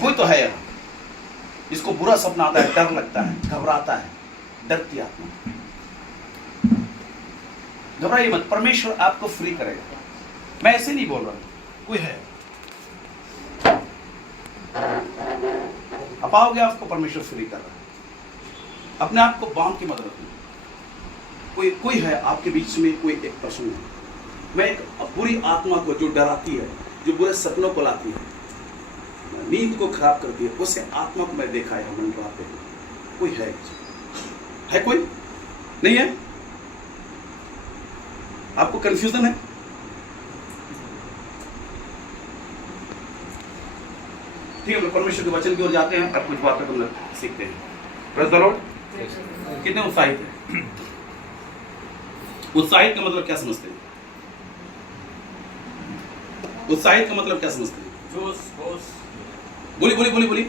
कोई तो है यहाँ, इसको बुरा सपना आता है, डर लगता है, घबराता है, डरती आत्मा। घबराइए मत, परमेश्वर आपको फ्री करेगा। मैं ऐसे नहीं बोल रहा हूं, कोई है आप आओगे, आपको परमेश्वर फ्री कर रहा है। अपने आप को बांध के मत रखो। कोई है आपके बीच में, कोई एक पर्सन है। मैं एक बुरी आत्मा को जो डराती है, जो बुरे सपनों को लाती है, नींद को खराब करती है, उसे आत्मा को मैं देखा है मन को। आप कोई है कोई नहीं है? आपको कंफ्यूजन है? ठीक है, परमेश्वर के वचन की ओर जाते हैं और कुछ बातें हम सीखते हैं। Praise the Lord. कितने उत्साहित हैं? उत्साहित का मतलब क्या समझते हैं? उत्साहित का मतलब क्या समझते हैं? जोश। बोली।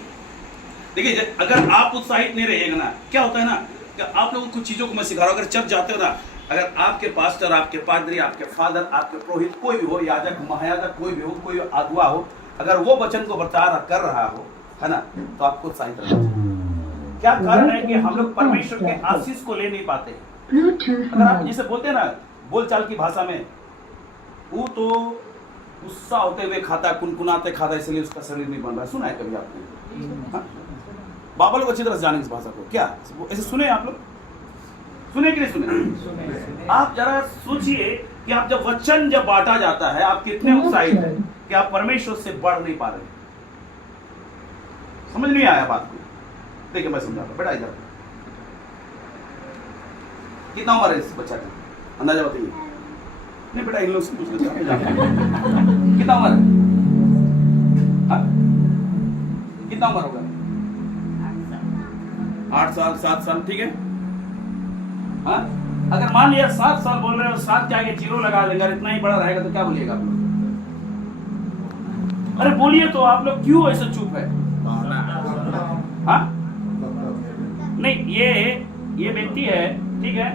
देखिए, अगर आप उत्साहित नहीं रहिएगा ना, क्या होता है ना कि आप लोगों को कुछ चीजों को मैं सिखा रहा हूं। अगर चर्च जाते हो ना, अगर आपके पास्टर, आपके पादरी, आपके फादर, आपके पुरोहित, कोई भी हो, याजक, महायाजक, कोई भी हो, कोई अगुआ हो, अगर वो वचन को प्रचार कर रहा हो, है ना, तो आपको उत्साहित रहना चाहिए। क्या कारण है कि हम लोग परमेश्वर के आशीष को ले नहीं पाते। अगर आप जिसे बोलते हैं ना बोलचाल की भाषा में, वो तो गुस्सा होते हुए खाता, कुनकुनाते खाता, इसलिए उसका शरीर नहीं बन रहा। सुना है कभी आपने? बाबा लोग अच्छी तरह से जाने इस भाषा को। क्या ऐसे सुने आप लोग? सुने कि नहीं सुने? आप जरा सोचिए कि आप जब बांटा जाता है, आप कितने उत्साहित हैं कि आप परमेश्वर से बढ़ नहीं पा रहे। समझ नहीं आया बात को? देखिए मैं समझाता। बेटा इधर, कितना उम्र है इस बच्चा का? अंदाजा बताइए। नहीं बेटा, इन लोग से पूछ लेते हैं। कितना उम्र है? कितना उम्र होगा? 8 साल, 7 साल, ठीक है। हाँ, अगर मान लिया 7 साल बोल रहे हो, 7 के आगे 0 लगा देंगे, इतना ही बड़ा रहेगा तो क्या बोलिएगा आप लोग? अरे बोलिए तो, आप लोग क्यों ऐसे चुप है? हाँ, नहीं, ये व्यक्ति है, ठीक है,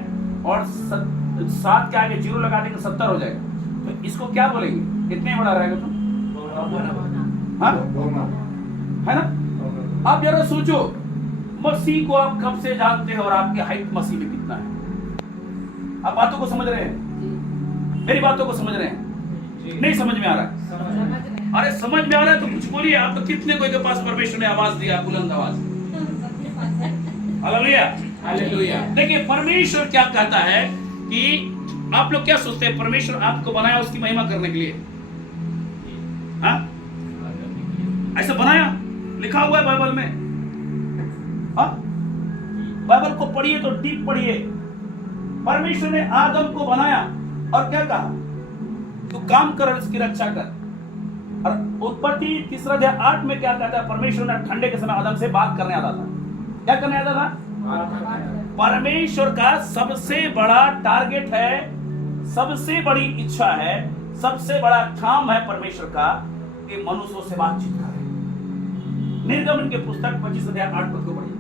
और 7 के आगे 0 लगा देंगे 70 हो जाएगा, तो इसको क्या बोलेंगे? इतना ही बड़ा रहेगा तो, हाँ, है ना? आप जरा सोचो, मसीह को आप कब से जानते हैं और आपकी हाइट मसीह में कितना है? आप बातों को समझ रहे हैं? मेरी बातों को समझ रहे हैं? नहीं समझ में आ रहा? अरे समझ में आ रहा है तो कुछ बोलिए। आप तो कितने कोई के पास परमेश्वर ने आवाज दिया, बुलंद आवाज। Hallelujah, hallelujah. देखिए, परमेश्वर क्या कहता है कि आप लोग क्या सोचते हैं? परमेश्वर आपको बनाया उसकी महिमा करने के लिए। हाँ, ऐसा बनाया, लिखा हुआ है बाइबल में। हाँ, बाइबल को पढ़िए तो डीप पढ़िए। परमेश्वर ने आदम को बनाया और क्या कहा? तू काम कर और इसकी रक्षा कर। और उत्पत्ति 3 अध्याय 8 में क्या कहता है? परमेश्वर ने ठंडे के समय आदम से बात करने आता था। क्या करने आता था? परमेश्वर का सबसे बड़ा टारगेट है, सबसे बड़ी इच्छा है, सबसे बड़ा काम है परमेश्वर का कि मनुष्यों से बातचीत करे। निर्गमन के पुस्तक 25 अध्याय 8 पद को पढ़िए।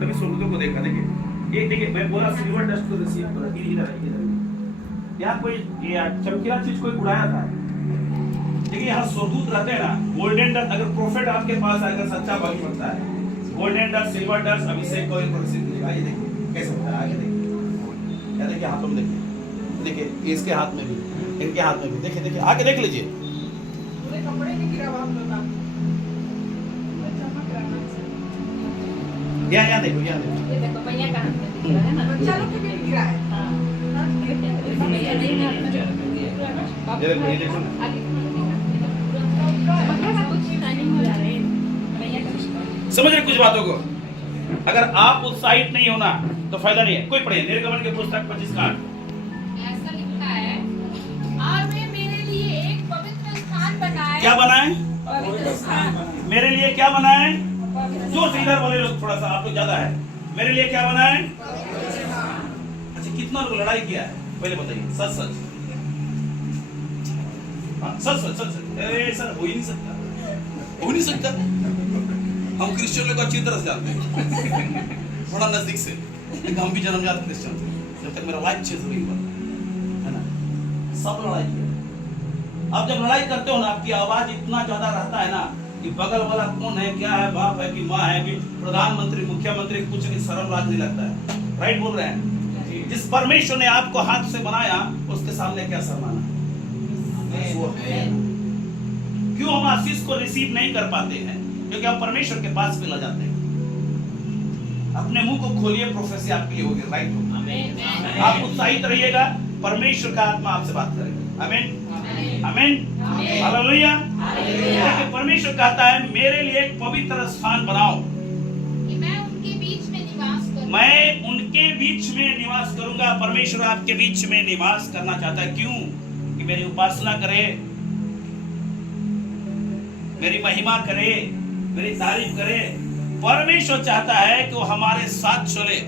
कभी स्वर्गदूतों को देखा? देखिए मैं बोला सिल्वर डस्ट को रिसीव करा, इधर यहाँ कोई चमकीला चीज कोई उड़ाया था। देखिए यहाँ स्वर्गदूत रहते हैं ना, गोल्डन डस्ट। अगर प्रोफेट आपके पास आएगा, सच्चा भक्त बनता है, गोल्डन डस्ट, सिल्वर डस्ट, अभिषेक को रिसीव करेगा। आइए देखिए कैसे होता है, आगे देखिए। क्या देखिए हाथों में, देखिए इसके हाथ में भी, इनके हाथ में भी, देखिए आगे देख लीजिए। यहाँ देखो, यहाँ देखो, ये देखो भैया का हाथ में दिख रहा है ना, बच्चा लोग के भी गिरा है। हां, भैया नहीं हाथ में ये देखो, ये देखो समझ रहे कुछ बातों को? अगर आप उत्साहित नहीं होना तो फायदा नहीं है। कोई पढ़े निर्गमन के पुस्तक 25 का 8। ऐसा लिखा है, और वे मेरे लिए एक पवित्र स्थान बनाए। क्या बनाए? पवित्र स्थान। मेरे लिए क्या बनाए? जो इधर बोले लोग, थोड़ा सा आप लोग ज्यादा है। मेरे लिए क्या बनाए? अच्छा, कितना लोग लड़ाई किया है पहले बताइए? सच सच, हाँ सच सच सच। सर हो ही नहीं सकता, हो नहीं सकता। हम हम क्रिश्चियन लोग अच्छी तरह से जानते हैं बड़ा नजदीक से, लेकिन हम भी जन्मजात क्रिश्चियन थे। जब तक मेरा लाइफ चेंज नहीं हुआ है ना, सब लड़ाई किया। अब जब लड़ाई करते हो ना, आपकी आवाज इतना ज्यादा रहता है ना कि बगल वाला कौन है, क्या है, बाप है कि माँ है कि प्रधानमंत्री, मुख्यमंत्री, कुछ नहीं, शर्म लाज नहीं लगता है। राइट बोल रहे हैं? जिस परमेश्वर ने आपको हाथ से बनाया उसके सामने क्या शर्माना? वो है। क्यों हम आशीष को रिसीव नहीं कर पाते हैं? क्योंकि हम परमेश्वर के पास भी ला जाते हैं। अपने मुंह को खोलिए, प्रोफेसी आपके लिए होगी। राइट? आप उत्साहित रहिएगा, परमेश्वर का आत्मा आपसे बात करेगा। आमीन, आमीन, हालेलुया। देखिए परमेश्वर कहता है मेरे लिए एक पवित्र स्थान बनाओ, मैं उनके बीच में निवास करूंगा। मैं उनके बीच में निवास करूंगा। परमेश्वर आपके बीच में निवास करना चाहता है। क्यों? कि मेरी उपासना करे, मेरी महिमा करे, मेरी तारीफ करे। परमेश्वर चाहता है कि वो हमारे साथ चले,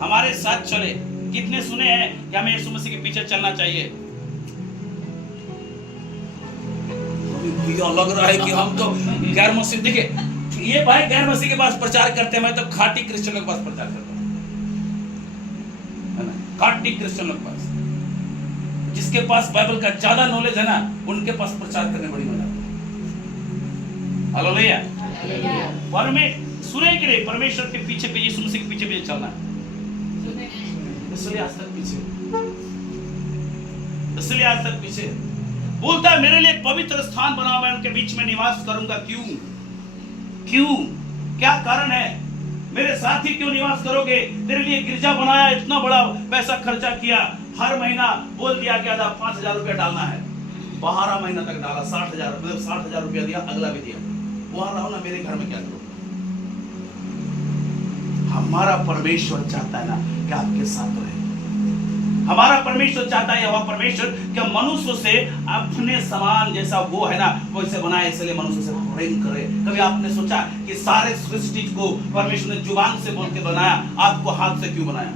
हमारे साथ चले। कितने सुने हैं कि हमें यीशु मसीह के पीछे चलना चाहिए? भैया लग रहा है कि हम तो गैर मसीह, देखिए ये भाई गैर मसीह के पास प्रचार करते हैं, मैं तो खाटी क्रिश्चियनों के पास प्रचार करता हूं, है ना? खाटी क्रिश्चियनों के पास, जिसके पास बाइबल का ज्यादा नॉलेज है ना, उनके पास प्रचार करने बड़ी मजा आती है। हालेलुया। सुने कि नहीं? परमेश्वर के पीछे पीछे, यीशु मसीह के पीछे पीछे चलना है। इसलिए आज तक पीछे, इसलिए आज तक पीछे। बोलता है मेरे लिए एक पवित्र स्थान बनाओ, मैं उनके बीच में निवास करूंगा। क्यों? क्यों? क्या कारण है? मेरे साथ ही क्यों निवास करोगे? तेरे लिए गिरजा बनाया, इतना बड़ा पैसा खर्चा किया, हर महीना बोल दिया क्या था 5,000 रुपया डालना है, 12 महीना तक डाला, 60,000, मतलब 60,000 रुपया दिया, अगला भी दिया। वहां रहो ना, मेरे घर में क्या करो? हमारा परमेश्वर चाहता है ना कि आपके साथ रहे। हमारा परमेश्वर चाहता है, वह परमेश्वर कि मनुष्य से अपने समान जैसा वो है ना वैसे बनाए, इसलिए मनुष्य से प्रेम करे। कभी आपने सोचा कि सारे सृष्टि को परमेश्वर ने जुबान से बोल के बनाया, आपको हाथ से क्यों बनाया?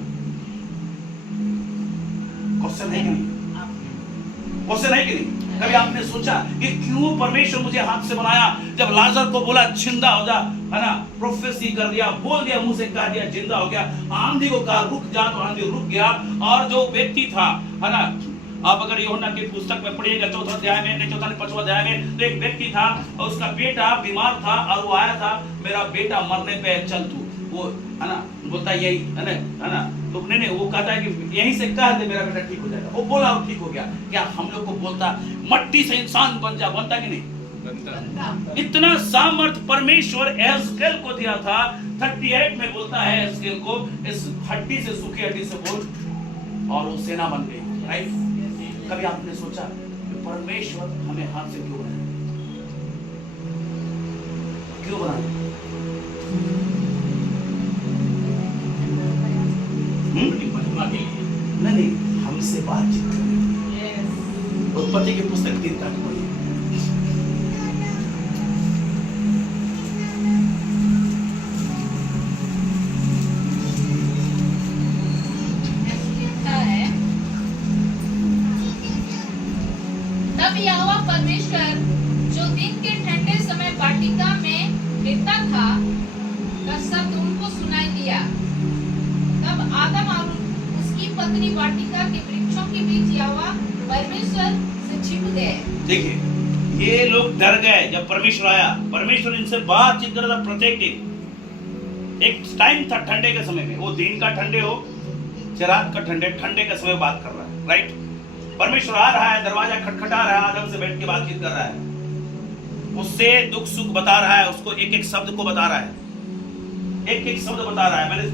क्वेश्चन है कि नहीं? क्वेश्चन है कि नहीं? कभी आपने सोचा कि क्यों परमेश्वर मुझे हाथ से बनाया? जब लाजर को बोला जिंदा हो जा, है ना, प्रोफेसी कर दिया, बोल दिया, मुंह से कह दिया, जिंदा हो गया। आंधी को कहा रुक जा, तो आंधी रुक गया। और जो व्यक्ति था, है ना, आप अगर यूहन्ना की पुस्तक में पढ़िएगा 4 अध्याय में, नहीं 4 5 अध्याय में, तो एक व्यक्ति था और उसका बेटा बीमार था और वो आया था, मेरा बेटा मरने पे, चल तू, वो है ना बोलता यही है ना, तो नहीं वो कहता है कि यहीं से कह दे मेरा बेटा ठीक हो जाएगा। वो बोला और ठीक हो गया। क्या हम लोग को बोलता मट्टी से इंसान बन जा, बनता कि नहीं? बनता। इतना सामर्थ परमेश्वर एहजकेल को दिया था। 38 में बोलता है एहजकेल को, इस हड्डी से, सूखी हड्डी से बोल, और वो सेना बन गई। राइट? कभी आपने सोचा कि परमेश्वर हमें हाथ से क्यों बनाया? क्यों बनाया? नहीं, हमसे बातचीत करनी। उत्पत्ति की पुस्तक 3 तक पढ़िए। तब यहोवा परमेश्वर जो दिन के ठंडे समय वाटिका में रहता था का शब्द उनको सुनाई दिया। तब आदम और उसकी पत्नी वाटिका के वृक्षों के बीच यहोवा परमेश्वर से छिप गए। देखिए ये लोग डर गए जब परमेश्वर आया। परमेश्वर इनसे बातचीत कर रहा था प्रत्येक दिन। एक टाइम था ठंडे के समय में, वो दिन का ठंडे हो चाहे रात का ठंडे का समय बात कर रहा है। राइट? परमेश्वर आ रहा है, दरवाजा खटखटा रहा है, आदम से बैठ के बातचीत कर रहा है, उससे दुख सुख बता रहा है, उसको एक एक शब्द को बता रहा है, एक एक शब्द बता रहा है। मैंने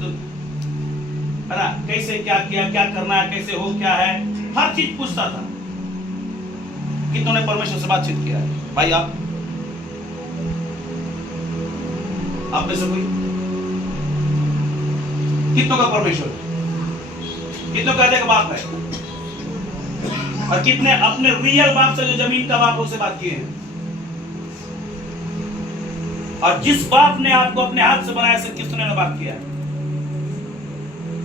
है ना, कैसे क्या किया, क्या करना है, कैसे हो, क्या है, हर चीज पूछता था। कितनों ने परमेश्वर से बातचीत किया है? भाई आप में से कोई? कितनों का परमेश्वर, कितनों कहते का बाप है, और कितने अपने रियल बाप से, जो जमीन का बाप, उससे बात किए हैं? और जिस बाप ने आपको अपने हाथ से बनाया, से कितने ने बात किया है?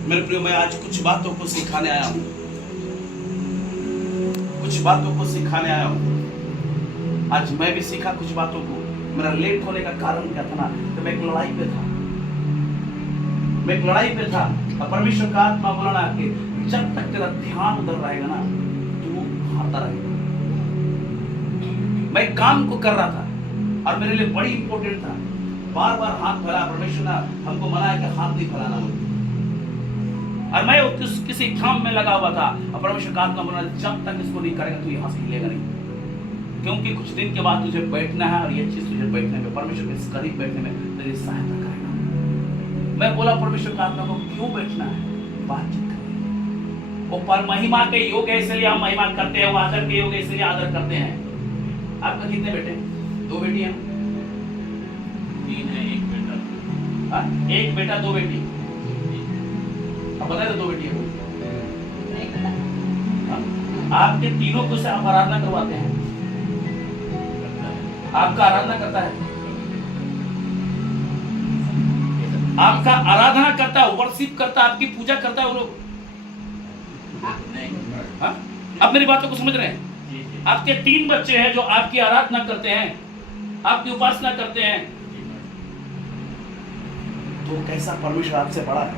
मेरे प्रियो, मैं आज कुछ बातों को सिखाने आया हूं, कुछ बातों को सिखाने आया हूं। आज मैं भी सीखा कुछ बातों को। मेरा लेट होने का कारण क्या था ना, तो मैं एक लड़ाई पे था, और परमेश्वर का आत्मा बोला ना कि जब तक तेरा ध्यान उधर रहेगा ना तू हारता रहेगा। मैं काम को कर रहा था और मेरे लिए बड़ी इंपॉर्टेंट था, बार बार हाथ फैला, परमेश्वर ने हमको मना है कि हाथ नहीं फैलाना, और मैं किसी काम में लगा हुआ था, और परमेश्वर का आत्मा बोला जब तक इसको नहीं करेगा तू यहाँ से हिलेगा नहीं, क्योंकि कुछ दिन के बाद तुझे बैठना है और ये चीज तुझे बैठने में, परमेश्वर के करीब बैठने में तेरी सहायता करेगा। मैं बोला परमेश्वर का आत्मा को क्यों बैठना है, बातचीत करें। वो पर महिमा के योग है इसलिए हम महिमा करते हैं, वो आदर के योग है इसलिए आदर करते हैं। आपका कितने बेटे? 2 बेटी हैं? 3 है, 1 बेटा। हाँ, 1 बेटा 2 बेटी। अब बताए तो 2 बेटी है। हाँ? आपके तीनों को से आप आराधना करवाते हैं? आपका आराधना करता है? आपका आराधना करता है, वर्शिप करता है, आपकी पूजा करता है वो लोग? हाँ? आप मेरी बातों को समझ रहे हैं? आपके 3 बच्चे हैं जो आपकी आराधना करते हैं, आपकी उपासना करते हैं, तो कैसा परमेश्वर आपसे बड़ा है।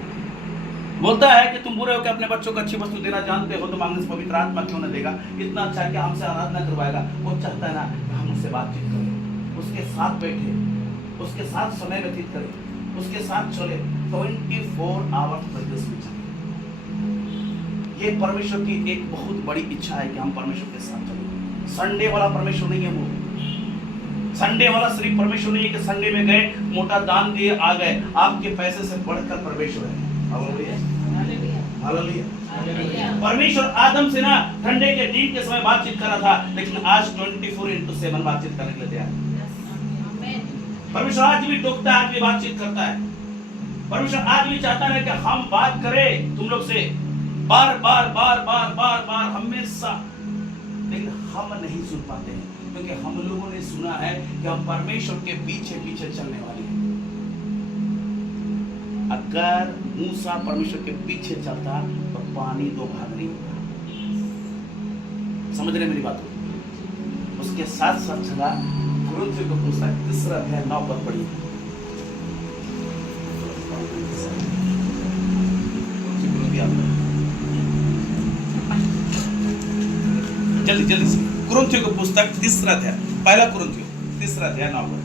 बोलता है कि तुम बुरे हो कि अपने बच्चों को अच्छी वस्तु देना जानते हो, तो मांगने से पवित्र आत्मा क्यों न देगा। इतना अच्छा कि हमसे आराधना करवाएगा। वो चाहता है ना कि हम उससे बातचीत करें, उसके साथ बैठे, उसके साथ समय व्यतीत करें, उसके साथ चले, 24 आवर्स प्रैक्टिस में चले। ये परमेश्वर की एक बहुत बड़ी इच्छा है कि हम परमेश्वर के साथ चलें। संडे वाला परमेश्वर नहीं है वो। संडे वाला सिर्फ परमेश्वर नहीं है कि संडे में गए, मोटा दान दिए, आ गए। आपके पैसे से बढ़कर परमेश्वर है। हालेलुया। परमेश्वर आदम से ना ठंडे के दिन के समय बातचीत कर रहा था, लेकिन आज 24/7 बातचीत करने के लिए तैयार है। परमेश्वर आज भी टोकता है, आज भी बातचीत करता है। परमेश्वर आज भी चाहता है कि हम बात करें तुम लोग से बार बार हमेशा, लेकिन हम नहीं सुन पाते हैं, क्योंकि हम लोगों ने सुना है कि हम परमेश्वर के पीछे पीछे चलने वाले हैं। अगर मूसा परमेश्वर के पीछे चलता तो पानी 2 भाग नहीं होता। समझ रहे मेरी बात? उसके साथ साथ चला, कुरिन्थियों को पुस्तक 3 अध्याय 9 पद पढ़िए। जल्दी से कुरिन्थियों की पुस्तक 3 अध्याय, पहला कुरिन्थियों 3 अध्याय 9 पद।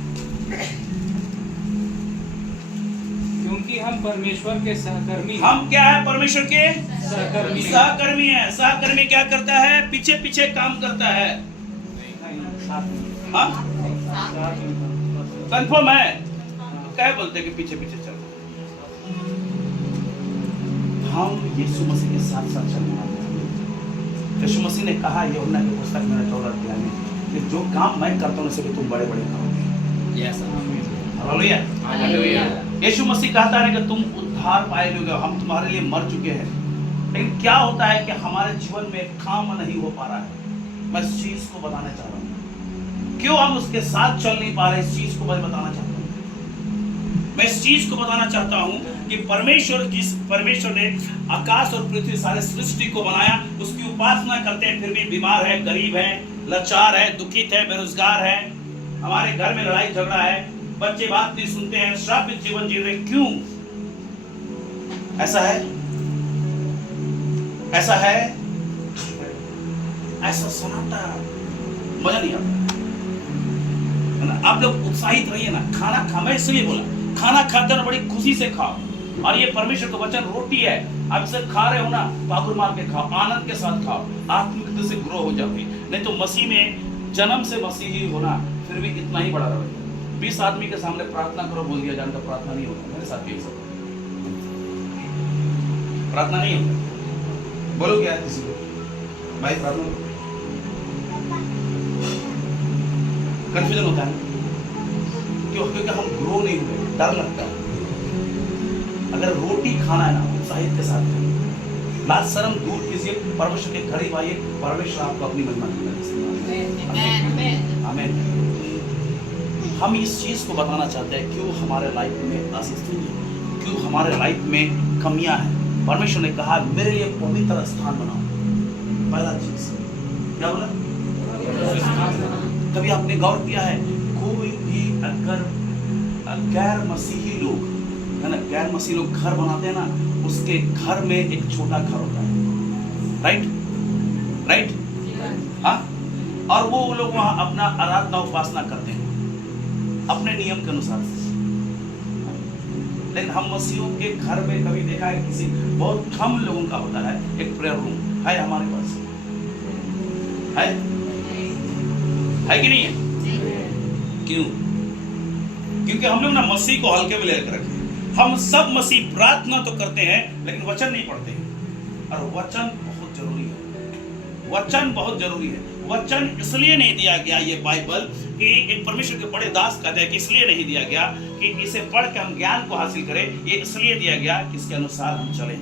क्योंकि हम परमेश्वर के सहकर्मी, हम क्या है? परमेश्वर के सहकर्मी है। सहकर्मी क्या करता है? पीछे पीछे काम करता है। हाँ, कंफर्म है? तो क्या बोलते हैं कि पीछे पीछे चल। हम यीशु मसीह के साथ साथ चलने वाले हैं। यीशु मसीह ने कहा यूहन्ना की पुस्तक में 14 अध्याय में कि जो काम मैं करता हूँ उससे भी तुम बड़े बड़े करोगे। हालेलुया। यीशु मसीह कहता है कि तुम उद्धार पाए लोगे, हम तुम्हारे लिए मर चुके हैं। लेकिन क्या होता है कि हमारे जीवन में काम नहीं हो पा रहा है। मैं इस चीज को बताना चाह रहा हूँ, क्यों हम उसके साथ चल नहीं पा रहे, इस चीज को मैं बताना चाहता हूँ। मैं इस चीज को बताना चाहता हूँ कि परमेश्वर ने आकाश और पृथ्वी सारे सृष्टि को बनाया, उसकी उपासना करते हैं, फिर भी बीमार है, गरीब है, लाचार है, दुखित है, बेरोजगार है, हमारे घर में लड़ाई झगड़ा है, बच्चे बात नहीं सुनते हैं, श्रापित जीवन जी रहे। क्यों ऐसा है? ऐसा सुनाता मजा नहीं आता। आप लोग उत्साहित रहिए ना, खाना खा, मैं इसलिए बोला खाना खाते हो बड़ी खुशी से खाओ, और ये परमेश्वर का वचन रोटी है, आप इसे खा रहे हो ना, पागुर मार के खाओ, आनंद के साथ खाओ, आत्मिकता से ग्रो हो जाओगे। नहीं तो मसीह में जन्म से मसीही होना फिर भी इतना ही बड़ा रहेगा। 20 आदमी के सामने प्रार्थना करो बोल दिया जाए तो प्रार्थना नहीं होगा। मेरे साथ भी सब प्रार्थना नहीं होगा। बोलो क्या किसी को भाई प्रार्थना, कंफ्यूजन होता है। क्यों? क्योंकि हम ग्रो नहीं हुए, डर लगता है। अगर रोटी खाना है ना, उत्साहित के साथ लाज शर्म दूर कीजिए, परमेश्वर के करीब आइए, परमेश्वर आपको अपनी महिमा देगा। आमीन। हम इस चीज को बताना चाहते हैं क्यों हमारे लाइफ में अस्थिति है, क्यों हमारे लाइफ में कमियां हैं। परमेश्वर ने कहा मेरे लिए पवित्र स्थान बनाओ। पहला चीज क्या बोला? कभी आपने गौर किया है कोई भी अगर गैर मसीही लोग है ना, गैर मसीही लोग घर बनाते हैं ना, उसके घर में एक छोटा घर होता है, राइट, हाँ, और वो लोग वहां अपना आराधना उपासना करते हैं अपने नियम के अनुसार से। लेकिन हम मसीहों के घर में कभी देखा है किसी, बहुत कम लोगों का होता है एक प्रेयर रूम है हमारे पास, है कि नहीं है? क्यों? क्योंकि हम लोग ना मसीह को हल्के में लेकर रखे। हम सब मसीह प्रार्थना तो करते हैं लेकिन वचन नहीं पढ़ते हैं, और वचन बहुत जरूरी है, वचन बहुत जरूरी है। वचन इसलिए नहीं दिया गया ये बाइबल कि एक परमेश्वर के बड़े दास कहते हैं कि इसलिए नहीं दिया गया कि इसे पढ़ के हम ज्ञान को हासिल करें, ये इसलिए दिया गया कि इसके अनुसार हम चलें।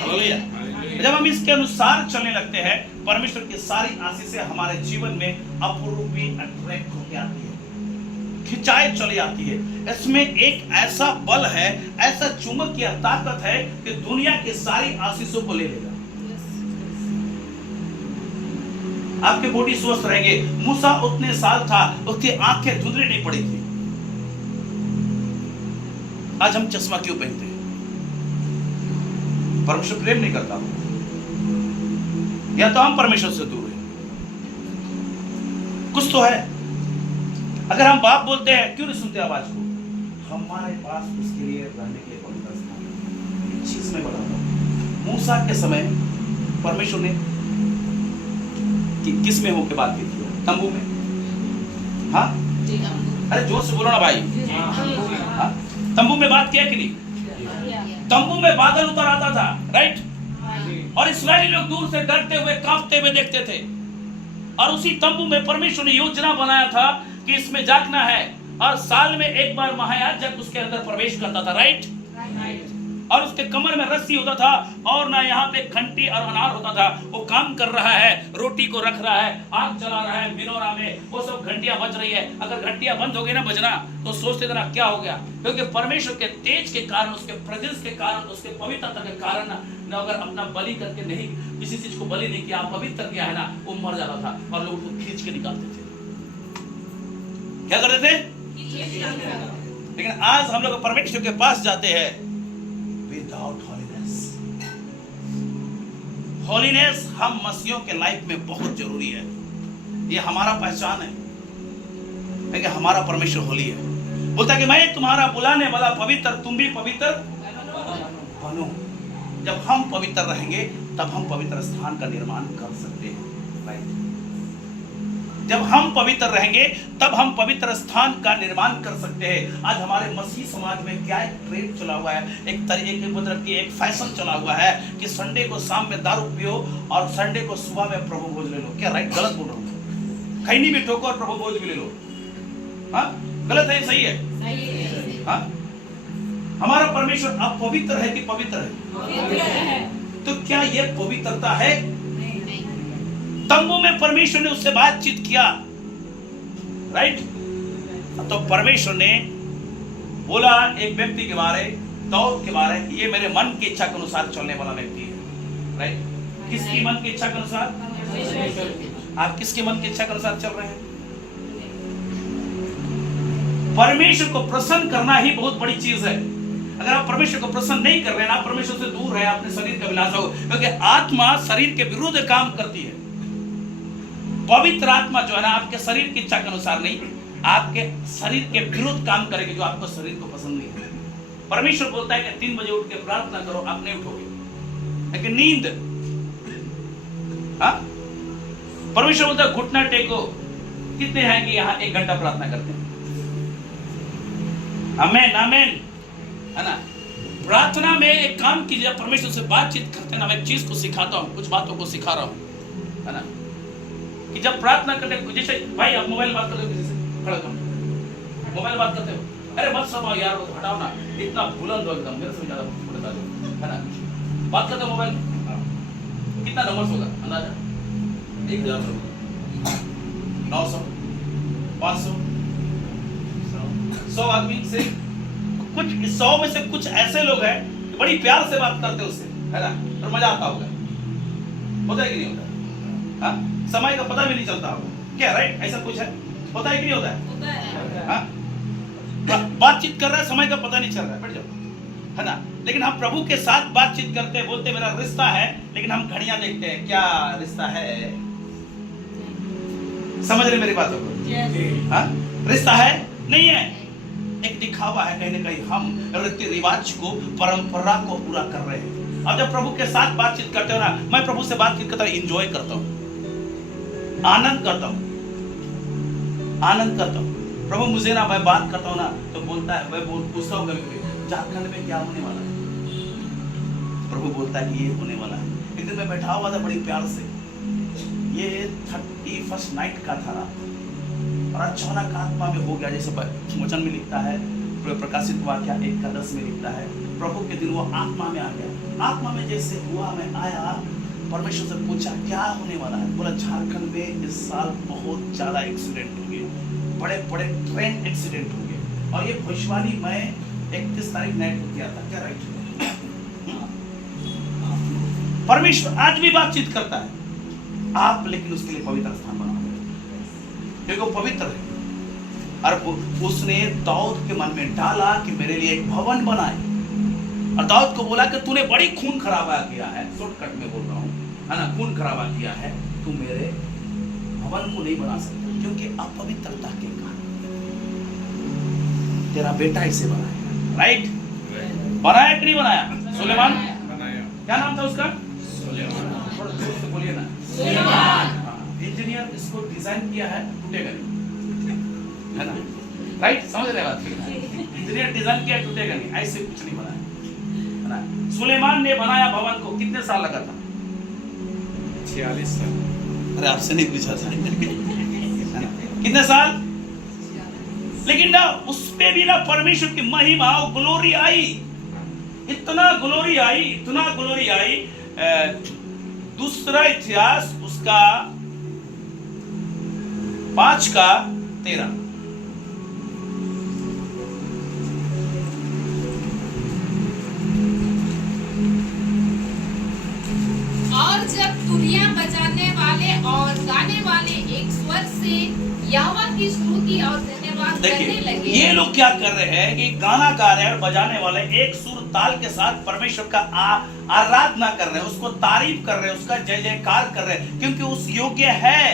हालेलुया। जब हम इसके अनुसार चलने लगते हैं, परमेश्वर की सारी आशीषें हमारे जीवन में अपूर्वी अट्रैक्ट होकर आती है, खिंचाए चली आती है। इसमें एक ऐसा बल है, ऐसा चुंबकीय ताकत है कि दुनिया की सारी आशीषों को ले लेगा। आपके बॉडी स्वस्थ रहेंगे। मूसा उतने साल था, उसकी आंखें धुंधली नहीं पड़ी थी। आज हम चश्मा क्यों पहनते हैं? परमेश्वर प्रेम नहीं करता, या तो हम परमेश्वर से दूर हैं, कुछ तो है। अगर हम बाप बोलते हैं, क्यों नहीं सुनते आवाज को? हमारे पास उसके लिए रहने के लिए पवित्र स्थान। चीज मैं बताता हूं, मूसा के समय परमेश्वर ने किस में होके बात की थी? तंबू में। हाँ, अरे जोर से बोलो ना भाई। हाँ? तंबू में बात किया कि नहीं? तंबू में बादल उतर आता था, राइट, और इस्राएली लोग दूर से डरते हुए कांपते हुए देखते थे। और उसी तंबू में परमेश्वर ने योजना बनाया था कि इसमें जागना है, और साल में एक बार महायाजक उसके अंदर प्रवेश करता था, राइट, और उसके कमर में रस्सी होता था, और ना यहाँ पे घंटी और अनार होता था। वो काम कर रहा है, रोटी को रख रहा है, आग जला रहा है, मिनोरा में वो सब घंटियां बज रही है। अगर घंटियां बंद हो गई ना बजना, तो सोचते थे ना क्या हो गया, क्योंकि परमेश्वर के तेज के कारण, उसके प्रेजेंस के कारण, उसके पवित्रता के कारण ना अगर अपना बलि करके नहीं, किसी चीज को बलि नहीं किया, पवित्र किया है ना, वो मर जाता था, और लोग उसको खींच के निकालते थे। क्या करते थे? लेकिन आज हम लोग परमेश्वर के पास जाते हैं विदाउट हॉलीनेस हम मसीहों के लाइफ में बहुत जरूरी है। ये हमारा पहचान है कि हमारा परमेश्वर होली है। बोलता है कि मैं तुम्हारा बुलाने वाला पवित्र, तुम भी पवित्र बनो। जब हम पवित्र रहेंगे तब हम पवित्र स्थान का निर्माण कर सकते हैं, राइट। जब हम पवित्र रहेंगे तब हम पवित्र स्थान का निर्माण कर सकते हैं। आज हमारे मसीह समाज में क्या एक ट्रेंड चला हुआ है, एक तरीके मतलब कि एक फैशन चला हुआ है कि संडे को शाम में दारू पियो और संडे को सुबह में प्रभु भोज ले लो। क्या राइट? गलत बोल रहा हूँ? खैनी भी ठोको और प्रभु भोज भी ले लो। हाँ, गलत है? सही है? हाँ, हमारा परमेश्वर अपवित्र है कि पवित्र है? तो क्या यह पवित्रता है? तंबू में परमेश्वर ने उससे बातचीत किया, राइट। तो परमेश्वर ने बोला एक व्यक्ति के बारे, दाऊद के बारे, ये मेरे मन की इच्छा के अनुसार चलने वाला व्यक्ति है, राइट। किसकी मन की इच्छा के अनुसार? आप किसके मन की इच्छा के अनुसार चल रहे हैं? परमेश्वर को प्रसन्न करना ही बहुत बड़ी चीज है। अगर आप परमेश्वर को प्रसन्न नहीं कर रहे हैं, आप परमेश्वर से दूर है, अपने शरीर का विलास हो, क्योंकि आत्मा शरीर के विरुद्ध काम करती है। पवित्र आत्मा जो है ना, आपके शरीर की इच्छा के अनुसार नहीं, आपके शरीर के विरुद्ध काम करेगी, जो आपको शरीर को पसंद नहीं है। परमेश्वर बोलता है कि 3 बजे उठ के प्रार्थना करो, आप नहीं उठोगे, लेकिन नींद, हाँ, परमेश्वर बोलता है घुटना टेको। कितने हैं कि यहाँ 1 घंटा प्रार्थना करते हैं? आमेन, आमेन, है ना। प्रार्थना में एक काम कीजिए, परमेश्वर से बातचीत करते हैं ना। मैं एक चीज को सिखाता हूँ, कुछ बातों को सिखा रहा हूँ, है ना, कि जब प्रार्थना करते, जैसे भाई आप मोबाइल बात करते हो किसी से, खड़ा करो, मोबाइल बात करते हो, अरे मत समाओ यार, वो हटाओ ना, इतना बुलंद हो एकदम, मेरे से ज्यादा बोलता है ना। बात करते हो मोबाइल, कितना नंबर होगा अंदाजा? 1000 होगा, 900, 500, 100 आदमी से कुछ 100 में से कुछ ऐसे लोग हैं बड़ी प्यार से बात करते उससे, है ना, और मजा आता होगा। होता है कि नहीं होता? हाँ, समय का पता भी नहीं चलता होगा, क्या राइट? ऐसा कुछ है, होता है कि नहीं होता है? हाँ? बातचीत कर रहा है, समय का पता नहीं चल रहा है, बैठ जाओ, है ना। लेकिन हम प्रभु के साथ बातचीत करते हैं, बोलते मेरा रिश्ता है, लेकिन हम घड़ियां देखते हैं, क्या रिश्ता है? समझ रहे मेरी बातों को? हाँ? रिश्ता है नहीं है, एक दिखावा है। कहीं ना कहीं हम रीति रिवाज को, परंपरा को पूरा कर रहे हैं। अब जब प्रभु के साथ बातचीत करते हो ना, मैं प्रभु से बातचीत करता हूँ, इंजॉय करता हूँ, आनंद करता हूँ, आनंद करता हूँ। प्रभु मुझे ना, मैं बात करता हूँ ना तो बोलता है, मैं पूछता हूँ कभी झारखंड में क्या होने वाला है, प्रभु बोलता है कि ये होने वाला है। एक दिन मैं बैठा हुआ था बड़ी प्यार से, ये 31st नाइट का था रात, और अचानक आत्मा में हो गया, जैसे वचन में लिखता है, प्रकाशित वाक्य 1:10 में लिखता है, प्रभु के दिन वो आत्मा में आ गया। आत्मा में जैसे हुआ, मैं आया, परमेश्वर से पूछा क्या होने वाला है। बोला झारखंड में इस साल बहुत ज्यादा एक्सीडेंट हो गए, बड़े बड़े ट्रेन एक्सीडेंट हो गए, और ये भविष्यवाणी मैं 31 तारीख नाइट को किया था। क्या राइट? परमेश्वर आज भी बातचीत करता है, आप लेकिन उसके लिए पवित्र स्थान बनाओ, क्योंकि वो पवित्र है। और उसने दाऊद के मन में डाला कि मेरे लिए एक भवन बनाए, और दाऊद को बोला कि तूने बड़ी खून खराबा किया है, शॉर्टकट में बोल रहा हूं, है ना, खून खराबा किया है, तू मेरे भवन को नहीं बना सकता, क्योंकि अपवित्रता के कारण तेरा बेटा इसे बनाया। राइट? बनाया कि नहीं बनाया? सुलेमान बनाया। क्या नाम था उसका? सुलेमान। थोड़ा जोर से बोलिए ना। सुलेमान। इंजीनियर इसको डिजाइन किया है, टूटेगा नहीं, है ना? राइट? समझ रहे बात? इंजीनियर डिजाइन किया, टूटेगा नहीं, ऐसे कुछ नहीं बनाया, है ना। सुलेमान ने बनाया भवन को, कितने साल लगा था? 46 साल। अरे आपसे नहीं पूछा था। कितने साल? लेकिन ना उस पे भी ना परमेश्वर की महिमा और ग्लोरी आई, इतना ग्लोरी आई, इतना ग्लोरी आई। दूसरा इतिहास उसका 5:13। और जब तुरियां बजाने वाले और गाने वाले एक स्वर से यहोवा की स्तुति और धन्यवाद करने लगे। ये लोग क्या कर रहे हैं कि गाना गा रहे हैं और बजाने वाले एक सुर ताल के साथ परमेश्वर का आराधना कर रहे हैं, उसको तारीफ कर रहे हैं, उसका जय जयकार कर रहे हैं, क्योंकि उस योग्य है,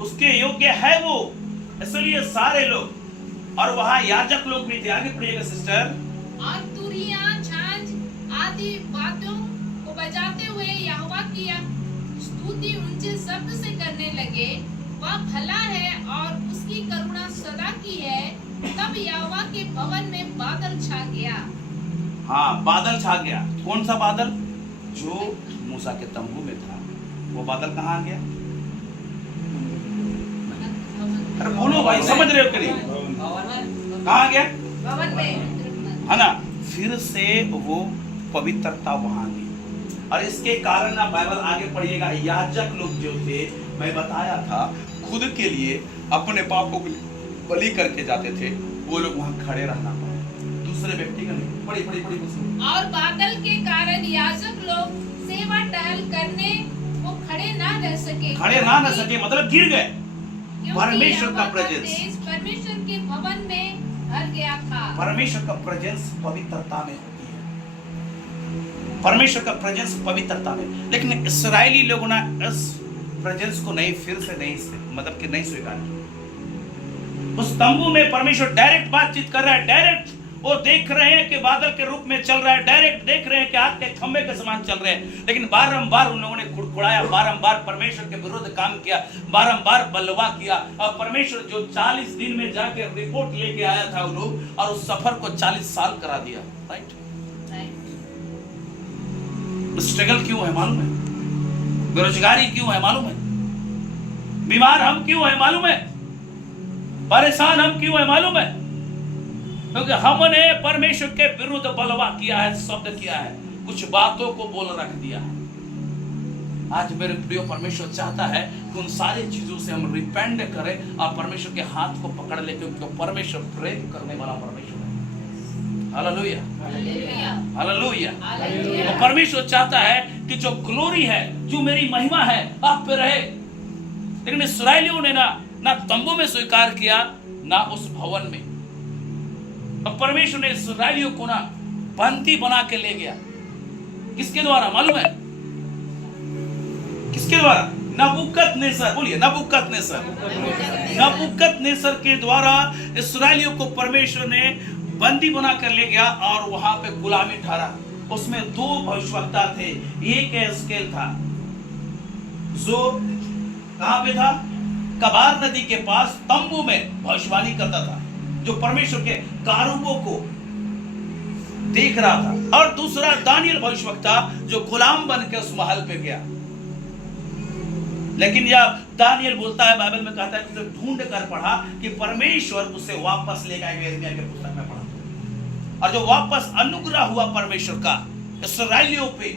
उसके योग्य है वो, इसलिए सारे लोग। और वहां याजक लोग भी थे। आगे पढ़िएगा सिस्टर। और तुरियां, झांझ आदि वाद्यों को बजाते हुए यहोवा की स्तुति ऊंचे शब्द से करने लगे। वह भला है और उसकी करुणा सदा की है। तब यहोवा के भवन में बादल छा गया। हाँ, बादल छा गया। कौन सा बादल? जो मूसा के तंबू में था, वो बादल कहाँ आ गया? अरे बोलो भाई, समझ रहे हो कि नहीं? कहाँ गया? भवन में, है ना। फिर से वो पवित्रता वहां गई, और इसके कारण ना बाइबल आगे पढ़िएगा, याजक लोग जो थे, मैं बताया था, खुद के लिए अपने पापों के लिए बलि करके जाते थे, वो लोग वहां खड़े रहना पड़ा, दूसरे व्यक्ति का नहीं। पढ़ी पढ़ी पढ़ी कुछ। और बादल के कारण याजक लोग सेवा टहल करने को खड़े ना रह सके, खड़े ना रह सके मतलब गिर गए। क्योंकि परमेश्वर का यहोवा प्रेजेंस, परमेश्वर के भवन में भर गया था। परमेश्वर का प्रेजेंस पवित्रता में होती है, परमेश्वर का प्रेजेंस पवित्रता में। लेकिन इस्राएली लोगों ने इस प्रेजेंस को नहीं, फिर से नहीं, मतलब कि नहीं स्वीकार किया। उस तंबू में परमेश्वर डायरेक्ट बातचीत कर रहा है, डायरेक्ट वो देख रहे हैं कि बादल के रूप में चल रहा है, डायरेक्ट देख रहे हैं कि आग के खंभे के समान चल रहे हैं। लेकिन बारंबार उन लोगों ने खुड़खुड़ाया, बारंबार परमेश्वर के विरुद्ध काम किया, बारंबार बलवा किया। और परमेश्वर जो 40 दिन में जाके रिपोर्ट लेके आया था वो लोग, और उस सफर को 40 साल करा दिया। राइट? स्ट्रगल क्यों है मालूम है? बेरोजगारी क्यों है मालूम है? बीमार हम क्यों है मालूम है? परेशान हम क्यों है मालूम है? क्योंकि हमने परमेश्वर के विरुद्ध बलवा किया है, शब्द किया है, कुछ बातों को बोल रख दिया है। आज मेरे प्रिय, परमेश्वर चाहता है कि उन सारी चीजों से हम रिपेंड करें और परमेश्वर के हाथ को पकड़ ले, क्योंकि परमेश्वर प्रेम करने वाला परमेश्वर है। Hallelujah, hallelujah. और परमेश्वर चाहता है कि जो ग्लोरी है, जो मेरी महिमा है, आप पे रहे। लेकिन इस्राएलियों ने ना तंबू में स्वीकार किया, ना उस भवन में। अब परमेश्वर ने इस्राएलियों को ना बंदी बना के ले गया। किसके द्वारा मालूम है? किसके द्वारा? नबूकदनेस्सर, बोलिए नबूकदनेस्सर। नबूकदनेस्सर के द्वारा इस्राएलियों को परमेश्वर ने बंदी बना कर ले गया और वहां पे गुलामी ठहरा। उसमें 2 भविष्यवक्ता थे। एक एस्केल था जो कहां पे था? कबार नदी के पास तंबू में भविष्यवाणी करता था, जो परमेश्वर के कारूबों को देख रहा था। और दूसरा दानियल भविष्यवक्ता जो गुलाम बन के उस महल पे गया। लेकिन यह दानियल बोलता है, बाइबल में कहता है कि ढूंढ कर पढ़ा कि परमेश्वर उसे वापस ले गए। यिर्मयाह के पुस्तक में पढ़ा और जो वापस अनुग्रह हुआ परमेश्वर का इस्राएलियों पे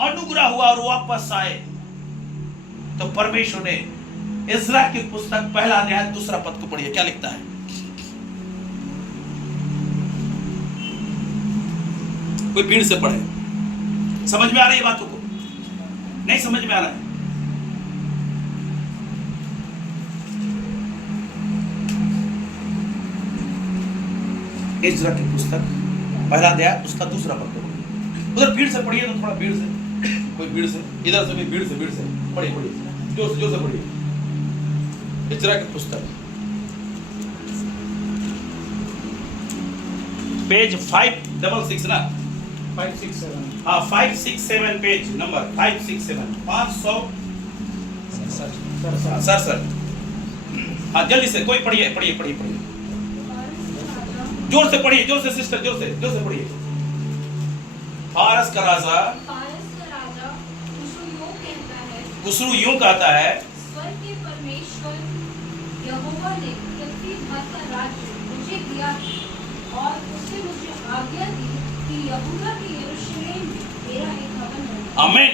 अनुग्रह हुआ और वापस आए, तो परमेश्वर ने इज़रा की पुस्तक पहला अध्याय 2 पद को पढ़िए, क्या लिखता है? कोई भीड़ से पढ़े। समझ में आ रही है बातों को? नहीं समझ में आ रहा है? इज़रा की पुस्तक पहला अध्याय उसका 2 पद को पढ़िए। उधर भीड़ से पढ़िए, तो थोड़ा भीड़ से, कोई भीड़ से, इधर से भी भीड़ से पढ़िए, जोर से पढ़िए। इज़रा की पुस्तक पेज 566 ना, 567 हाँ 567 पेज नंबर 567 500 सर हाँ जल्दी से कोई पढ़िए जोर से पढ़िए, जोर से सिस्टर, जोर से पढ़िए। फारस का राजा खुसरू यूं कहता है, स्वर्ग के परमेश्वर यहोवा ने पृथ्वी भर का राज्य मुझे दिया और उसने मुझे आज्ञा दी कि यहूदा के यरूशलेम में मेरा एक भवन बने। आमीन।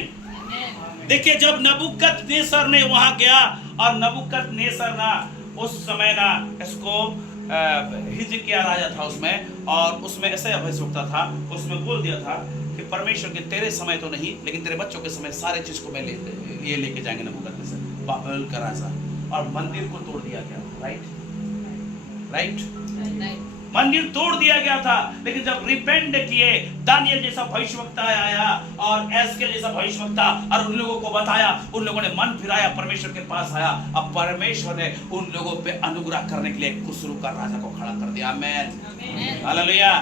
देखिए, जब नबूकदनेस्सर ने वहां गया और नबूकदनेस्सर ना उस समय ना इसको हिजकिय्याह राजा था उसमें, और उसमें ऐसे भविष्यवक्ता था, उसमें बोल दिया था कि परमेश्वर के तेरे समय तो नहीं लेकिन तेरे बच्चों के समय सारे चीज को मैं ये लेके जाएंगे नबूकदनेस्सर, बाबेल का राजा। और मंदिर को तोड़ दिया गया। राइट मंदिर तोड़ दिया गया था। लेकिन जब रिपेंट किए, दानियल जैसा भविष्यवक्ता आया और एस्केल जैसा भविष्यवक्ता और उन लोगों को बताया, उन लोगों ने मन फिराया, परमेश्वर के पास आया। अब परमेश्वर ने उन लोगों पे अनुग्रह करने के लिए खुसरू का राजा को खड़ा कर दिया। आमीन, हालेलुया।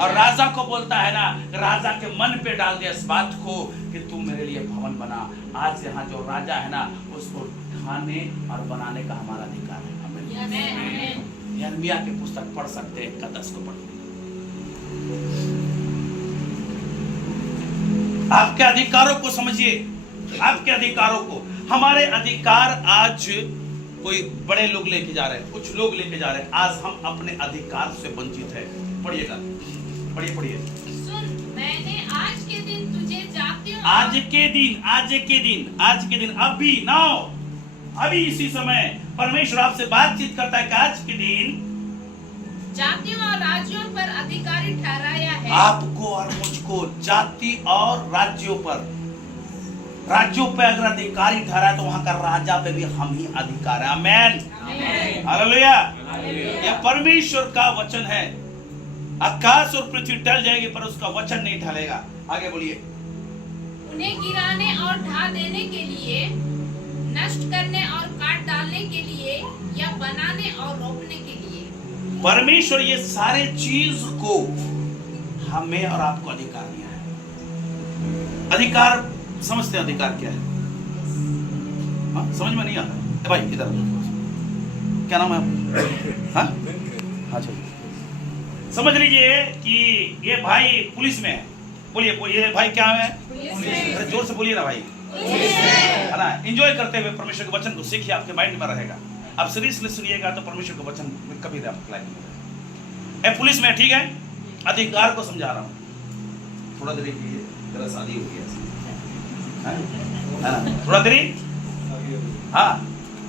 और राजा को बोलता है ना, राजा के मन पे डाल दिया इस बात को कि तू मेरे लिए भवन बना। आज यहाँ जो राजा है ना, उसको ढाने और बनाने का हमारा अधिकार है। आमीन। यिर्मयाह की पुस्तक पढ़ सकते हैं, 10 को पढ़। आपके अधिकारों को समझिए, आपके अधिकारों को। हमारे अधिकार आज कोई बड़े लोग लेके जा रहे हैं, कुछ लोग लेके जा रहे हैं। आज हम अपने अधिकार से वंचित हैं। पढ़िएगा, पढ़िए। सुन, मैंने आज के दिन तुझे जातियों आज के दिन अभी नाउ अभी इसी समय परमेश्वर आपसे बातचीत करता है कि आज के दिन जातियों और राज्यों पर अधिकारी ठहराया है। आपको और मुझको जाति और राज्यों पर अगर अधिकारी ठहरा है तो वहां का राजा पे भी हम ही अधिकार है। आमीन, हालेलुया। यह परमेश्वर का वचन है। आकाश और पृथ्वी टल जाएगी पर उसका वचन नहीं टलेगा। आगे बोलिए। उन्हें गिराने और ढा देने के लिए, नष्ट करने और काट डालने के लिए, या बनाने और रोपने के लिए परमेश्वर ये सारे चीज को हमें और आपको अधिकार दिया है। अधिकार समझते हैं, अधिकार क्या है? हाँ, समझ में नहीं आता भाई? इधर क्या नाम है आपका? हाँ चलिए, समझ लीजिए कि ये भाई पुलिस में है। बोलिए भाई क्या है? अरे जोर से बोलिए ना भाई, है ना। एंजॉय करते हुए परमेश्वर के वचन को सीखिए, आपके माइंड में रहेगा। आप सीरियसली सुनिएगा तो परमेश्वर का वचन कभी अप्लाई नहीं होगा। पुलिस में, ठीक है, अधिकार को समझा रहा हूँ। थोड़ा देरी कीजिए, तेरा शादी हो गया है ना, थोड़ा देरी। हाँ,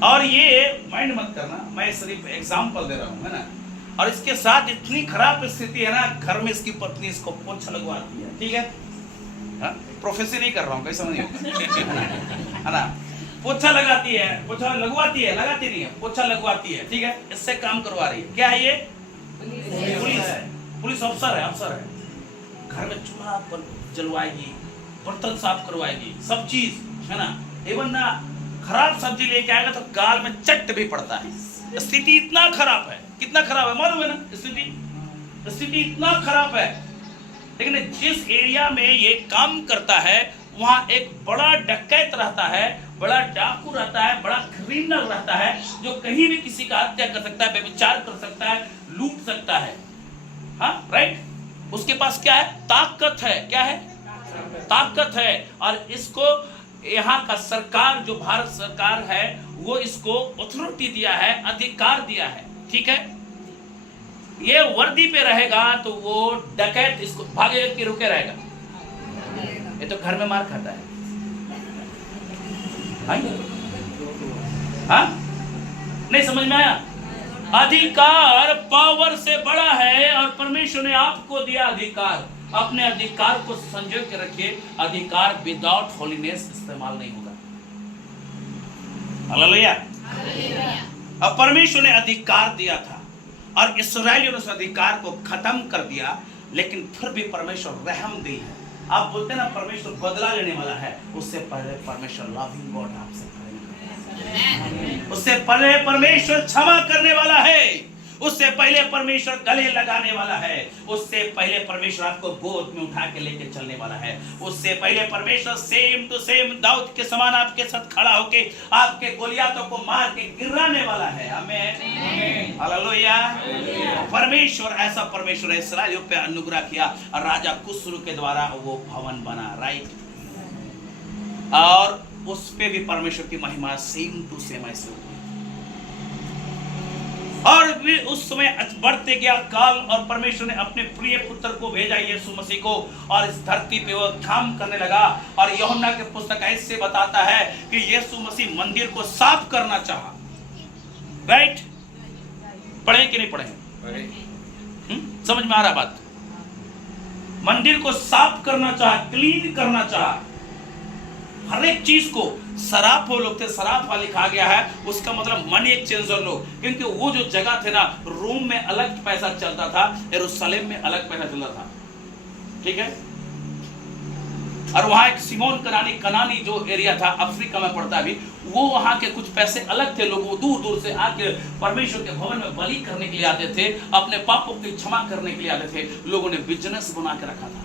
और ये माइंड मत करना, मैं सिर्फ एग्जाम्पल दे रहा हूँ, है ना। और इसके साथ इतनी खराब स्थिति है ना, घर में इसकी पत्नी इसको पोछा लगवाती है, ठीक है। प्रोफेसर नहीं कर रहा हूँ, कैसा नहीं होगा, है ना। पोछा लगाती है, पोछा लगवाती है, लगाती नहीं है, पोछा लगवाती है, ठीक है, इससे काम करवा रही है। क्या है ये? पुलिस है, पुलिस अफसर है। घर में चूल्हा पर जलवाएगी, बर्तन साफ करवाएगी, सब चीज है ना। इवन ना खराब सब्जी लेके आएगा तो गाल में चट भी पड़ता है। स्थिति इतना खराब है, कितना खराब है मालूम है ना? स्थिति इतना खराब है। लेकिन जिस एरिया में ये काम करता है वहां एक बड़ा डकैत रहता है, बड़ा डाकू रहता है, बड़ा क्रिमिनल रहता है, जो कहीं भी किसी का हत्या कर सकता है, व्यभिचार कर सकता है, लूट सकता है। हाँ, राइट। उसके पास क्या है? ताकत है। क्या है? ताकत है। और इसको यहाँ का सरकार, जो भारत सरकार है, वो इसको अथॉरिटी दिया है, अधिकार दिया है, ठीक है। ये वर्दी पे रहेगा तो वो डकैत इसको भागेगा कि रुके रहेगा? ये तो घर में मार खाता है। हाँ? नहीं समझ में आया? अधिकार पावर से बड़ा है और परमेश्वर ने आपको दिया अधिकार। अपने अधिकार को संजो के रखिए। अधिकार विदाउट होलीनेस इस्तेमाल नहीं होगा। हालेलुया। अब परमेश्वर ने अधिकार दिया था और इस्राएलियों ने उस अधिकार को खत्म कर दिया, लेकिन फिर भी परमेश्वर रहमदिल है। आप बोलते हैं ना परमेश्वर बदला लेने वाला है, उससे पहले परमेश्वर लविंग गॉड आपसे करेगा। उससे पहले परमेश्वर क्षमा करने वाला है, उससे पहले परमेश्वर गले लगाने वाला है, उससे पहले परमेश्वर आपको गोद में उठा के लेके चलने वाला है, उससे पहले परमेश्वर सेम टू सेम दाऊद के समान आपके साथ खड़ा होके आपके गोलियातों को मार के गिराने वाला है। आमीन, हालेलुया। परमेश्वर ऐसा परमेश्वर है, इस्राएलियों पे अनुग्रह किया और राजा खुसरू के द्वारा वो भवन बना, राइट। और उस पे भी परमेश्वर की महिमा सेम टू सेम ऐसे हुई। और भी उस समय बढ़ते गया काल और परमेश्वर ने अपने प्रिय पुत्र को भेजा, यीशु मसीह को, और इस धरती पे वो काम करने लगा। और यूहन्ना के पुस्तक ऐसे बताता है कि यीशु मसीह मंदिर को साफ करना चाहा, राइट। पढ़े कि नहीं पढ़े? समझ में आ रहा बात? मंदिर को साफ करना चाहा, क्लीन करना चाहा, हर एक चीज को। सराफो लोग थे, सराफा लिखा गया है, उसका मतलब मनी एक्सचेंजर लोग, क्योंकि वो जो जगह थे ना, रोम में अलग पैसा चलता था, यरूशलेम में अलग पैसा चलता था, ठीक है। और वहां एक सिमोन कनानी जो एरिया था, अफ्रीका में पड़ता भी, वो वहां के कुछ पैसे अलग थे। लोग दूर दूर से आके परमेश्वर के भवन में बलि करने के लिए आते थे, अपने पापों की क्षमा करने के लिए आते थे। लोगों ने बिजनेस बना के रखा था,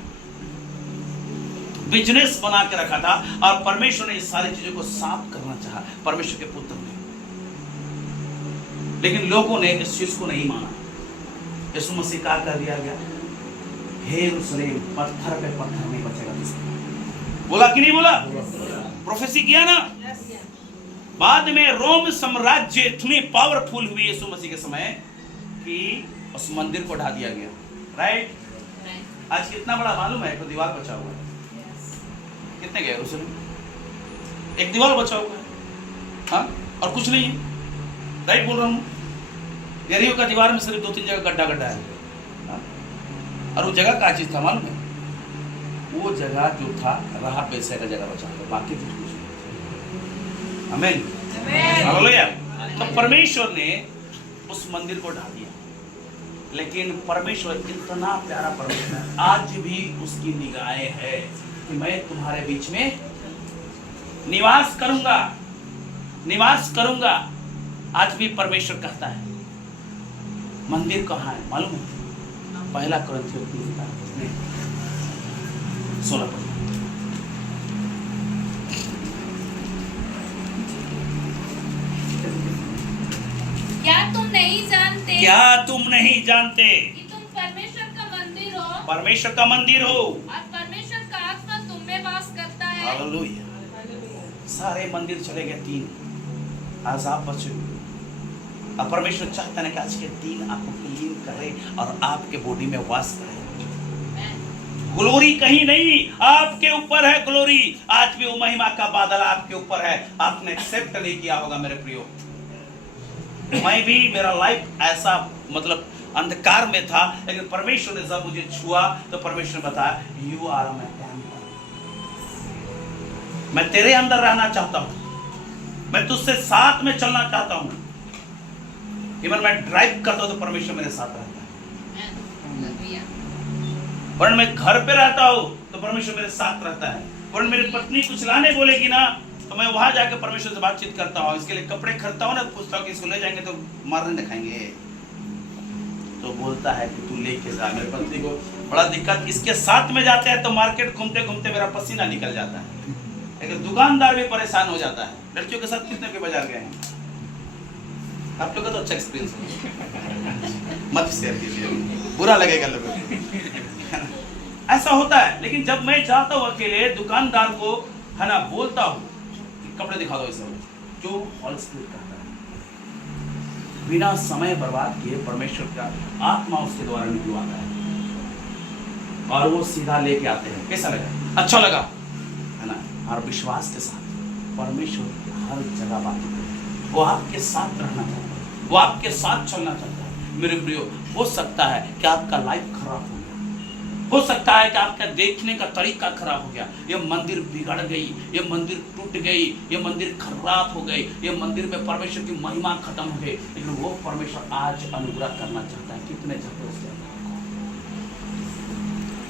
बिजनेस बना के रखा था, और परमेश्वर ने इस सारी चीजों को साफ करना चाहा, परमेश्वर के पुत्र ने। लेकिन लोगों ने इस चीज को नहीं माना। यीशु मसीह का कर दिया गया, हे यरूशलेम, पत्थर पे पत्थर नहीं बचेगा किसी। बोला कि नहीं बोला? प्रोफेसी किया ना। बाद में रोम साम्राज्य इतनी पावरफुल हुई यीशु मसीह के समय कि उस मंदिर को ढा दिया गया, राइट। आज कितना बड़ा मालूम है? एक दीवार बचा हुआ है। कितने गए यरूशलेम? एक दीवार बचा हुआ है, हाँ, और कुछ नहीं है, राइट बोल रहा हूँ। यरीहो का दीवार में सिर्फ 2-3 जगह गड्ढा है, हाँ? और वो जगह क्या चीज था मालूम है? वो जगह जो था राह पैसे का जगह बचा हुआ, बाकी कुछ नहीं। आमीन, हालेलुया। तो परमेश्वर ने उस मंदिर को ढा दिया, लेकिन परमेश्वर इतना प्यारा परमेश्वर है, आज भी उसकी निगाहें है कि मैं तुम्हारे बीच में निवास करूंगा। आज भी परमेश्वर कहता है। मंदिर कहाँ है मालूम है? 1 कुरिन्थियों 16। क्या तुम नहीं जानते कि तुम परमेश्वर का मंदिर हो और परमेश्वर का आत्मा तुम में वास करता है। हालेलुया। सारे मंदिर चले गए 3, आज आप बचे। अब परमेश्वर चाहता है कि आज के 3 आपको क्लीन करे और आपके बॉडी में वास करे। ग्लोरी कहीं नहीं, आपके ऊपर है ग्लोरी। आज भी वो महिमा का बादल आपके ऊपर है। आपने एक्सेप्ट नहीं किया होगा मेरे प्रियो। मैं भी, मेरा लाइफ ऐसा मतलब अंधकार में था, लेकिन परमेश्वर ने जब मुझे छुआ तो परमेश्वर ने बताया, यू आर माय टेम्पल। मैं तेरे अंदर रहना चाहता हूं। मैं तुझसे साथ में चलना चाहता हूं। इवन मैं ड्राइव करता हूं तो परमेश्वर मेरे साथ रहता है। वरन मैं घर पे रहता हूं तो परमेश्वर मेरे साथ रहता है। वरन मेरी पत्नी कुछ लाने बोलेगी ना तो मैं वहां जाकर परमेश्वर से बातचीत करता हूं। इसके लिए कपड़े खरीदता हूं ना, पूछता हूं कि इसको ले जाएंगे तो मारने दिखाएंगे, तो बोलता है कि तू लेके जा। मेरी पत्नी को बड़ा दिक्कत, इसके साथ में जाते हैं तो मार्केट घूमते घूमते मेरा पसीना निकल जाता है। लेकिन दुकानदार भी परेशान हो जाता है। लड़कियों के साथ कितने के बाजार गए हैं आप लोग का? तो अच्छा एक्सपीरियंस है, मत शेयर कीजिए, बुरा लगेगा लोगों को। ऐसा होता है। लेकिन जब मैं जाता हूँ अकेले, दुकानदार को है ना बोलता हूँ कि कपड़े दिखा दो, इसे जो होल स्पिरिट करता है, बिना समय बर्बाद किए परमेश्वर का आत्मा उसके द्वारा निकलवाता है और वो सीधा लेके आते हैं। कैसा लगा? अच्छा लगा, है ना? और विश्वास के साथ परमेश्वर हर जगह बात करता है। वो आपके साथ रहना चाहता है, वो आपके साथ चलना चाहता है। मेरे प्रियो, हो सकता है कि आपका लाइफ खराब हो गया, हो सकता है कि आपका देखने का तरीका खराब हो गया, ये मंदिर बिगड़ गई, ये मंदिर टूट गई, ये मंदिर खराब हो गई, ये मंदिर में परमेश्वर की महिमा खत्म हो गई। लेकिन वो परमेश्वर आज अनुग्रह करना चाहता है। कितने चाहते हो?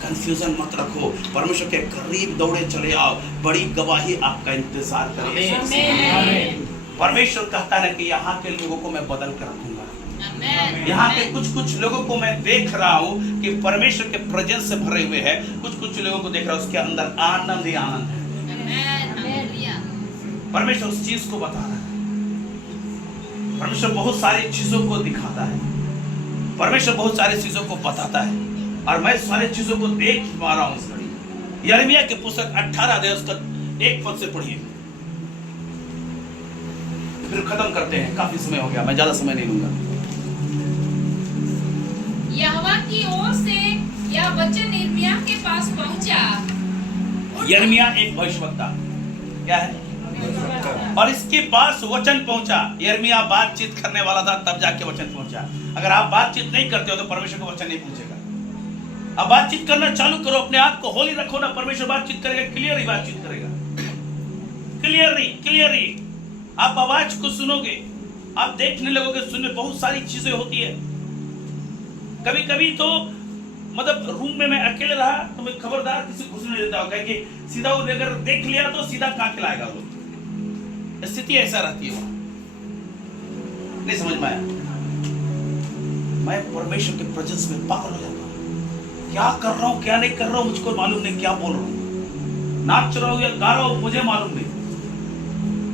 कंफ्यूजन मत रखो, परमेश्वर के करीब दौड़े चले आओ। बड़ी गवाही आपका इंतजार करेगी। परमेश्वर कहता है कि यहाँ के लोगों को मैं बदल कर रखूंगा। यहाँ के कुछ लोगों को मैं देख रहा हूँ कि परमेश्वर के प्रेजेंस से भरे हुए हैं। कुछ लोगों को देख रहा हूँ उसके अंदर आनंद ही आनंद है। परमेश्वर उस चीज को बता रहा है। परमेश्वर बहुत सारी चीजों को दिखाता है, परमेश्वर बहुत सारी चीजों को बताता है और मैं सारी चीजों को देख पा रहा हूं इस घड़ी। यिर्मयाह की पुस्तक 18 अध्याय उसका 1 पद से पढ़िए, फिर खत्म करते हैं। काफी समय हो गया, मैं ज्यादा समय नहीं लूंगा। यहोवा की ओर से यह वचन यिर्मयाह के पास पहुंचा। यिर्मयाह एक भविष्यवक्ता क्या है, और इसके पास वचन पहुंचा। यिर्मयाह बातचीत करने वाला था, तब जाके वचन पहुंचा। अगर आप बातचीत नहीं करते हो तो परमेश्वर को वचन नहीं पहुंचेगा। अब बातचीत करना चालू करो, अपने आप को होली रखो ना, परमेश्वर बातचीत करेगा, क्लियर ही बातचीत करेगा। क्लियरली आप आवाज को सुनोगे, आप देखने लगोगे, सुनने बहुत सारी चीजें होती है। कभी कभी तो मतलब रूम में मैं अकेले रहा तो मैं खबरदार किसी को घुसने देता हूं, कि सीधा वो अगर देख लिया तो सीधा कहां खिलाएगा वो। स्थिति ऐसा रहती है वहां। नहीं समझ में आया? मैं परमेश्वर के प्रेजेंस में पागल हो जाता हूं। क्या कर रहा हूं, क्या नहीं कर रहा हूं, मुझको मालूम नहीं। क्या बोल रहा हूं, नाच रहा हूं या गा रहा हूं, मुझे मालूम नहीं।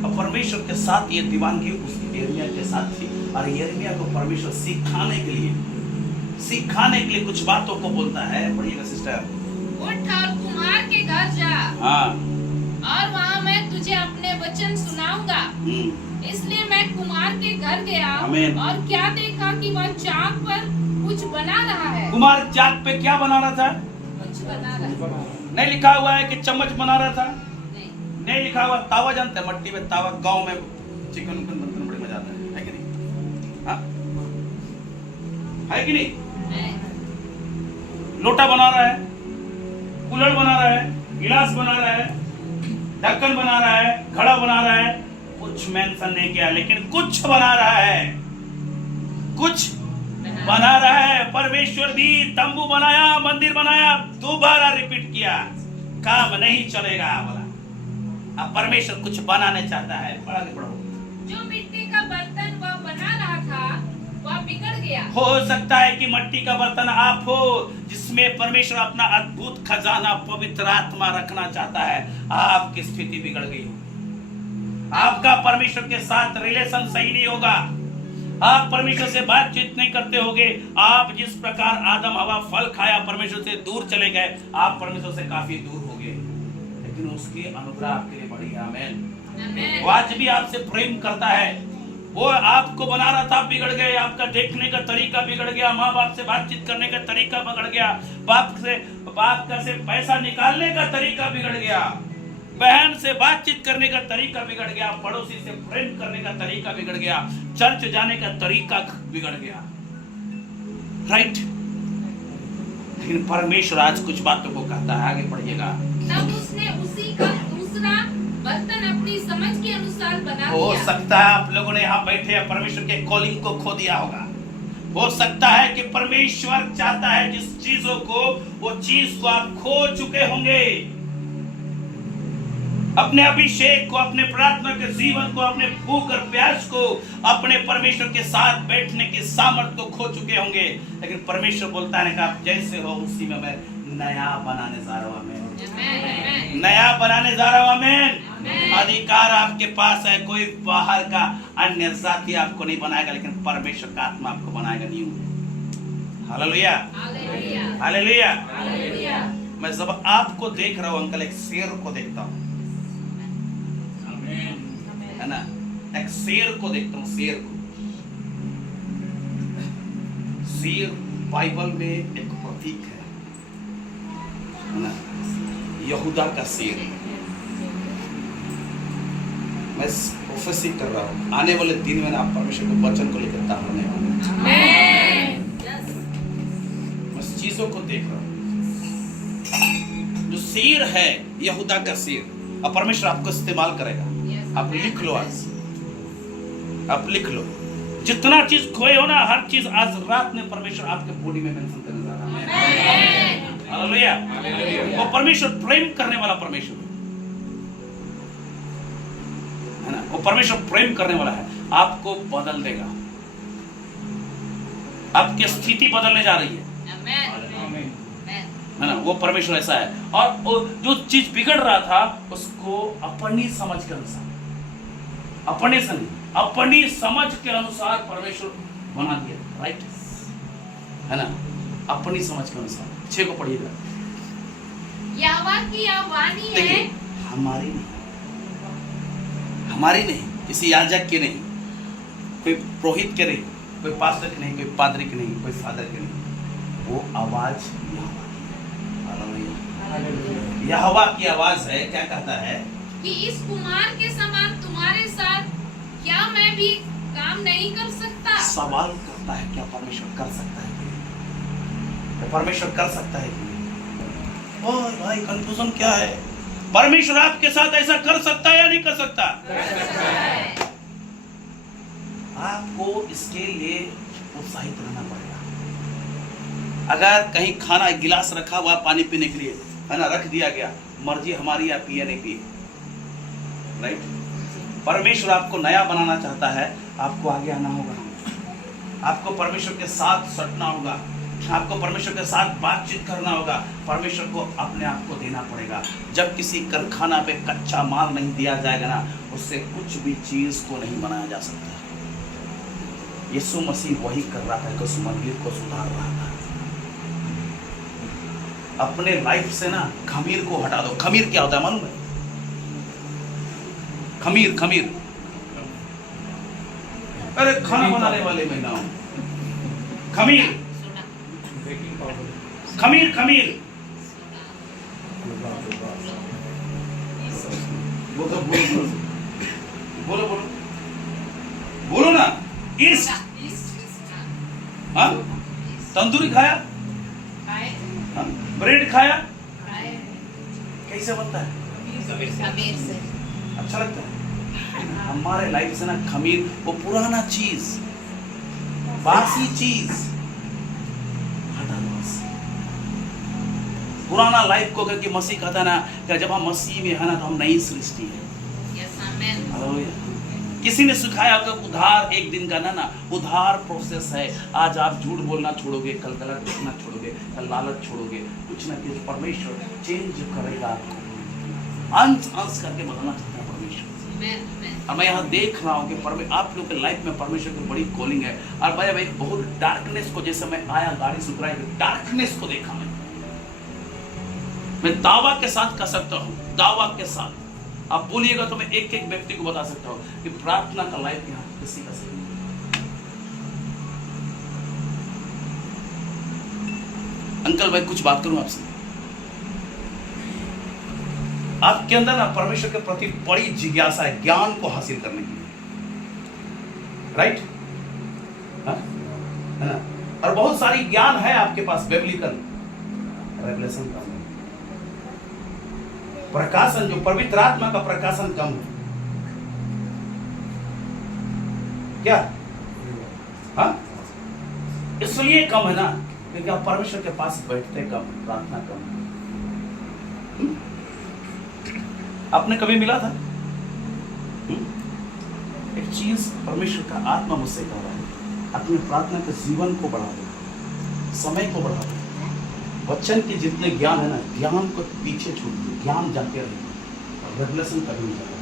अब परमेश्वर के साथ ये दीवानगी उसकी यिर्मयाह के साथ थी, और यिर्मयाह को परमेश्वर सिखाने के लिए कुछ बातों को बोलता है। पढ़िएगा सिस्टर। उठ और कुमार के घर जा, हाँ, और वहाँ मैं तुझे अपने वचन सुनाऊंगा। इसलिए मैं कुमार के घर गया, और क्या देखा कि वह चाक पर कुछ बना रहा है। कुमार चाक पे क्या बना रहा था? कुछ बना रहा। नहीं लिखा हुआ है कि चम्मच बना रहा था, नहीं लिखा हुआ। तावा जानते हैं, मट्टी में तावा, गांव में चिकन उकन बनता है, बड़े मजा आता है कि नहीं? हाँ, है कि नहीं? लोटा बना रहा है, कुल्हड़ बना रहा है, गिलास बना रहा है, ढक्कन बना रहा है, घड़ा बना रहा है। कुछ मेंशन नहीं किया, लेकिन कुछ बना रहा है, कुछ बना रहा है। परमेश्वर भी तंबू बनाया, मंदिर बनाया, दोबारा रिपीट किया, काम नहीं चलेगा बोला। अब परमेश्वर कुछ बनाने चाहता है। आगे बढ़ो। जो मिट्टी का बर्तन वह बना रहा था वह बिगड़ गया। हो सकता है कि मिट्टी का बर्तन आप हो, जिसमें परमेश्वर अपना अद्भुत खजाना पवित्र आत्मा रखना चाहता है। आपकी स्थिति बिगड़ गई हो, आपका परमेश्वर के साथ रिलेशन सही नहीं होगा, आप परमेश्वर से बातचीत नहीं करते होगे। आप जिस प्रकार आदम हवा फल खाया, परमेश्वर से दूर चले गए, आप परमेश्वर से काफी दूर हो गए। लेकिन उसकी अनुग्रह आपके लिए बड़ी है। आमीन। वो आज भी आपसे प्रेम करता है। वो आपको बना रहा था, बिगड़ गए, आपका देखने का तरीका बिगड़ गया, माँ बाप से बातचीत करने का तरीका बिगड़ गया, बाप से पैसा निकालने का तरीका बिगड़ गया, बहन से बातचीत करने का तरीका बिगड़ गया, पड़ोसी से प्रेम करने का तरीका बिगड़ गया, चर्च जाने का तरीका बिगड़ गया। राइट? लेकिन परमेश्वर आज कुछ बातों को कहता है। आगे पढ़िएगा। तब उसने उसी का दूसरा बर्तन अपने अपनी समझ के अनुसार बना हो दिया। सकता है आप लोगों ने यहाँ बैठे परमेश्वर के कॉलिंग को खो दिया होगा। हो सकता है कि परमेश्वर चाहता है जिस चीजों को, वो चीज को आप खो चुके होंगे। अपने अभिषेक को, अपने प्रार्थना के जीवन को, अपने भूख और प्यास को, अपने परमेश्वर के साथ बैठने की सामर्थ्य को खो चुके होंगे। लेकिन परमेश्वर बोलता है कि आप जैसे हो उसी में मैं नया बनाने जा रहा हूं। आमीन। नया बनाने जा रहा हूं। आमीन। अधिकार आपके पास है। कोई बाहर का अन्य जाति आपको नहीं बनाएगा, लेकिन परमेश्वर का आत्मा आपको बनाएगा। न्यू। Hallelujah, hallelujah, hallelujah. मैं जब आपको देख रहा हूं अंकल, एक शेर को देखता हूं, है ना, एक शेर को देखता हूं। शेर को, शेर बाइबल में एक प्रतीक है ना, यहूदा का शेर। मैं प्रोफेसी कर रहा हूं, आने वाले दिन में आप परमेश्वर के वचन को लेकर तारने वाले। मैं इस चीजों को देख रहा हूं। जो शेर है यहूदा का शेर, अब परमेश्वर आपको इस्तेमाल करेगा। आप लिख लो, आज आप लिख लो, जितना चीज खोए हो ना, हर चीज आज रात में परमेश्वर आपके बॉडी में मेंशन करने जा रहा है। हालेलुया। वो परमेश्वर प्रेम करने वाला परमेश्वर है ना, वो परमेश्वर प्रेम करने वाला है। आपको बदल देगा, आपकी स्थिति बदलने जा रही है, है ना। वो परमेश्वर ऐसा है। और जो चीज बिगड़ रहा था उसको अपनी समझ के अनुसार, अपने से नहीं, अपनी समझ के अनुसार परमेश्वर बना दिया। राइट, है ना, अपनी समझ के अनुसार। 6 को पढ़िएगा। यहोवा की यह वाणी है, हमारी नहीं, हमारी नहीं, किसी याजक की नहीं, कोई पुरोहित के नहीं, कोई पास्टर की नहीं, कोई पादरी की नहीं, कोई फादर की नहीं। वो आवाज यहोवा की आवाज है। क्या कहता है कि इस कुमार के समान तुम्हारे साथ क्या मैं भी काम नहीं कर सकता? सवाल करता है, क्या परमेश्वर कर सकता है? क्या परमेश्वर कर सकता है? ओह भाई, कंफ्यूजन क्या है? परमेश्वर आपके साथ ऐसा कर सकता है या नहीं कर सकता? आपको इसके लिए उत्साहित रहना पड़ेगा। अगर कहीं खाना, गिलास रखा हुआ पानी पीने के लिए, है ना, रख दिया गया, मर्जी हमारी, या पिए नहीं पिए। राइट, परमेश्वर आपको नया बनाना चाहता है। आपको आगे आना होगा, आपको परमेश्वर के साथ सटना होगा, आपको परमेश्वर के साथ बातचीत करना होगा। परमेश्वर को अपने आप को देना पड़ेगा। जब किसी कारखाना पे कच्चा माल नहीं दिया जाएगा ना, उससे कुछ भी चीज को नहीं बनाया जा सकता। यीशु मसीह वही कर रहा था कि उस मंदिर को सुधार रहा था। अपने लाइफ से ना खमीर को हटा दो। खमीर क्या होता है मालूम है? खमीर, खमीर, अरे खाना बनाने वाले में ना, खमीर, खमीर, खमीर, बोलो बोलो बोलो बोलो ना। इस हाँ, तंदूरी खाया, ब्रेड खाया, कैसे बनता है? खमीर से। अच्छा लगता है? हमारे लाइफ से ना खमीर, वो पुराना चीज, बासी चीज हटा दो। पुराना लाइफ को करके मसीह कहता ना कि जब हम मसीह में है ना, तो हम नई सृष्टि है। किसी ने सिखाया कि उधार एक दिन का ना उधार प्रोसेस है। आज आप झूठ बोलना छोड़ोगे, कल गलत बोलना छोड़ोगे, कल लालच छोड़ोगे, कुछ ना कुछ परमेश्वर चेंज करेगा आपको, अंश अंश करके बदलना चाहता है परमेश्वर। और मैं यहाँ देख रहा हूँ कि आप लोग के लाइफ में परमेश्वर की बड़ी कॉलिंग है। और भाई बहुत डार्कनेस को, जैसे मैं आया गाड़ी से उतरा, डार्कनेस को देखा मैं दावा के साथ कह सकता हूँ, दावा के साथ आप बोलिएगा तो मैं एक एक व्यक्ति को बता सकता हूँ कि प्रार्थना का लाइफ यहाँ किसी का सही नहीं। अंकल भाई कुछ बात करूं आपसे। आपके अंदर ना परमेश्वर के प्रति बड़ी जिज्ञासा है, ज्ञान को हासिल करने के लिए। राइट, है ना? और बहुत सारी ज्ञान है आपके पास, बिब्लिकल रेवलेशन का प्रकाशन, जो पवित्र आत्मा का प्रकाशन कम है। क्या? हाँ, इसलिए कम है ना क्योंकि आप परमेश्वर के पास बैठते कम, प्रार्थना कम। आपने कभी मिला था? एक चीज परमेश्वर का आत्मा मुझसे कह रहा है, अपनी प्रार्थना के जीवन को बढ़ा दो, समय को बढ़ा दो। वचन के जितने ज्ञान है ना, ज्ञान को पीछे छोड़ दो, ज्ञान जाते रहे, रेवलेशन कभी नहीं जाता।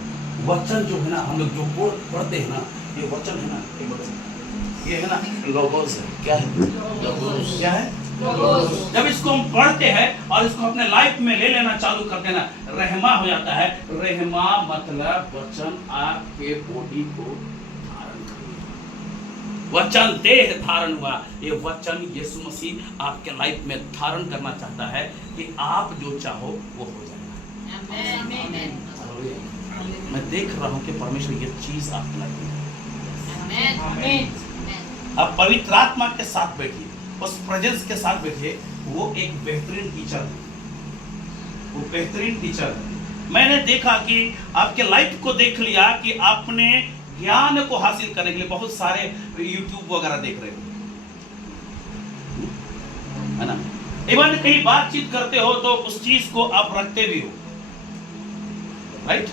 वचन जो है ना, हम लोग जो पढ़ते हैं ना, ये वचन है ना, ये है ना लोगोस है। क्या है? लोगोस। क्या है? लोगोस। जब इसको हम पढ़ते हैं और इसको अपने लाइफ में ले लेना चालू करते हैं ना, रहमा हो जाता है। रहमा मतलब वचन आपके बॉडी को धारण कर, वचन देह धारण हुआ। ये वचन यीशु मसीह आपके लाइफ में धारण करना चाहता है कि आप जो चाहो वो हो जाएगा। आमेन। मैं देख रहा हूं कि परमेश्वर ये चीज आपके लाइफ में। आमेन। आप पवित्र आत्मा के साथ बैठिए, उस प्रेजेंस के साथ बैठिए। वो एक बेहतरीन टीचर है, वो बेहतरीन टीचर है। मैंने देखा कि आपके लाइफ को देख लिया कि आपने ज्ञान को हासिल करने के लिए बहुत सारे यूट्यूब वगैरह देख रहे हो, है ना। इवन कहीं बातचीत करते हो तो उस चीज को आप रखते भी हो, राइट?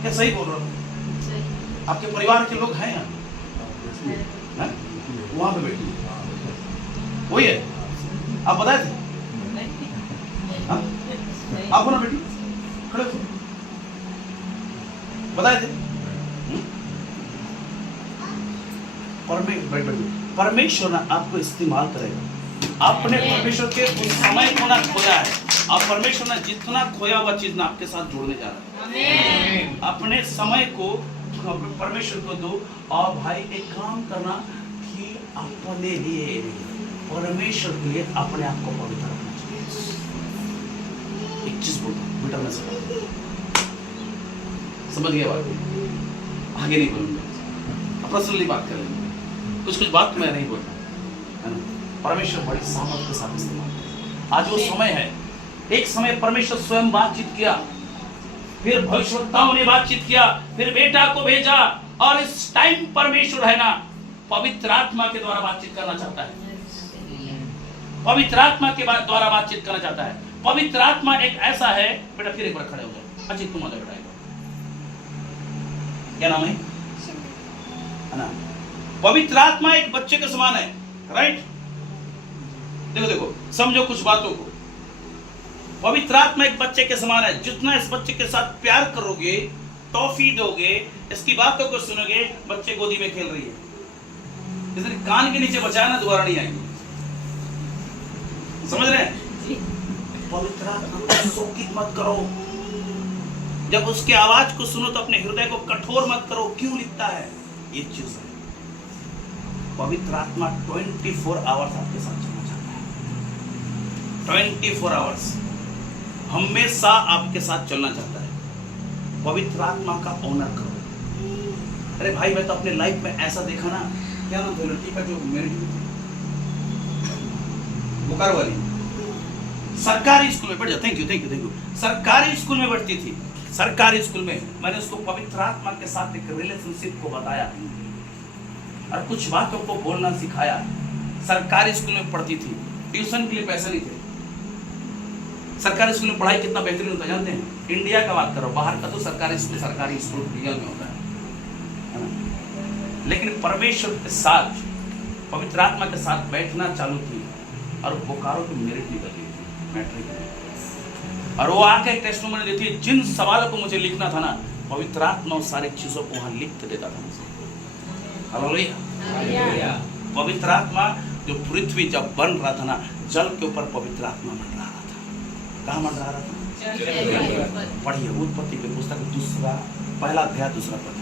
क्या सही बोल रहा हूं? आपके परिवार के लोग हैं यहाँ, वहां पे बैठिए, वही है। आप बताए थे? हाँ? आप हो ना बेटी, खड़े हो, बताए थे? परमेश्वर ना आपको इस्तेमाल करेगा। आपने परमेश्वर के उस समय को ना खोया है, आप परमेश्वर ने जितना खोया हुआ चीज ना आपके साथ जोड़ने जा रहा है। अपने समय को परमेश्वर को दो। और भाई एक काम करना कि अपने लिए, परमेश्वर के लिए अपने आप को पवित्र रखना चाहिए। एक चीज बोलता हूं, बेटा मैं समझ गया बात, आगे नहीं बोलूंगा, पर्सनली बात कर लेंगे। कुछ बात मैं नहीं बोलता, है ना। परमेश्वर बड़ी सामर्थ के साथ इस्तेमाल करता है। आज वो समय है, एक समय परमेश्वर स्वयं बातचीत किया, फिर भविष्यवक्ताओं ने बातचीत किया, फिर बेटा को भेजा, और इस टाइम परमेश्वर है ना पवित्र आत्मा के द्वारा बातचीत करना चाहता है। पवित्र आत्मा के द्वारा बातचीत करना चाहता है। पवित्र आत्मा एक ऐसा है, बेटा फिर एक बार खड़े हो जाओ। अच्छा तुम आ जाओ बेटा, क्या नाम है ना? पवित्र आत्मा एक बच्चे के समान है, राइट? देखो देखो, समझो कुछ बातों को। पवित्र आत्मा एक बच्चे के समान है। जितना इस बच्चे के साथ प्यार करोगे, टॉफी दोगे, इसकी बातों को सुनोगे, बच्चे गोदी में खेल रही है, इसलिए कान के नीचे बचाया ना, दोबारा नहीं आएगी। समझ रहे हैं? पवित्र आत्मा को शोकित मत करो। जब उसके आवाज को सुनो तो अपने हृदय को कठोर मत करो। क्यों लिखता है? ये चीज है। पवित्र आत्मा 24 आवर्स आपके साथ चलना चाहता है। 24 आवर्स हमेशा आपके साथ चलना चाहता है। पवित्र आत्मा का ऑनर करो। अरे भाई, मैं तो अपने लाइफ में ऐसा देखा ना, क्या नाम था लड़की का जो मेरी बुखार वाली, सरकारी स्कूल में पढ़ जा, थैंक यू, सरकारी स्कूल में पढ़ती थी। सरकारी स्कूल में मैंने उसको पवित्र आत्मा के साथ एक रिलेशनशिप को बताया और कुछ बातों को बोलना सिखाया। सरकारी स्कूल में पढ़ती थी, ट्यूशन के लिए पैसे नहीं थे। सरकारी स्कूल में पढ़ाई कितना बेहतरीन होता है जानते हैं? इंडिया का बात करो, बाहर का तो सरकारी स्कूल रियल में होता है ना। लेकिन परमेश्वर के साथ, पवित्र आत्मा के साथ बैठना चालू की और बोकारो की मेरिट निकल गई थी, मैट्रिक में। और वो आके टेस्टिमनी देती है, जिन सवालों को मुझे लिखना था ना, पवित्र आत्मा उस सारी चीजों को वहां लिख देता था मुझे। हालेलुया। पवित्र आत्मा जो पृथ्वी जब बन रहा था ना, जल के ऊपर पवित्र आत्मा मंडरा रहा था। कहाँ मंडरा रहा था? पढ़िए उत्पत्ति की पुस्तक 1 अध्याय 2 पद।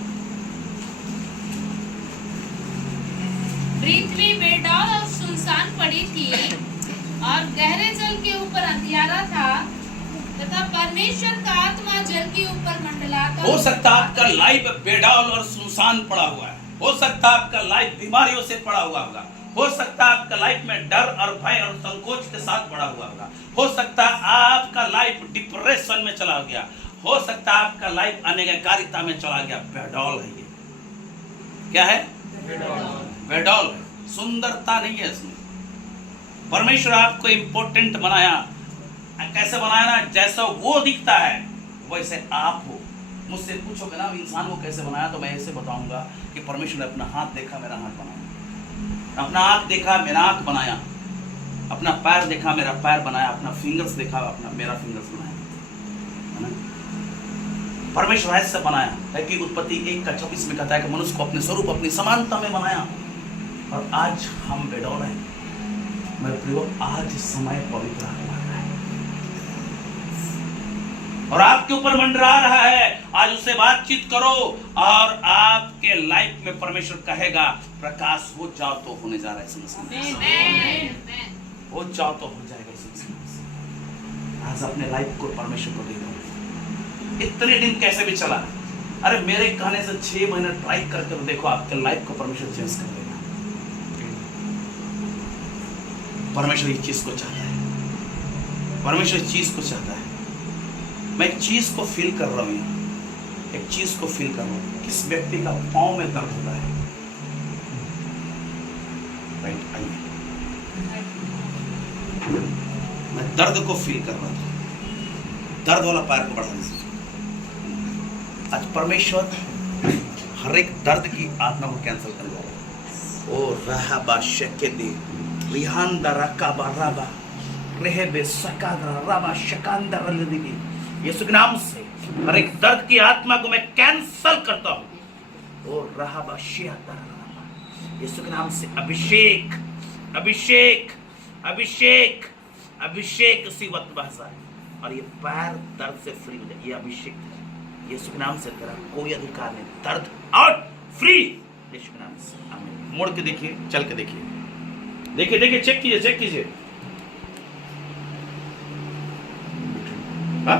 पृथ्वी बेडौल और सुनसान पड़ी थी और गहरे जल के ऊपर अंधियारा था तथा परमेश्वर का आत्मा जल के ऊपर मंडलाता। हो सकता है आपका लाइफ बेडौल और सुनसान पड़ा हुआ है। हो सकता है आपका लाइफ बीमारियों से पड़ा हुआ होगा। हो सकता है आपका लाइफ में डर और भय और संकोच के साथ पड़ा हुआ होगा। हो सकता है आपका लाइफ डिप्रेशन में चला गया। हो सकता है आपका लाइफ अनेकाकारिता में चला गया। बेडौल है ये, क्या है? वेडॉल है, सुंदरता नहीं है इसमें। परमेश्वर आपको इंपॉर्टेंट बनाया, कैसे बनाया ना, जैसा वो दिखता है वैसे आप हो। मुझसे पूछोगे ना इंसान को कैसे बनाया, तो मैं ऐसे बताऊंगा कि परमेश्वर ने अपना हाथ देखा, मेरा हाथ बनाया, अपना आंख देखा, मेरा आंख बनाया, अपना पैर देखा, मेरा पैर बनाया, अपना फिंगर्स देखा, अपना मेरा फिंगर्स बनाया, है ना? परमेश्वर ऐसे बनाया है कि उत्पत्ति 1:26 में कहता है कि मनुष्य को अपने स्वरूप अपनी समानता में बनाया। और आज हम बेडौल हैं मेरे प्रियो, आज समय पवित्र आत्मा का है और आपके ऊपर मंडरा रहा है। आज उससे बातचीत करो और आपके लाइफ में परमेश्वर कहेगा प्रकाश हो जाओ, तो होने जा रहा है समझ, हो जाओ तो हो जाएगा। आज अपने लाइफ को परमेश्वर को दे दो। इतने दिन कैसे भी चला, अरे मेरे कहने से 6 महीने ट्राई करके तो देखो, आपके लाइफ को परमेश्वर चेंज कर देगा। परमेश्वर इस चीज को चाहता है, परमेश्वर इस चीज को चाहता है। मैं एक चीज को फील कर रहा हूं यहाँ, एक चीज को फील कर रहा हूं। किस व्यक्ति का पांव में दर्द होता है? राइट, आइए, मैं दर्द को फील कर रहा था, दर्द वाला पैर को बढ़ा दीजिए। आज परमेश्वर हर एक दर्द की आत्मा को कैंसिल कर देगा। ओ रहबा शकेदी रिहांदा रकाबा रबा रहबे सकादा रबा शकांदा लदगी, यीशु के नाम से हर एक दर्द की आत्मा को मैं कैंसिल करता हूं। ओ रहबा शियादा रबा, यीशु के नाम से अभिषेक अभिषेक अभिषेक अभिषेक सीवत बहसा, और ये पैर दर्द से फ्री हो जाए। ये अभिषेक है, यीशु के नाम से तेरा कोई अधिकार नहीं, दर्द आउट, फ्री, यीशु के नाम से, आमीन। मोड़ के देखिए, चल के देखिए, देखिए देखिए, चेक कीजिए, चेक कीजिए। हाँ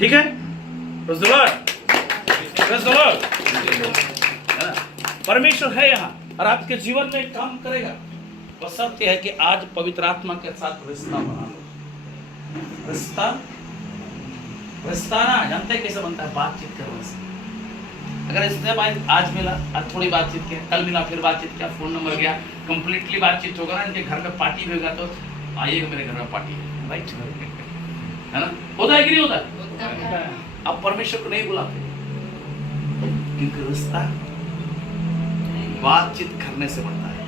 ठीक है, praise the Lord, praise the Lord, है ना? परमेश्वर है यहाँ और आपके जीवन में काम करेगा। बस शर्त यह है कि आज पवित्र आत्मा के साथ रिश्ता बना लो। रिश्ता ना जानते हैं कैसे बनता है? बातचीत करने से। अगर इसने आज मिला, आज थोड़ी बातचीत किया, कल मिला, फिर बातचीत किया, फोन नंबर गया, कंप्लीटली बातचीत होगा ना, इनके घर में पार्टी भी होगा तो आइएगा, मेरे घर में पार्टी है, राइट, है ना? होता है कि नहीं होता? आप परमेश्वर को नहीं बुलाते क्योंकि रिश्ता बातचीत करने से बनता है।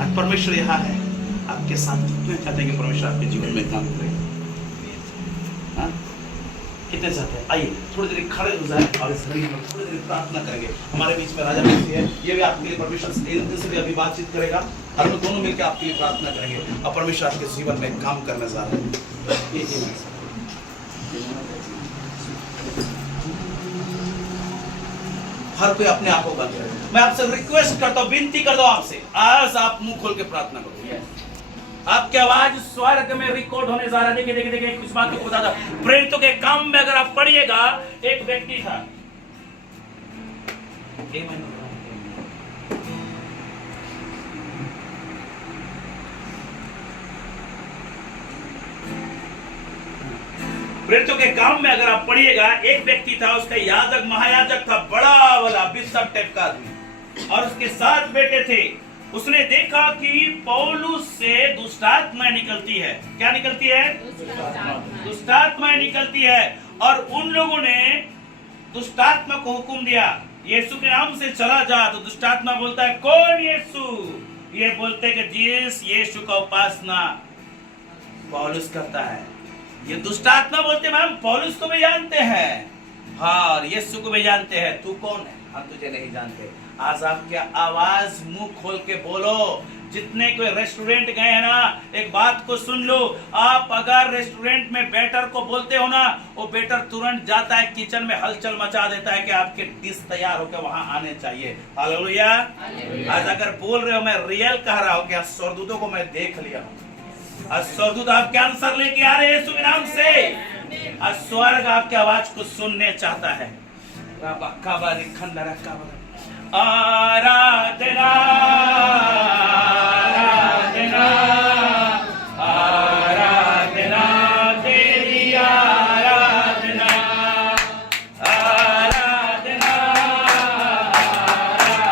आज परमेश्वर यहाँ है आपके साथ, कितने चाहते हैं कि परमेश्वर आपके जीवन में काम करे? हाँ? कितने चाहते हैं? आइए थोड़ी देर खड़े हो जाए और इस घड़ी में थोड़ी देर प्रार्थना करेंगे। हमारे बीच में राजा मसीह है, ये भी आपके लिए परमेश्वर से भी अभी बातचीत करेगा और हम दोनों मिलकर आपके लिए प्रार्थना करेंगे और परमेश्वर आपके जीवन में काम करने जा रहे हैं। हर कोई अपने आप को बंद करे। मैं आपसे रिक्वेस्ट करता हूँ, विनती करता हूँ आपसे, आज आप मुंह खोल के प्रार्थना करो। आपकी आवाज स्वर्ग में रिकॉर्ड होने जा रहा है। देखिए देखिए देखिए, कुछ बात को बता दो। प्रेरितों के काम में अगर आप पढ़िएगा, एक व्यक्ति था, प्रेरितों के काम में अगर आप पढ़िएगा, एक व्यक्ति था, उसका याजक महायाजक था, बड़ा वाला बिशप टाइप का आदमी, और उसके 7 बेटे थे। उसने देखा कि पौलुस से दुष्टात्माएं निकलती है। क्या निकलती है? दुष्टात्माएं निकलती है। और उन लोगों ने दुष्टात्मा को हुक्म दिया, यीशु के नाम से चला जा। तो दुष्टात्मा बोलता है, कौन यीशु? ये बोलते कि जिस यीशु का उपासना पौलुस करता है। ये दुष्टात्मा बोलते हैं, हम पौलुस को भी जानते हैं, हाँ यीशु को भी जानते हैं, तू कौन है? हम तुझे नहीं जानते। आज आप क्या आवाज मुंह खोल के बोलो। जितने कोई रेस्टोरेंट गए हैं ना, एक बात को सुन लो, आप अगर रेस्टोरेंट में वेटर को बोलते हो ना, वो वेटर तुरंत जाता है किचन में, हलचल मचा देता है कि आपके डिश तैयार होकर वहां आने चाहिए। हालेलुया। आज अगर बोल रहे हो, मैं रियल कह रहा हूँ कि आज स्वर्गदूतों को मैं देख लिया हूँ। आज स्वर्गदूत आपके आंसर लेके आ रहे हैं यीशु के नाम से। आज स्वर्ग आपकी आवाज को सुनने चाहता है। आराधना आराधना आराधना तेरी आराधना आराधना आराधना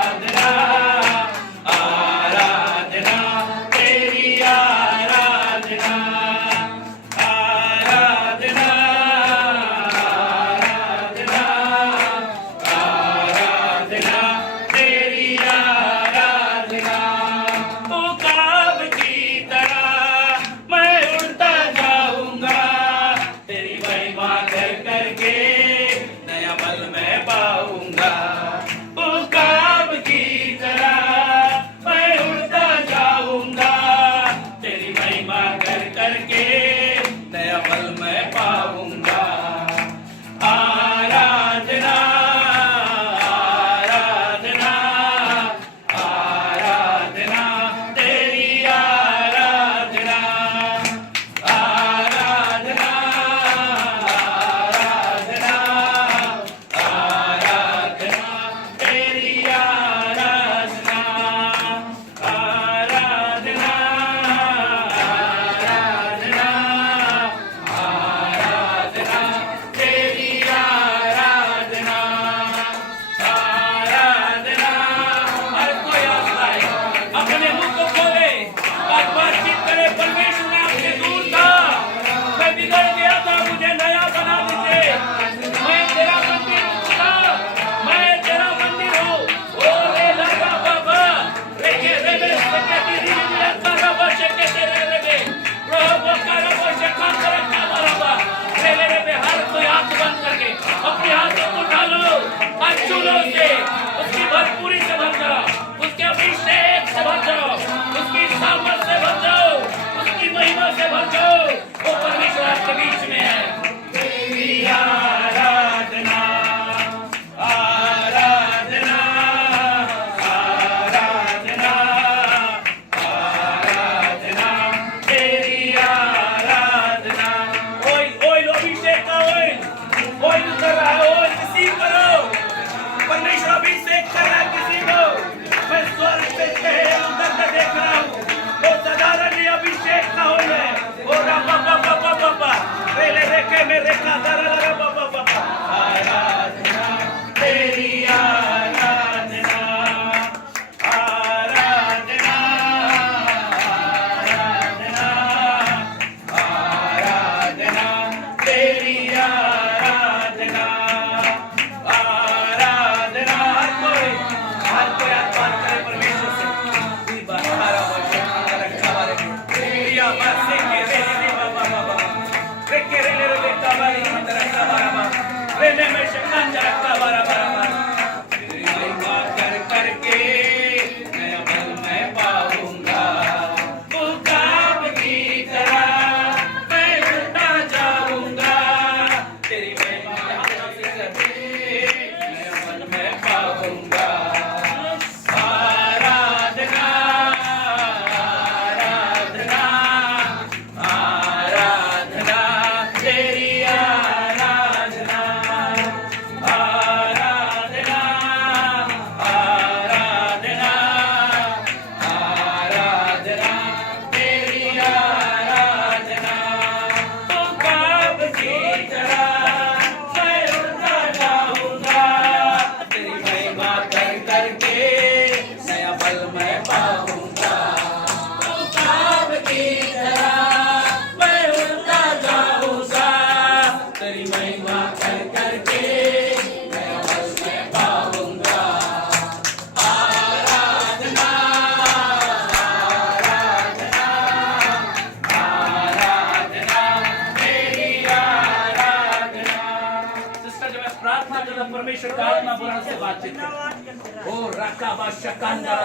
परमेश्वर का आत्मा बुलाने से बातचीत करे। ओ रकाबा शकंदर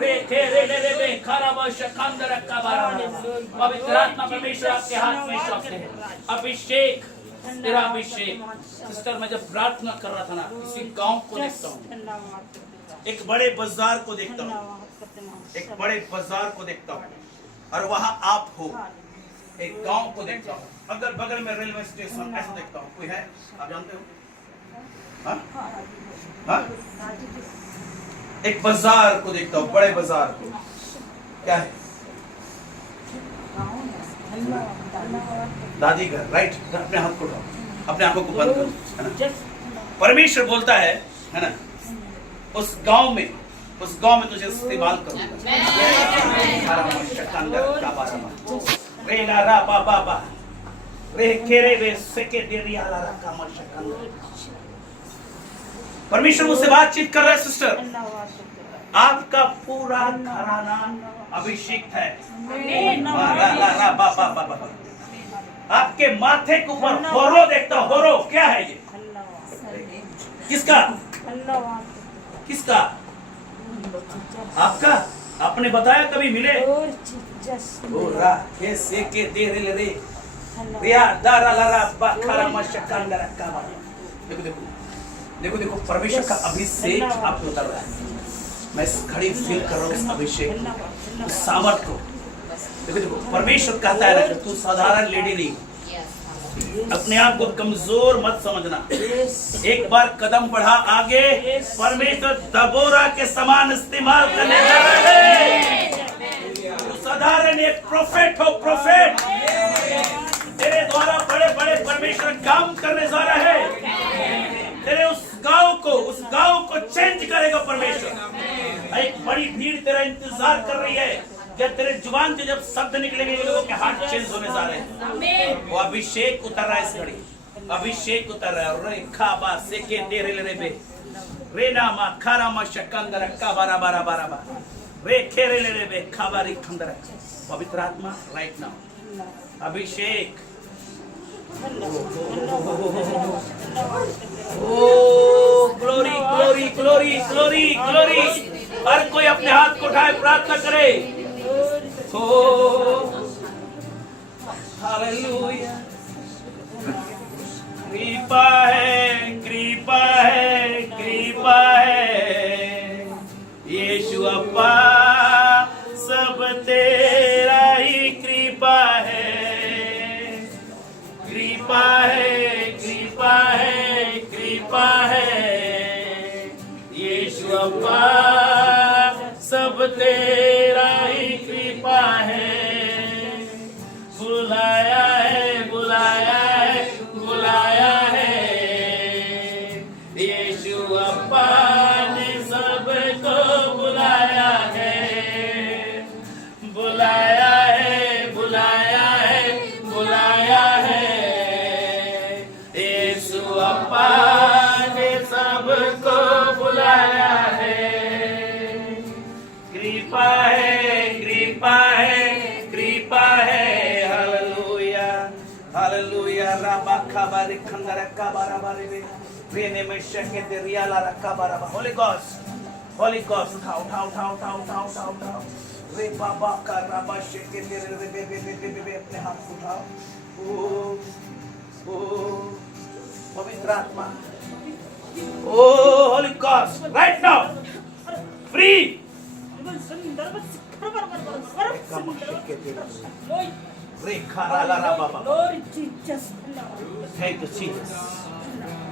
रे तेरे ले खराबा शकंदर रकाबा। पवित्र आत्मा परमेश्वर आपके हाथ में सौंपते हैं। अभिषेक, तेरा अभिषेक। सिस्टर, मैं जब प्रार्थना कर रहा था ना, किसी गांव को देखता हूँ, एक बड़े बाजार को देखता हूँ, एक बड़े बाजार को देखता हूँ, और वहां आप हो। एक गांव को देखता हूँ, अगल बगल में रेलवे स्टेशन, ऐसा देखता हूँ। कोई है, आप जानते हो? हाँ? हाँ? एक बाजार को देखता हूँ, बड़े बाजार को। क्या है? दादी घर, राइट? अपने हाथ को उठाओ, अपने आंखों को बंद करो, है ना? परमेश्वर बोलता है ना, उस गांव में तुझे इस्तेमाल करूंगा। परमेश्वर मुझसे बातचीत कर रहा है। सिस्टर, आपका पूरा घराना अभिषेक है। आपके माथे के ऊपर होरो देखता हूं। होरो क्या है ये? किसका? किसका? आपका? आपने बताया कभी मिले? देखो देखो देखो, परमेश्वर का अभिषेक आप पे उतर रहा है। मैं इस घड़ी फील कर रहा हूँ इस अभिषेक, इस सामर्थ को। देखो देखो, परमेश्वर कहता है ना, तू साधारण लेडी नहीं, अपने आप को कमजोर मत समझना। एक बार कदम बढ़ा आगे, परमेश्वर दबोरा के समान इस्तेमाल करने जा रहा है। तू साधारण एक प्रोफेट हो, प्रोफेट। तेरे द्वारा बड़े बड़े परमेश्वर काम करने जा रहा है। तेरे उस गांव को चेंज करेगा परमेश्वर। एक बड़ी भीड़ तेरा इंतजार कर रही है। जब तेरे जुबान से जब शब्द निकलेंगे, लोगों के हाथ चेंज होने जा रहे हैं। वो अभिषेक उतर रहा है इस घड़ी, अभिषेक उतर रहा है। रे खाबा सेके तेरे ले बे रे नामा खारामा शकंदर का बारा बारा बारा बा रे खेरे ले बे खाबारी खंदर। पवित्र आत्मा राइट नाउ, अभिषेक। O glory glory glory glory glory. हर कोई अपने हाथ को उठाए, प्रार्थना करे। हालेलुया। कृपा है, कृपा है, कृपा है, यीशु अप्पा, सब तेरा ही कृपा है। कृपा है, कृपा है, कृपा है, यीशु अप्पा, सब तेरा ही कृपा है। बुलाया है, बुलाया है, बुलाया है, यीशु अप्पा ने सबको बुलाया है। बुलाया है, बुलाया है, बुलाया है, यीशु अप्पा ने सबको बुलाया है। कृपा है, कृपा है, कृपा है। Hallelujah, hallelujah. राबा खाबारी खंदर का बारा बारे में रेने में शके दे रियाला रखा बारा बा। होली गॉस्ट, होली गॉस्ट, उठाओ उठाओ उठाओ उठाओ उठाओ उठाओ उठाओ। रे बाबा का राबा शके दे रे अपने हाथ उठाओ। ओ पवित्र आत्मा, O holy ghost, right now free.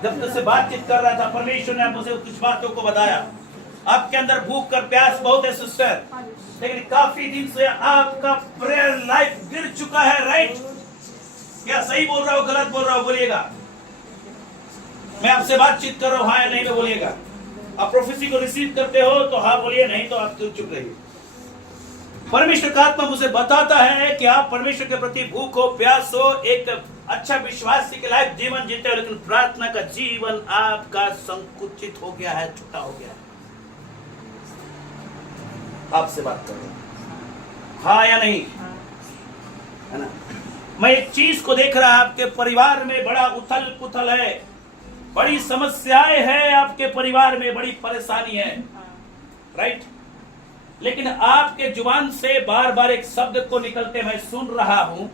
जब तुझसे बातचीत कर रहा था, परमेश्वर ने मुझे कुछ बातों को बताया। आपके अंदर भूख और प्यास बहुत है सिस्टर, लेकिन काफी दिन से आपका प्रेयर लाइफ गिर चुका है, राइट? क्या सही बोल रहा हूँ, गलत बोल रहा हूँ? बोलिएगा। मैं आपसे बातचीत कर रहा हूँ, हाँ या नहीं में बोलिएगा। आप प्रोफेसी को रिसीव करते हो तो हाँ बोलिए, नहीं तो आप चुप रहिए। परमेश्वर का आत्मा मुझे बताता है कि आप परमेश्वर के प्रति भूख हो, प्यास हो, एक अच्छा विश्वासी के लायक जीवन जीते हो, लेकिन प्रार्थना का जीवन आपका संकुचित हो गया है, छोटा हो गया है। आपसे बात कर रहा हूं, हाँ या नहीं, है ना? मैं एक चीज को देख रहा, आपके परिवार में बड़ा उथल पुथल है। बड़ी समस्याएं हैं आपके परिवार में, बड़ी परेशानी है, राइट। लेकिन आपके जुबान से बार बार एक शब्द को निकलते मैं सुन रहा हूं,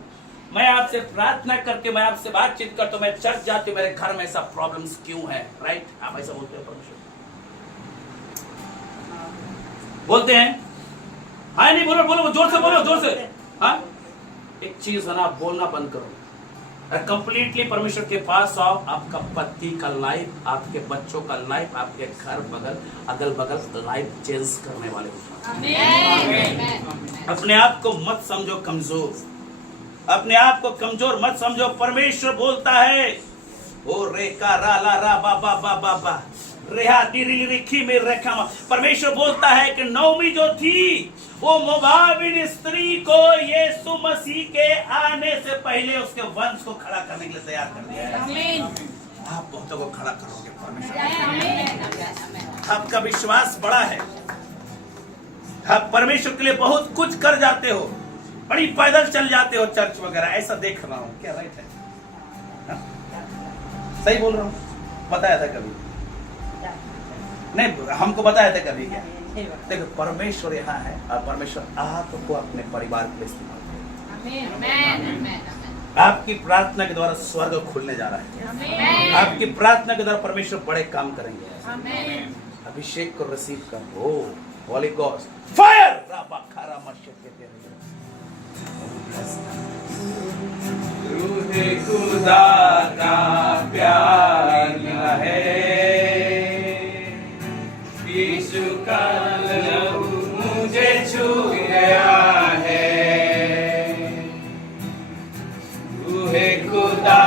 मैं आपसे प्रार्थना करके, मैं आपसे बातचीत करता हूं, मैं चर्च जाती हूं, मेरे घर में ऐसा प्रॉब्लम्स क्यों है, राइट। आप ऐसा बोलते हैं, परमेश्वर बोलते हैं, हाँ नहीं बोलो, बोलो जोर से बोलो, जोर से। हाँ, एक चीज है ना, आप बोलना बंद करो, कंप्लीटली परमेश्वर के पास आओ। आपका पति का लाइफ, आपके बच्चों का लाइफ, आपके घर बगल अगल बगल लाइफ चेंज करने वाले हो। अपने आप को मत समझो कमजोर, अपने आप को कमजोर मत समझो। परमेश्वर बोलता है, ओ रेका रा ला रा बा बा बा बा बा रेहा दिरी रिखी में रेखा। परमेश्वर बोलता है कि नौमी जो थी वो मोआबिन स्त्री को यीशु मसीह के आने से पहले उसके वंश को खड़ा करने के लिए तैयार कर दिया है। आप बहुतों को खड़ा करोगे परमेश्वर। आपका विश्वास बड़ा है, आप परमेश्वर के लिए बहुत कुछ कर जाते हो, बड़ी पैदल चल जाते हो चर्च वगैरह, ऐसा देख रहा हूँ। क्या राइट है? सही बोल रहा हूँ? बताया था कभी नहीं, हमको बताया था कभी क्या? देखो परमेश्वर यहाँ है और परमेश्वर आपको अपने परिवार के लिए इस्तेमाल करेगा। आपकी प्रार्थना के द्वारा स्वर्ग खुलने जा रहा है। आपकी प्रार्थना के द्वारा परमेश्वर बड़े काम करेंगे। अभिषेक को रिसीव करो, होली गॉस्ट फायर। रूहे खुदा का प्यार मिला है, यीशु का लहू मुझे छू गया है। रूहे खुदा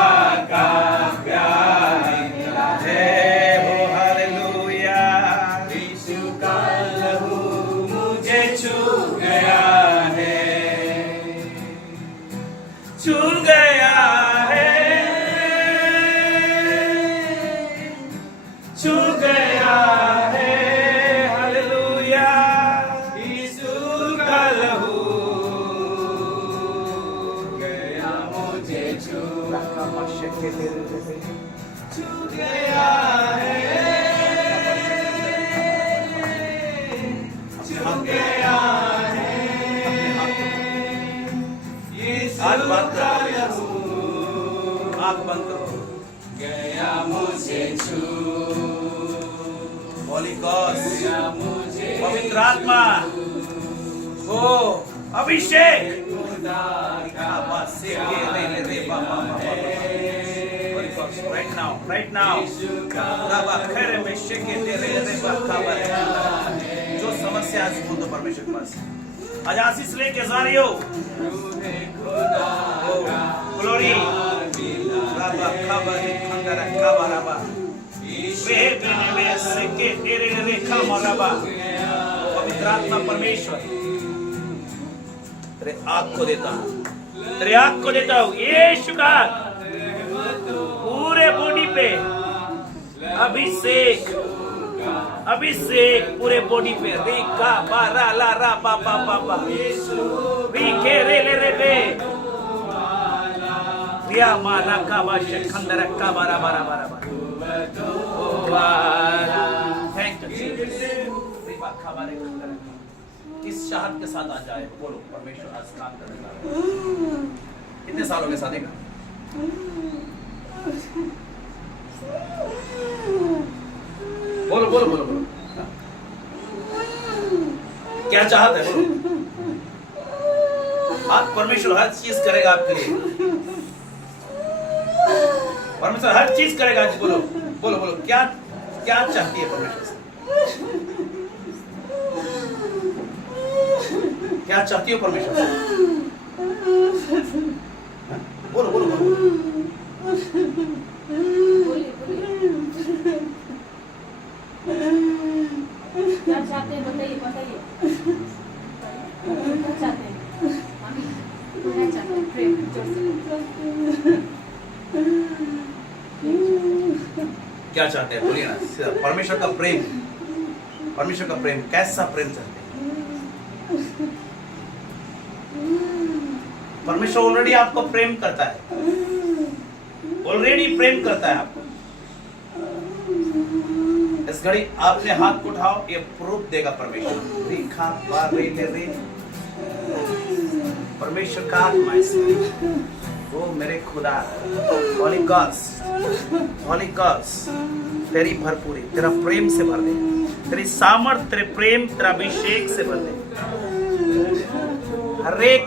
का प्यार मिला है, हो हालेलुया। यीशु का लहू मुझे छू गया है, छू गया है, छू गया है। छू गया है, छू गया है, आँख बंद करो, आँख बंद करो। गया मुझे छू, होली गॉस्ट, पवित्र आत्मा, ओ अभिषेक, right now, जो समस्या आज बोल दो परमेश्वर के पास, आज आशीष लेके जा रही हो। ग्लोरी पवित्र आत्मा परमेश्वर तेरे आँख को देता हूँ, तेरे आँख को देता हूँ। यीशु का पूरे बॉडी पे अभिषेक, अभिषेक पूरे बॉडी पे। रिका बारा ला रा बा बा बा बा रिके रे ले रे बे रिया माना का बा शखंदर का बारा बारा बारा बारा। ओ बारा थैंक यू रिबा खबारे खंदर। किस चाहत के साथ आ जाए, बोलो परमेश्वर आज काम करने वाला है। कितने सालों के साथ है? बोलो बोलो बोलो बोलो, क्या चाहत है बोलो। आज परमेश्वर हर चीज करेगा आपके लिए, परमेश्वर हर चीज करेगा। आज बोलो बोलो बोलो, क्या क्या चाहती है परमेश्वर से? क्या चाहती हो परमेश्वर से? बोलो बोलो बोलो। क्या चाहते हैं बताइए, बताइए क्या चाहते हैं? क्या चाहते हैं? प्रेम, क्या चाहते हैं बोलिए ना। परमेश्वर का प्रेम, परमेश्वर का प्रेम, कैसा प्रेम चाहते हैं? परमेश्वर ऑलरेडी आपको प्रेम करता है, ऑलरेडी प्रेम करता है आपको। इस घड़ी आपने हाथ को उठाओ, ये प्रूफ देगा परमेश्वर। रेखा रे ले रे, परमेश्वर का आत्मा इसमें, वो मेरे खुदा, होली गॉड्स, तेरी भरपूरी, तेरा प्रेम से भर दे, तेरी सामर्थ, तेरे प्रेम, तेरा अभिषेक से भर दे। हर एक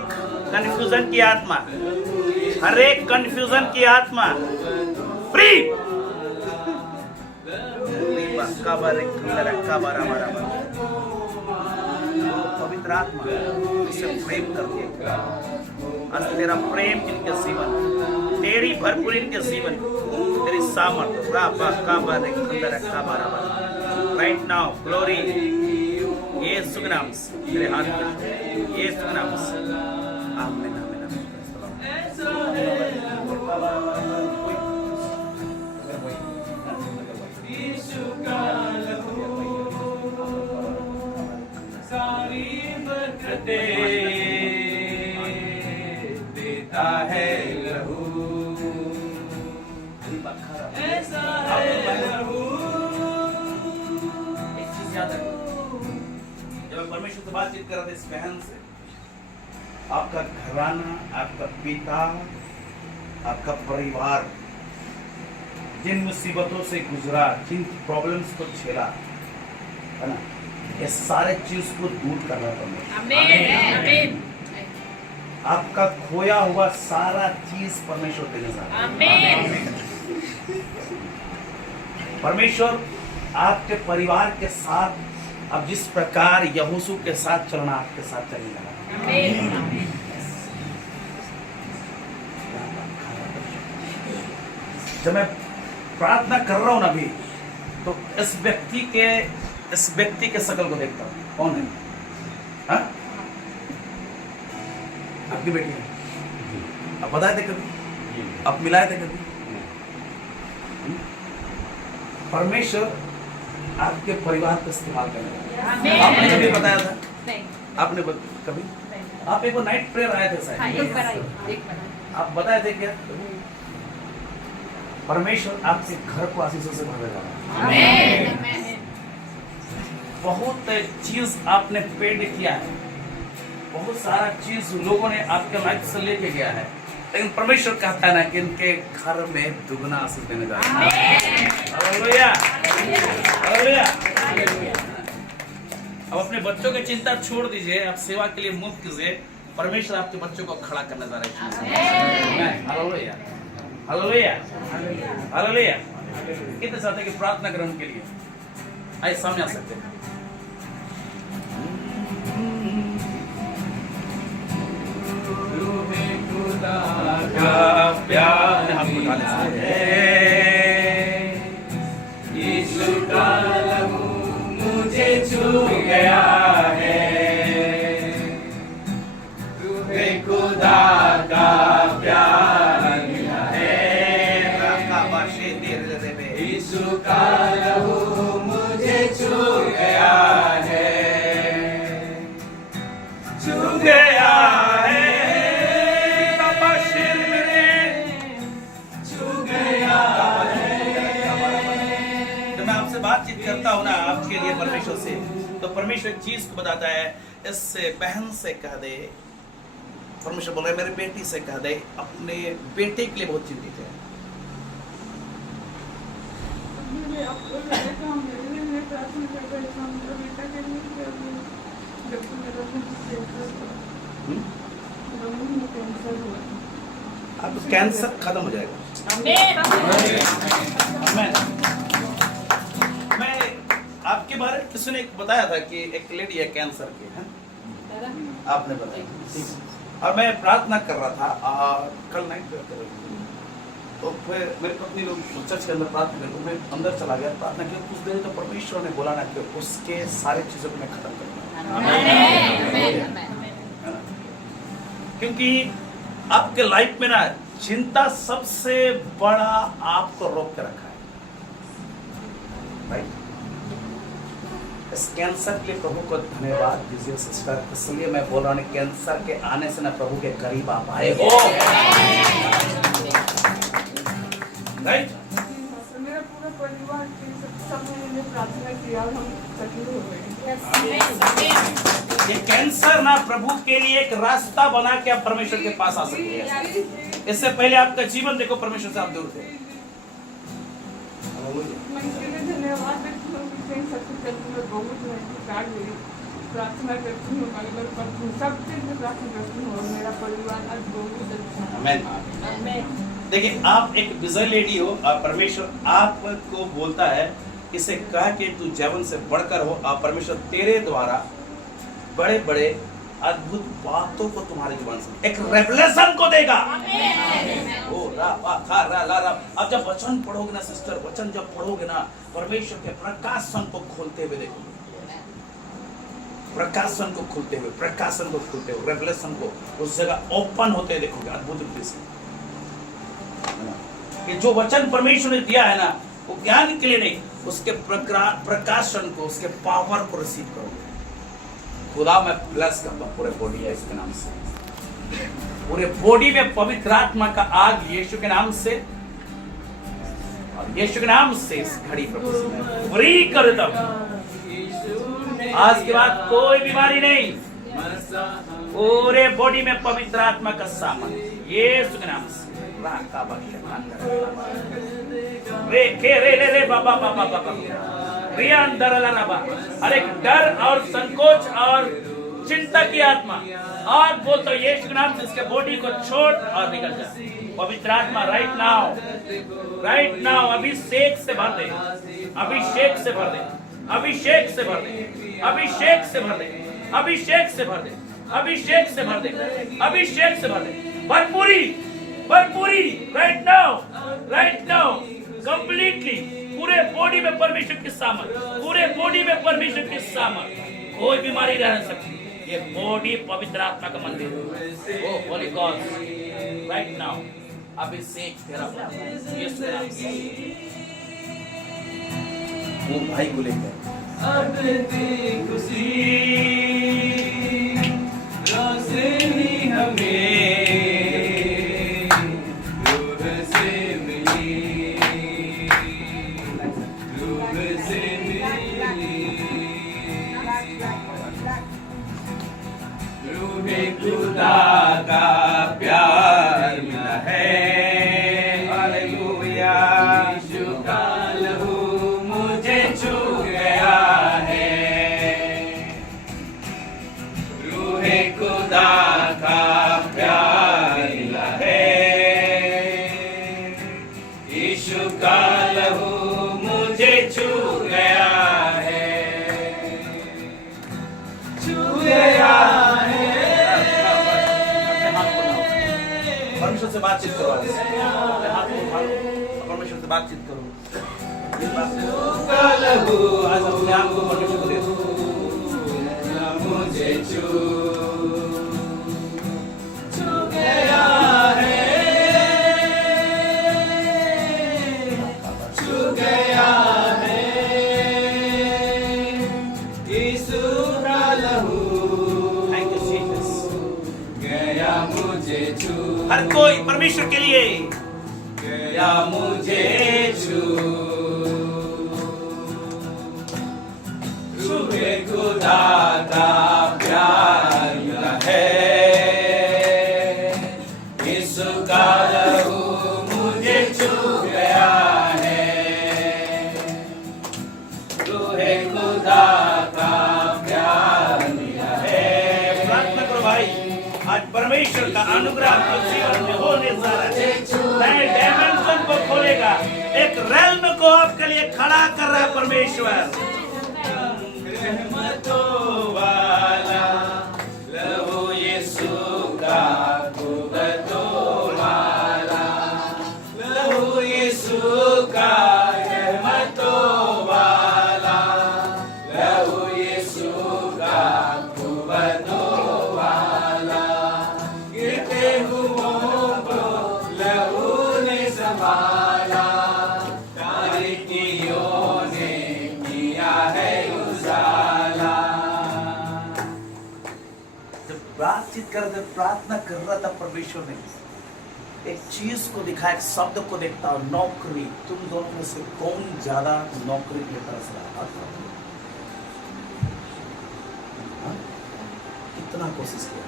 कंफ्यूजन की आत्मा, हर एक कंफ्यूजन की आत्मा फ्री। पवित्र आत्मा इसे प्रेम कर दिया। आज तेरा प्रेम इनके जीवन, तेरी भरपूरी इनके जीवन, तेरी सामर्थ राइट नाउ ग्लोरी यीशु के नाम से तेरे हाथ में, यीशु के नाम से आमीन आमीन आमीन। सारी बरकतें देता है लहू, ऐसा है लहू। एक चीज याद रखो, जब मैं परमेश्वर से बातचीत कर रहा था इस बहन से, आपका घराना, आपका पिता, आपका परिवार जिन मुसीबतों से गुजरा, जिन प्रॉब्लम्स को झेला, है ना, ये सारे चीज को दूर कर रहा था। आमीन। आपका खोया हुआ सारा चीज परमेश्वर देने जा रहा है। आमीन। परमेश्वर आपके परिवार के साथ अब जिस प्रकार यहोशू के साथ चलना, आपके साथ चलेगा। आमीन। जब मैं प्रार्थना कर रहा हूं ना अभी, तो इस व्यक्ति के शकल को देखता हूं। कौन है? हाँ? आपकी बेटी है। आप बताए थे कभी? आप मिलाए थे कभी? परमेश्वर आपके परिवार का इस्तेमाल करेगा। आपने कभी बताया था? आपने कभी? आप एक बार नाइट प्रेयर आए थे शायद। आप बताए थे क्या? परमेश्वर आपके घर को आशीषों से भर देगा। बहुत चीज आपने पेड किया है, बहुत सारा चीज लोगों ने आपके लाइफ से लेके गया है, लेकिन परमेश्वर कहता है ना कि इनके घर में दुगना आशीष देने जा रहा है। Hallelujah, hallelujah. अब अपने बच्चों की चिंता छोड़ दीजिए, आप सेवा के लिए मुक्त कीजिए। परमेश्वर आपके बच्चों को खड़ा करने जा रहा है। Hallelujah, hallelujah, hallelujah. कितने चाहते हैं कि प्रार्थना करें उनके लिए? आइए सामने आ सकते हैं। प्यार हम उठा ले। यीशु का लहू मुझे छू गया है, तुम्हें खुदा का प्यार मिला है। यीशु का लहू मुझे छू गया है, छू गया है। बातचीत करता हूं ना आपके लिए परमेश्वर से, तो परमेश्वर एक चीज को बताता है, इससे बहन से कह दे, परमेश्वर बोल रहा है मेरी बेटी से कह दे, अपने बेटे के लिए बहुत चिंतित है। अब कैंसर खत्म हो जाएगा। मैं आपके बारे में किसी ने बताया था कि एक लेडी है कैंसर की, है? आपने बताया, और मैं प्रार्थना कर रहा था कल नाइट कर रही थी, तो फिर मेरी पत्नी लोग चर्च के अंदर प्रार्थना कर, मैं अंदर चला गया, प्रार्थना किया कुछ देर, तो परमेश्वर ने बोला ना कि उसके सारे चीजों को मैं खत्म करूंगा। क्योंकि आपके लाइफ में ना चिंता सबसे बड़ा आपको रोक के रखा है, राइट? इस कैंसर के लिए प्रभु को धन्यवाद दीजिए सिस्टर, इसलिए मैं बोल रहा हूँ कैंसर के आने से ना प्रभु के करीब आप आए हो, राइट? मेरा पूरा परिवार कैंसर सब ने प्रार्थना किया और हम सक्रिय हो गए। ये कैंसर ना प्रभु के लिए एक रास्ता बना के आप परमेश्वर के पास आ सकते हैं। इससे पहले आपका जीवन देखो परमेश्वर से आप दूर थे। मैं इसके लिए धन्यवाद देती हूँ कि फ्रेंड सबसे करती हूँ, बहुत प्यार मेरी प्रार्थना करती हूँ, बाइबल पढ़ती हूँ, सब चीज़ में प्रार्थना करती हूँ और मेरा परिवार आज बहुत अच्छा है। आमीन। देखिए आप एक बिजर लेडी हो, परमेश्वर आपको बोलता है इसे कह के तू जीवन से बढ़कर हो। आप परमेश्वर तेरे द्वारा बड़े बड़े अद्भुत बातों को तुम्हारे जीवन से एक रेवलेशन को देगा। ओ रा वा खा रा ला रा। अब जब वचन पढ़ोगे ना सिस्टर, वचन जब पढ़ोगे ना परमेश्वर के प्रकाशन को खोलते हुए देखोगे, प्रकाशन को खोलते हुए, प्रकाशन को खोलते हुए, रेवलेशन को उस जगह ओपन होते देखोगे अद्भुत रूप से। कि जो वचन परमेश्वर ने दिया है ना वो ज्ञान के लिए नहीं, उसके प्रकाशन को, उसके पावर को रिसीव करोगे। खुदा मैं ब्लेस करता हूं पूरे बॉडी है इसके नाम से, पूरे बॉडी में पवित्र आत्मा का आग यीशु के नाम से, और यीशु के नाम से इस घड़ी प्रभु से फ्री कर देता हूं। आज के बाद कोई बीमारी नहीं, पूरे बॉडी में पवित्र आत्मा का सामन यीशु के नाम से। रे के रे बाबा बाबा बाबा रे अंदर लाबा। अरे डर और संकोच और चिंता की आत्मा आज बोल तो यीशु के नाम से इसके बॉडी को छोड़ और निकल जा। पवित्र आत्मा राइट नाउ अभिषेक से भर दे, अभिषेक से भर दे, अभिषेक से भर दे, अभिषेक से भर दे, अभिषेक से भर दे, अभिषेक से भर दे, अभिषेक से भर दे। भरपूरी राइट नाउ कंप्लीटली पूरे बॉडी में परमेश्वर की सामर्थ, पूरे बॉडी में परमेश्वर की सामर्थ, कोई बीमारी रह नहीं सकती। ये बॉडी पवित्र आत्मा का मंदिर है। ओ होली गॉड राइट नाउ अभिषेक तेरा यीशु के नाम से। वो भाई को लेकर अब दी खुशी रोशनी हमें खुदा का प्यार मिला है। हालेलुया। यीशु का लहू मुझे छू गया है। रूहे खुदा का प्यार मिला है। यीशु का लहू मुझे छू गया है, छू गया है। परमेश्वर से बातचीत करो, परमेश्वर से बातचीत करो। आज अपने आप को परमेश्वर को दे दो। मुझे छू गया है, छू गया है यीशु का लहू। Thank you Jesus. गया मुझे छू, हर कोई परमेश्वर के लिए गया मुझे छूए खुदा का प्यार मिला है। यीशु का लहू मुझे छू गया है। रूहे खुदा का प्यार मिला है। प्रार्थना करो भाई, आज परमेश्वर का अनुग्रह आपके जीवन में होने जा रहा है। नए डायमेंशन को खोलेगा, एक रेल्म को आपके लिए खड़ा कर रहा है परमेश्वर। रहमतों वाला लहू यीशु का, कुव्वतों वाला लहू यीशु का, रहमतों वाला लहू यीशु का, कुव्वतों वाला। गिरते हुओं को लहू ने संभाला, तारीकियों ने किया है उजाला। जब बातचीत कर, प्रार्थना कर रहा था परमेश्वर ने, एक चीज को दिखा, एक शब्द को देखता हूं, नौकरी। तुम दोनों में से कौन ज्यादा नौकरी की तरफ से आता है? कितना कोशिश किया?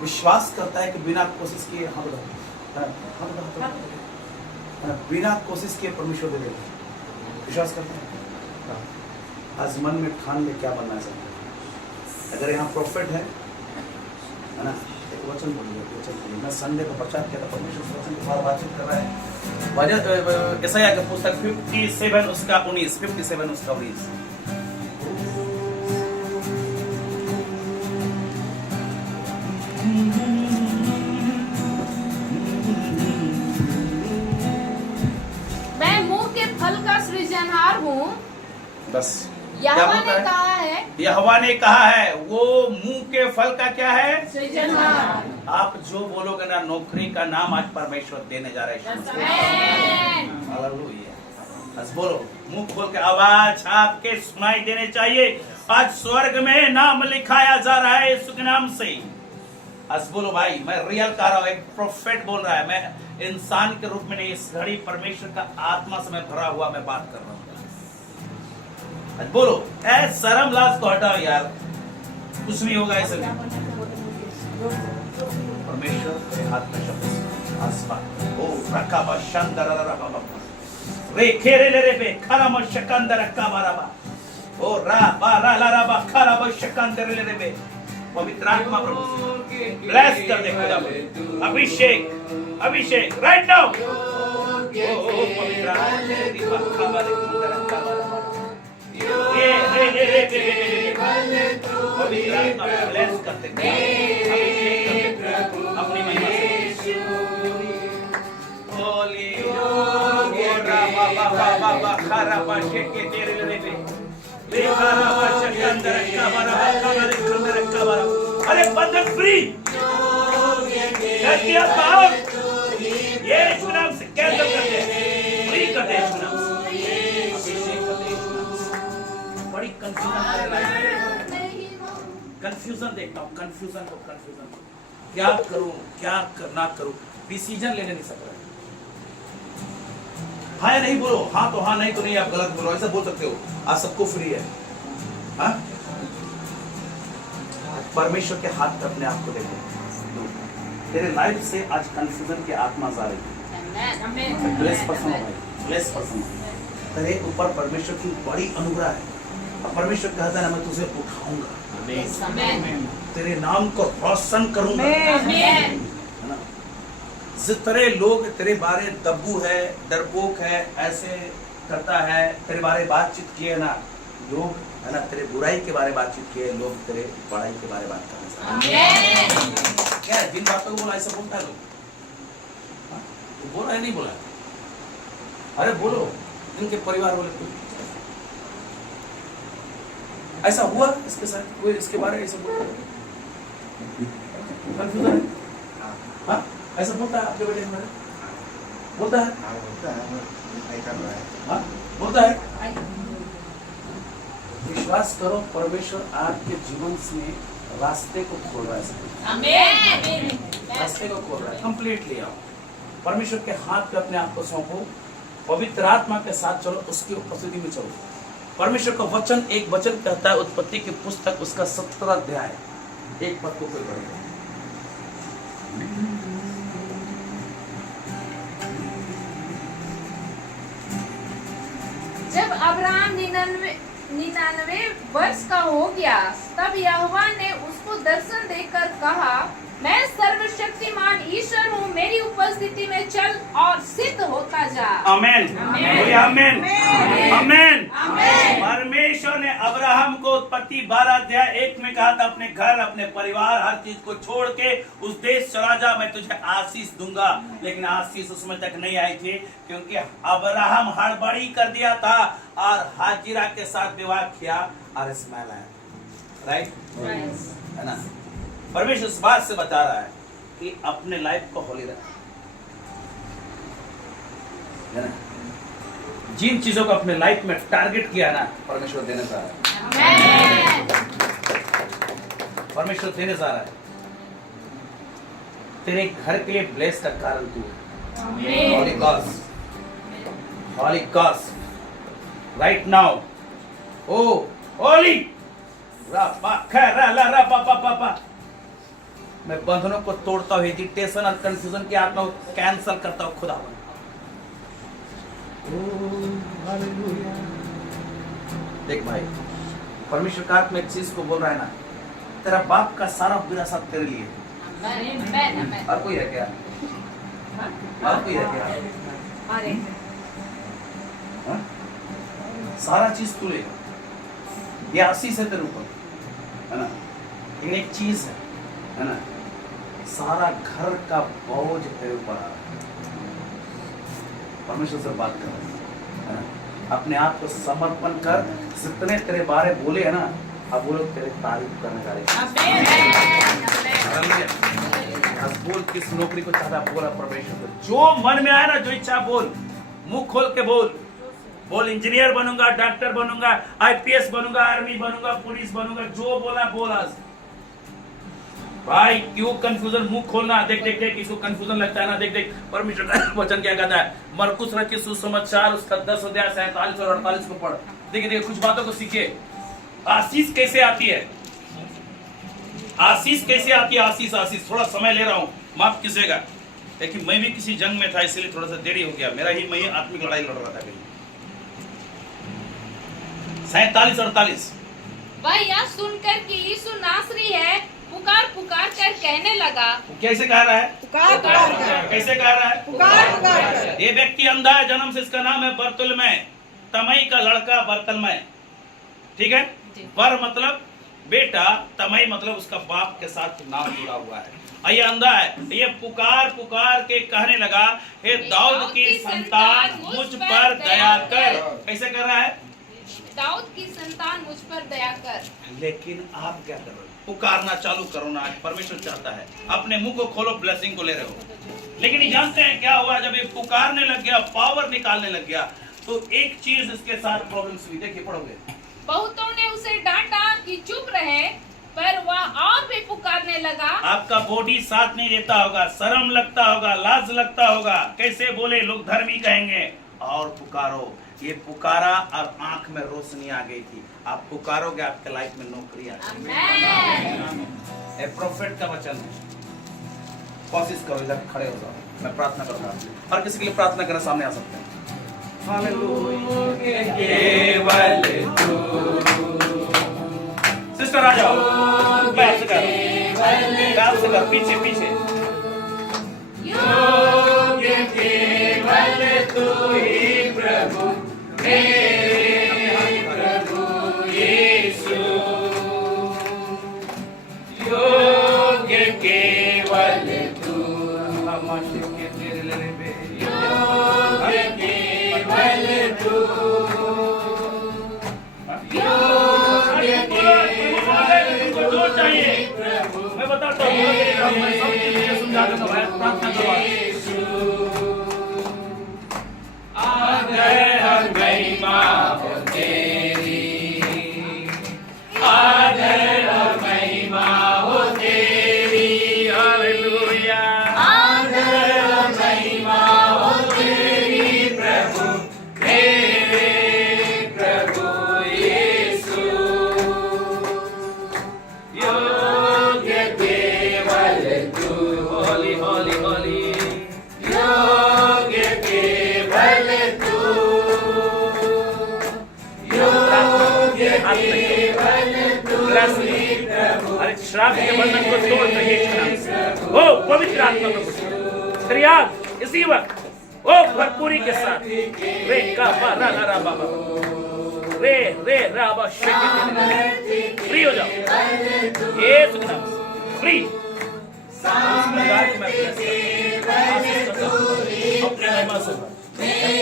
विश्वास करता है कि बिना कोशिश किए हम बिना कोशिश किए परमेश्वर दे देगा। विश्वास करता है? आज मन में ठान ले क्या बनना चाहते हैं। अगर यहाँ प्रॉफिट है ना, एक वचन बोलिए। मैं संडे को प्रचार किया था, परमेश्वर वचन के बारे बातचीत कर रहा है। वजन यशायाह का पुस्तक 57 उसका 19, 57 उसका 19। मैं मुंह के फल का सृजनहार हूँ, बस यहोवा ने कहा है। यहोवा ने कहा है, वो मुंह के फल का क्या है? सृजनहार। आप जो बोलोगे ना, नौकरी का नाम आज परमेश्वर देने जा रहा है। आमेन। हालेलुया। बस बोलो, मुंह खोल के आवाज आपके सुनाई देने चाहिए। आज स्वर्ग में नाम लिखाया जा रहा है यीशु के नाम से। आज बोलो भाई, मैं रियल कह रहा हूँ, एक प्रोफेट बोल रहा है। मैं इंसान के रूप में नहीं, इस घड़ी परमेश्वर का आत्मा से मैं भरा हुआ मैं बात कर रहा हूँ। बोलो, ऐ शर्म लाज को हटाओ यार, कुछ नहीं होगा ऐसे में। परमेश्वर के हाथ में शब्द आसमान ओ रखा बा शानदार रखा बा रे खेरे ले रे बे खरा म शकंदर रखा बाराबा ओ रा बा रा ला रा बा खरा बा शकंदर ले रे बे। पवित्र आत्मा प्रभु ब्लेस कर दे खुदा को। अभिषेक अभिषेक राइट नाउ। ओ पवित्र आत्मा खबा दे रखा बाराबा ये रे पवित्र आत्मा ब्लेस करते अभिषेक करते अपनी महिमा से। होली ओरा बाबा बाबा बखरा बाशे के तेरे ले बे खरा बाशे के अंदर का बारा खरा दे अंदर का बारा। अरे बंधन फ्री कहती है पावर ये नाम से कैंसिल कर दे, फ्री कर दे नाम से। बड़ी कंफ्यूजन देखता हूँ, कंफ्यूजन क्या करूं क्या करना करूं, डिसीजन लेने नहीं सक रहे। हाँ या नहीं बोलो, हाँ तो हाँ, नहीं तो नहीं, आप गलत बोलो, ऐसा बोल सकते हो। आज सबको फ्री है। हाँ? परमेश्वर के हाथ पे अपने आप को देखो। तेरे लाइफ से आज कंफ्यूजन की आत्मा जा रही है। ब्लेस पर्सन हो भाई, ब्लेस पर्सन हो। तेरे ऊपर परमेश्वर की बड़ी अनुग्रह है। परमेश्वर कहता है, मैं तुझे उठाऊंगा, तेरे नाम को रोशन करूंगा, है ना। जितने लोग तेरे बारे दब्बू है, डरपोक है, ऐसे करता है, तेरे बारे बातचीत किए ना लोग, है ना, तेरे बुराई के बारे बातचीत किए लोग, तेरे बड़ाई के बारे बात करते हैं। क्या जिन बातों को बोला ऐसा बोलता है लोग? तो बोला है नहीं बोला? अरे बोलो, इनके परिवार वाले ऐसा हुआ इसके साथ, कोई इसके बारे में ऐसा बोलता है? कंफ्यूजन है? हाँ ऐसा बोलता है आपके बेटे के बारे? बोलता है? हाँ बोलता है। विश्वास करो, परमेश्वर आपके जीवन में रास्ते को खोल रहा है। आमीन। रास्ते को खोल रहा है। कंप्लीटली आओ, परमेश्वर के हाथ पे अपने आप को सौंपो, पवित्र आत्मा के साथ चलो, उसकी उपस्थिति में चलो। परमेश्वर का वचन, एक वचन कहता है उत्पत्ति की पुस्तक उसका 17 अध्याय, एक पद को कोई पढ़ेगा। जब अब्राहम 99 वर्ष का हो गया, तब यहोवा ने उसको दर्शन देकर कहा, मैं सर्वशक्तिमान ईश्वर हूँ, मेरी उपस्थिति में चल और सिद्ध होता जा। आमेन। आमेन। आमेन। परमेश्वर ने अब्राहम को उत्पत्ति 12 अध्याय 1 में कहा था, अपने घर, अपने परिवार, हर चीज को छोड़ के उस देश चला जा, मैं तुझे आशीष दूंगा। लेकिन आशीष उसमें तक नहीं आई थी, क्योंकि अब्राहम हड़बड़ी कर दिया था और हाजिरा के साथ विवाह किया और इस्माइल आया। राइट है ना। परमेश्वर इस बात से बता रहा है कि अपने लाइफ को होली रखो, है ना। जिन चीजों को अपने लाइफ में टारगेट किया ना, परमेश्वर देने जा रहा है। परमेश्वर देने जा रहा है। तेरे घर के लिए ब्लेस का कारण तू है। Holy Ghost, Holy Ghost, right now, oh Holy, मैं बंधनों को तोड़ता हूँ, हेजिटेशन और कंफ्यूजन की आत्मा को कैंसल करता हूँ खुदा। देख भाई, परमेश्वर का आत्मा एक चीज को बोल रहा है ना, तेरा बाप का सारा विरासत तेरे लिए है। और कोई है क्या? और कोई है क्या? हाँ? सारा चीज तू लेगा, ये आशीष है तेरे ऊपर, है ना? लेकिन एक चीज है ना, सारा घर का बोझ तेरे ऊपर आ रहा है। परमेश्वर से बात कर, है ना? अपने आप को समर्पण कर, जितने तेरे बारे बोले है ना, अब वो लोग तेरे तारीफ करने जा रहे हैं। बोल किस नौकरी को चाहता बोला परमेश्वर को, जो मन में आया ना, जो इच्छा बोल, मुंह खोल के बोल। बोल इंजीनियर बनूंगा, डॉक्टर बनूंगा, आईपीएस बनूंगा, आर्मी बनूंगा, पुलिस बनूंगा, जो बोला बोल आज। भाई क्यों कंफ्यूजन? मुंह खोलना। देख देख देख, इसको कंफ्यूजन लगता है ना, देख देख परमेश्वर का वचन क्या कहता है। मरकुस रचित सुसमाचार उसका 10 अध्याय 47 और 48 को पढ़। देखिए देखिए, कुछ बातों को सीखिए। आशीष कैसे आती है? आशीष कैसे आती है? आशीष आशीष, थोड़ा समय ले रहा हूँ, माफ कीजिएगा, लेकिन मैं भी किसी जंग में था, इसलिए थोड़ा सा देरी हो गया। मैं ही आत्मिक लड़ाई लड़ रहा था कहीं। 47 और 48। वह यह सुनकर कि यीशु नासरी है, पुकार पुकार कर कहने लगा। कैसे कह रहा है? पुकार पुकार कर। कैसे कह रहा है? पुकार पुकार कर। ये व्यक्ति अंधा है जन्म से, इसका नाम है बर्तुलमै, तमई का लड़का बर्तुलमै। ठीक है? बर मतलब बेटा, तमई मतलब उसका बाप के साथ नाम जुड़ा हुआ है। ये अंधा है, ये पुकार पुकार के कहने लगा, हे दाऊद की संतान मुझ पर दया कर। कैसे कर रहा है? दाऊद की संतान मुझ पर दया कर। लेकिन आप क्या कर रहे हो? पुकारना चालू करो ना। परमेश्वर चाहता है अपने मुंह को खोलो, ब्लेसिंग को ले रहे हो। लेकिन ये जानते हैं क्या हुआ? जब ये पुकारने लग गया, पावर निकालने लग गया, तो एक चीज इसके साथ प्रॉब्लम हुई। देखिए पढ़ोगे। बहुतों ने उसे डांटा कि चुप रहे, पर वह और भी पुकारने लगा। आपका बॉडी साथ नहीं देता होगा, शर्म लगता होगा, लाज लगता होगा, कैसे बोले, लोग धर्मी कहेंगे। और पुकारो। ये पुकारा और आंख में रोशनी आ गई थी। आप पुकारोगे, आपके लाइफ में नौकरी आ जाएगी। ये प्रोफेट का वचन है। कोशिश करो, इधर खड़े हो जाओ, मैं प्रार्थना करूंगा। और किसी के लिए प्रार्थना करना सामने आ सकते हैं। केवल तू। सिस्टर आ जाओ, पैर से कर, पीछे पीछे। योग्य केवल तू ही प्रभु, मेरे प्रभु यीशु। योग्य केवल तू, योग्य केवल तू, योग्य केवल जो चाहिए मैं बताता हूँ, मैं सब चीजें समझा दूंगा। प्रार्थना करो। आदर और महिमा हो तेरी, आदर और महिमा हो तेरी। हालेलुया। आदर और महिमा हो तेरी प्रभु, मेरे प्रभु यीशु। योग्य केवल तू, होली होली होली। योग्य केवल तू, योग्य केवल तू ही प्रभु। अरे श्राप के बंधन को तोड़ दो यीशु नाम से। ओ पवित्र आत्मा प्रभु, फरियाद इसी वक्त ओ भरपूरी के साथ। रे का रा रा रा बाबा, रे रे रा बा शेके, फ्री हो जाओ यीशु नाम से, फ्री। परिवार को मैं ब्लेस करता हूं, अपने महिमा से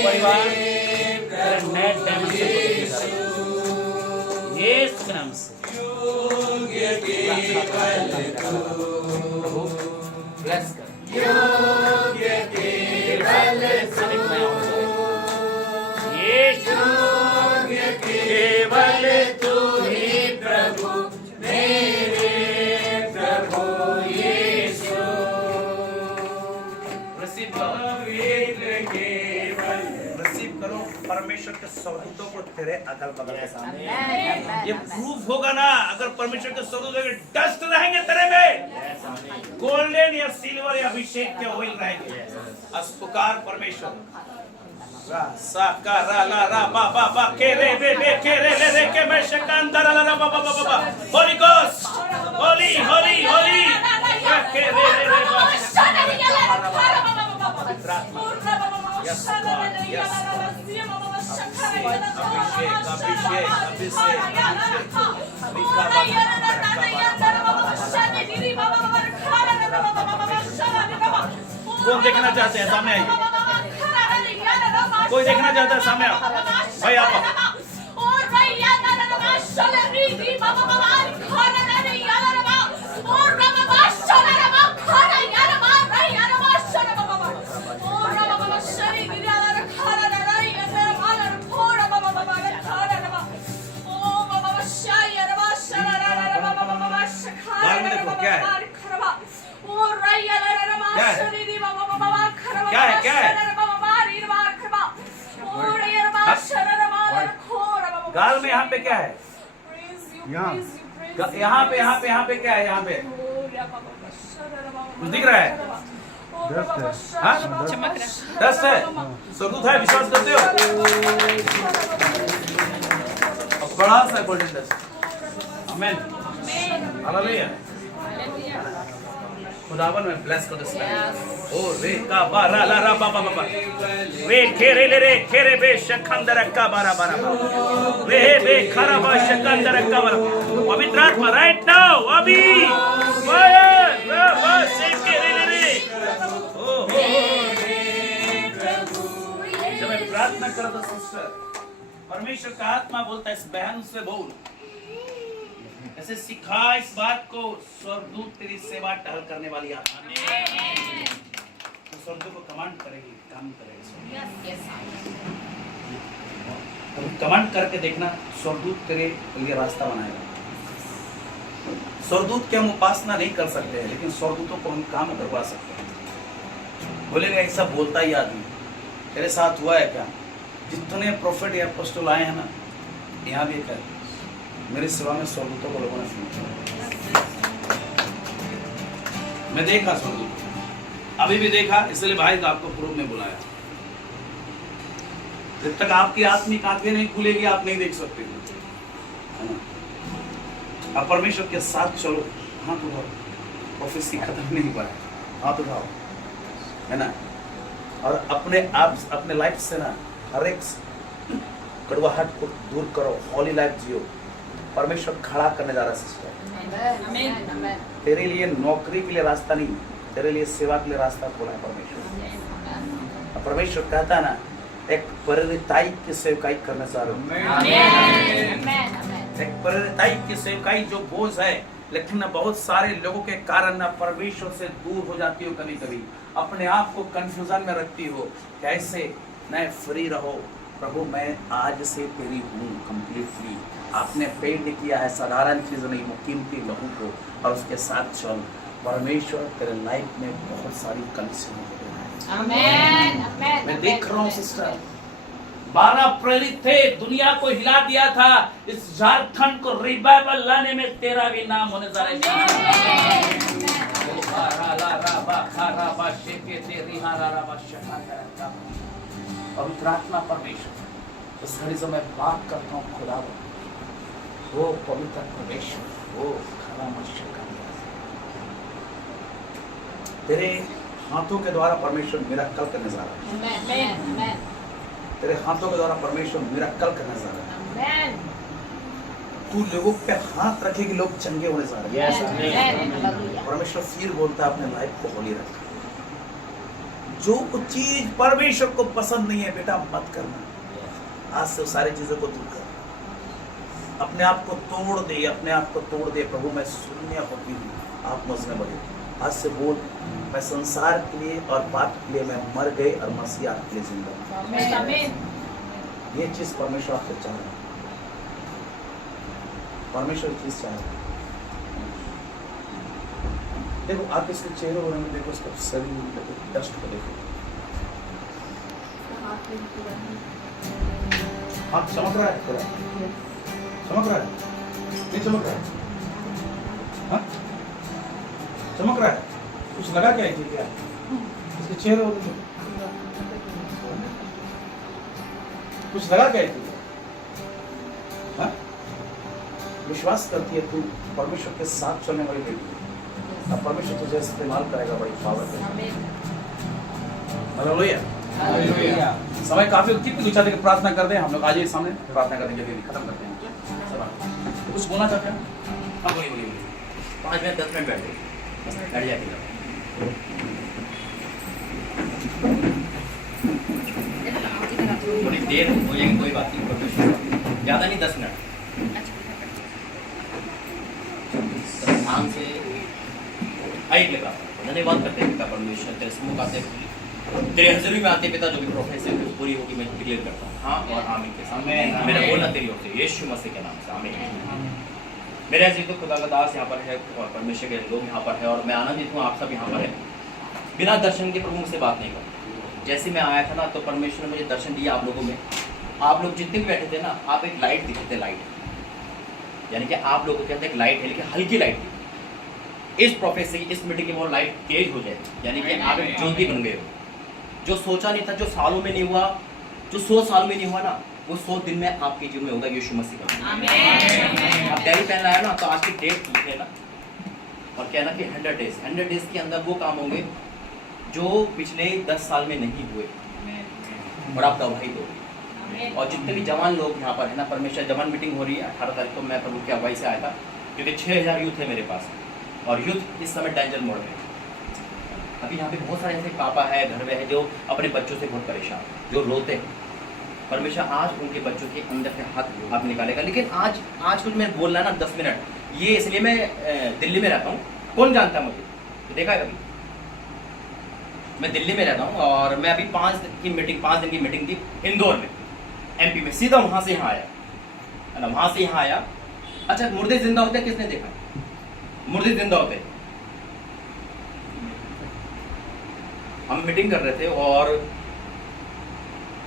परिवार नए डायमंड से यीशु के नाम से। प्रभु ब्लेस कर। योग्य केवल तू, यीशु। योग्य केवल तू ही प्रभु, मेरे प्रभु यीशु। परमेश्वर के स्वर्गदूतों को तेरे अगल बगल के सामने। ये प्रूफ होगा ना अगर परमेश्वर के स्वर्गदूत डस्ट रहेंगे तेरे में, गोल्डन या सिल्वर या अभिषेक के ऑयल रहेंगे। अस्पुकार परमेश्वर रा सा का रा ला रा बा बा बा के रे बे बे के रे ले रे के मैं शकांतर ला रा बा बा बा बा होली गोस्ट होली होली होली के रे रे रे बा यस यस अभिषेक अभिषेक अभिषेक कौन देखना चाहते हैं सामने आइए, कोई देखना चाहता है सामने आओ भाई आप क्या है क्या है गाल में यहाँ पे क्या है, यहाँ पे क्या है, यहाँ पे कुछ दिख रहा है, दस्त है, स्वर्गदूत है, विश्वास करते हो? बड़ा सा गोल्डन डस्ट। आमीन हालेलुया। खुदावन में ब्लेस कर दे। ओ रे का बारा ला रा बा बा बा रे खेरे ले रे खेरे बे शखंदर का बारा बारा रे बे खरा बा शखंदर का बारा। पवित्र आत्मा राइट नाउ अभी फायर रा बा से खेरे ले रे ओ हो जब मैं प्रार्थना करता सिस्टर, परमेश्वर का आत्मा बोलता है इस बहन से बोल, ऐसे सिखा इस बात को, स्वर्गदूत तेरी सेवा टहल करने वाली आत्मा तो स्वर्गदूत को कमांड करेगी, काम करेगी। कमांड करके देखना, स्वर्गदूत तेरे लिए रास्ता बनाएगा। स्वर्गदूत के हम उपासना नहीं कर सकते हैं, लेकिन स्वर्गदूतों को हम काम करवा सकते हैं। बोलेगा ऐसा बोलता ही आदमी, तेरे साथ हुआ है क्या? जितने प्रोफेट या अपोस्टल आए हैं ना, यहाँ भी है, मेरी सेवा में स्वर्गदूतों को लोगों ने सुना, मैं देखा स्वर्गदूत, अभी भी देखा, इसलिए भाई तो आपको प्रूफ में बुलाया। जब तक आपकी आत्मिक आंखें नहीं खुलेगी आप नहीं देख सकते, है ना? आप परमेश्वर के साथ चलो, हाथ उठाओ, प्रोफेसी खत्म नहीं हुआ है, हाथ उठाओ, है ना? और अपने आप अपने लाइफ से ना हर एक कड़वाहट को दूर करो, हॉली लाइफ जियो। परमेश्वर खड़ा करने जा रहा है सिस्टर, तेरे लिए नौकरी के लिए रास्ता नहीं, तेरे लिए सेवा के लिए रास्ता खोला है परमेश्वर। और परमेश्वर कहता है ना, एक परिणताई की सेवकाई करने जा रहा हूँ, एक परिणताई की सेवकाई जो बोझ है, लेकिन बहुत सारे लोगों के कारण ना परमेश्वर से दूर हो जाती हो, कभी कभी अपने आप को कंफ्यूजन में रखती हो, कैसे नहीं फ्री रहो। प्रभु मैं आज से तेरी हूँ कंप्लीटली, आपने पेड किया है, साधारण चीज नहीं, वो कीमती लहू को, और उसके साथ चल। परमेश्वर तेरे लाइफ में बहुत सारी कंडीशन हो गई है। मैं देख रहा हूँ सिस्टर, 12 प्रेरित थे, दुनिया को हिला दिया था, इस झारखंड को रिवाइवल लाने में तेरा भी नाम होने जा रहा है। पवित्र आत्मा परमेश्वर, इस घड़ी से मैं बात करता हूँ खुदा, वो पवित्र परमेश्वर, वो खरा मनुष्य का तेरे हाथों के द्वारा परमेश्वर मिरेकल करने जा रहा है। तेरे हाथों के द्वारा परमेश्वर मिरेकल करने जा रहा है। तू लोगों पे हाथ रखेगी, लोग चंगे होने जा रहे हैं। परमेश्वर फिर बोलता है अपने लाइफ को होली रख। जो कुछ चीज परमेश्वर को पसंद नहीं है बेटा मत करना, आज से सारी चीजों को दूर कर, अपने आप को तोड़ दे, अपने आप को तोड़ दे। प्रभु मैं शून्य होती हूँ, आप मुझ में बढ़े। आज से बोल, मैं संसार के लिए और पाप के लिए मैं मर गए और मसीह आपके लिए जिंदा हूं। ये चीज परमेश्वर आपसे चाह रहा है, परमेश्वर चीज चाह रहा है। देखो आप इसके चेहरे और रंग देखो, इसका शरीर देखो, डस्ट को देखो, हाथ चमक रहा है थोड़ा, चमक रहा है, नहीं चमक रहा है? हाँ? चमक रहा है? कुछ लगा क्या है क्या? इसके चेहरे होते थे, कुछ लगा क्या है? हाँ? विश्वास करती है तू परमेश्वर के साथ चलने वाली बेटी है। अब परमेश्वर तुझे इस्तेमाल करेगा बड़ी पावर से। हालेलुया। हालेलुया। समय काफी कितनी विचार के प्रार्थना करते हैं हम लोग। आज ये सामने प्रार्थना करने के लिए खत्म करते हैं। सब कुछ बोलना चाहते हैं? हाँ बोलिए 5 मिनट 10 मिनट बैठ जाएगी। थोड़ी देर हो जाएगी कोई बात नहीं, ज़्यादा नहीं 10 मिनट। ध्यान से ऐकले का धन्यवाद करते हैं पिता परमेश्वर, तेरे सम्मुख आते तेरे हजूरी में आते पिता, जो भी प्रोफेशन पूरी होगी मैं क्लियर करता हूँ। हाँ और आमीन के साथ मेरा बोलना तेरी ओर से यीशु मसीह के नाम से आमीन। मेरे अजीज तो खुदा का दास यहाँ पर है और परमेश्वर के लोग यहाँ पर है और मैं आनंदित हूँ आप सब यहाँ पर है। बिना दर्शन के प्रभु मुझसे बात नहीं करता। जैसे मैं आया था ना तो परमेश्वर ने मुझे दर्शन दिया आप लोगों में। आप लोग जितने भी बैठे थे ना, आप एक लाइट दिखे थे, लाइट यानी कि आप लोगों के अंदर एक लाइट है, लेकिन हल्की लाइट थी। इस प्रोफेसर की इस मीटिंग की वो लाइट तेज हो जाए, यानी कि आप एक ज्योति बन गए हो। जो सोचा नहीं था, जो सालों में नहीं हुआ, जो 100 साल में नहीं हुआ ना, वो 100 दिन में आपके जीवन में होगा यीशु मसीह का। आप डायरी पेन लाया ना तो आज की डेट लिखे ना और कहना कि 100 डेज के अंदर वो काम होंगे जो पिछले 10 साल में नहीं हुए और आप गवाही दोगे। और जितने भी जवान लोग यहाँ पर है ना, परमेश्वर जवान मीटिंग हो रही है 18 तारीख को। मैं प्रभु की अगुवाई से आया था क्योंकि 6000 यूथ है मेरे पास और यूथ इस समय डेंजर मोड में। अभी यहाँ पे बहुत सारे ऐसे पापा है, घर में है जो अपने बच्चों से बहुत परेशान, जो रोते हैं। परमेश्वर आज उनके बच्चों के अंदर से हाथ आप निकालेगा। लेकिन आज कुछ मैं बोल रहा है ना 10 मिनट, ये इसलिए मैं दिल्ली में रहता हूँ। कौन जानता है मुझे, तो देखा है कभी? मैं दिल्ली में रहता हूँ और मैं अभी 5 दिन की मीटिंग थी इंदौर में, MP में। सीधा वहाँ से यहाँ आया है ना, वहाँ से यहाँ आया। अच्छा, मुर्दे जिंदा होते किसने देखा? मुर्दे जिंदा होते। हम मीटिंग कर रहे थे और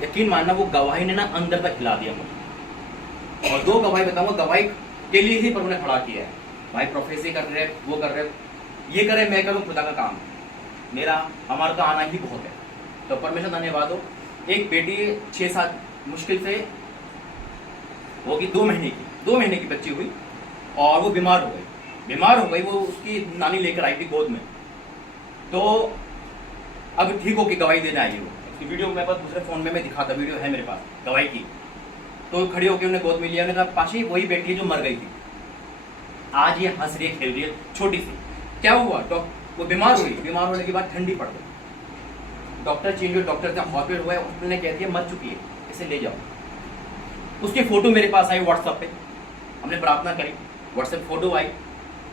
यकीन मानना वो गवाही ने ना अंदर तक हिला दिया मुझे। और 2 गवाही बताऊंगा, गवाही के लिए ही प्रभु ने खड़ा किया है। भाई प्रोफेसी कर रहे, वो कर रहे, ये करे, मैं करूँ, खुदा का काम मेरा, हमारा तो आना ही बहुत है। तो परमेश्वर धन्यवाद हो। एक बेटी 6-7 मुश्किल से होगी, 2 महीने की बच्ची हुई और वो बीमार हो गई। वो उसकी नानी लेकर आई थी गोद में, तो अब ठीक हो के गवाही देने आई। वो उसकी वीडियो मेरे पास दूसरे फोन में मैं दिखाता, वीडियो है मेरे पास गवाही की। तो खड़ी होकर उन्हें गोद में लिया, उन्होंने कहा पाशी वही बेटी है जो मर गई थी, आज ये हंस रही है, खेल रही है, छोटी सी। क्या हुआ? वो बीमार हुई, बीमार होने के बाद ठंडी पड़ गई, डॉक्टर चेंज हुए, डॉक्टर का हॉस्पिटल हुआ, उसने कह दिया मर चुकी है, इसे ले जाओ। उसकी फोटो मेरे पास आई व्हाट्सएप पे, हमने प्रार्थना करी, व्हाट्सएप फोटो आई,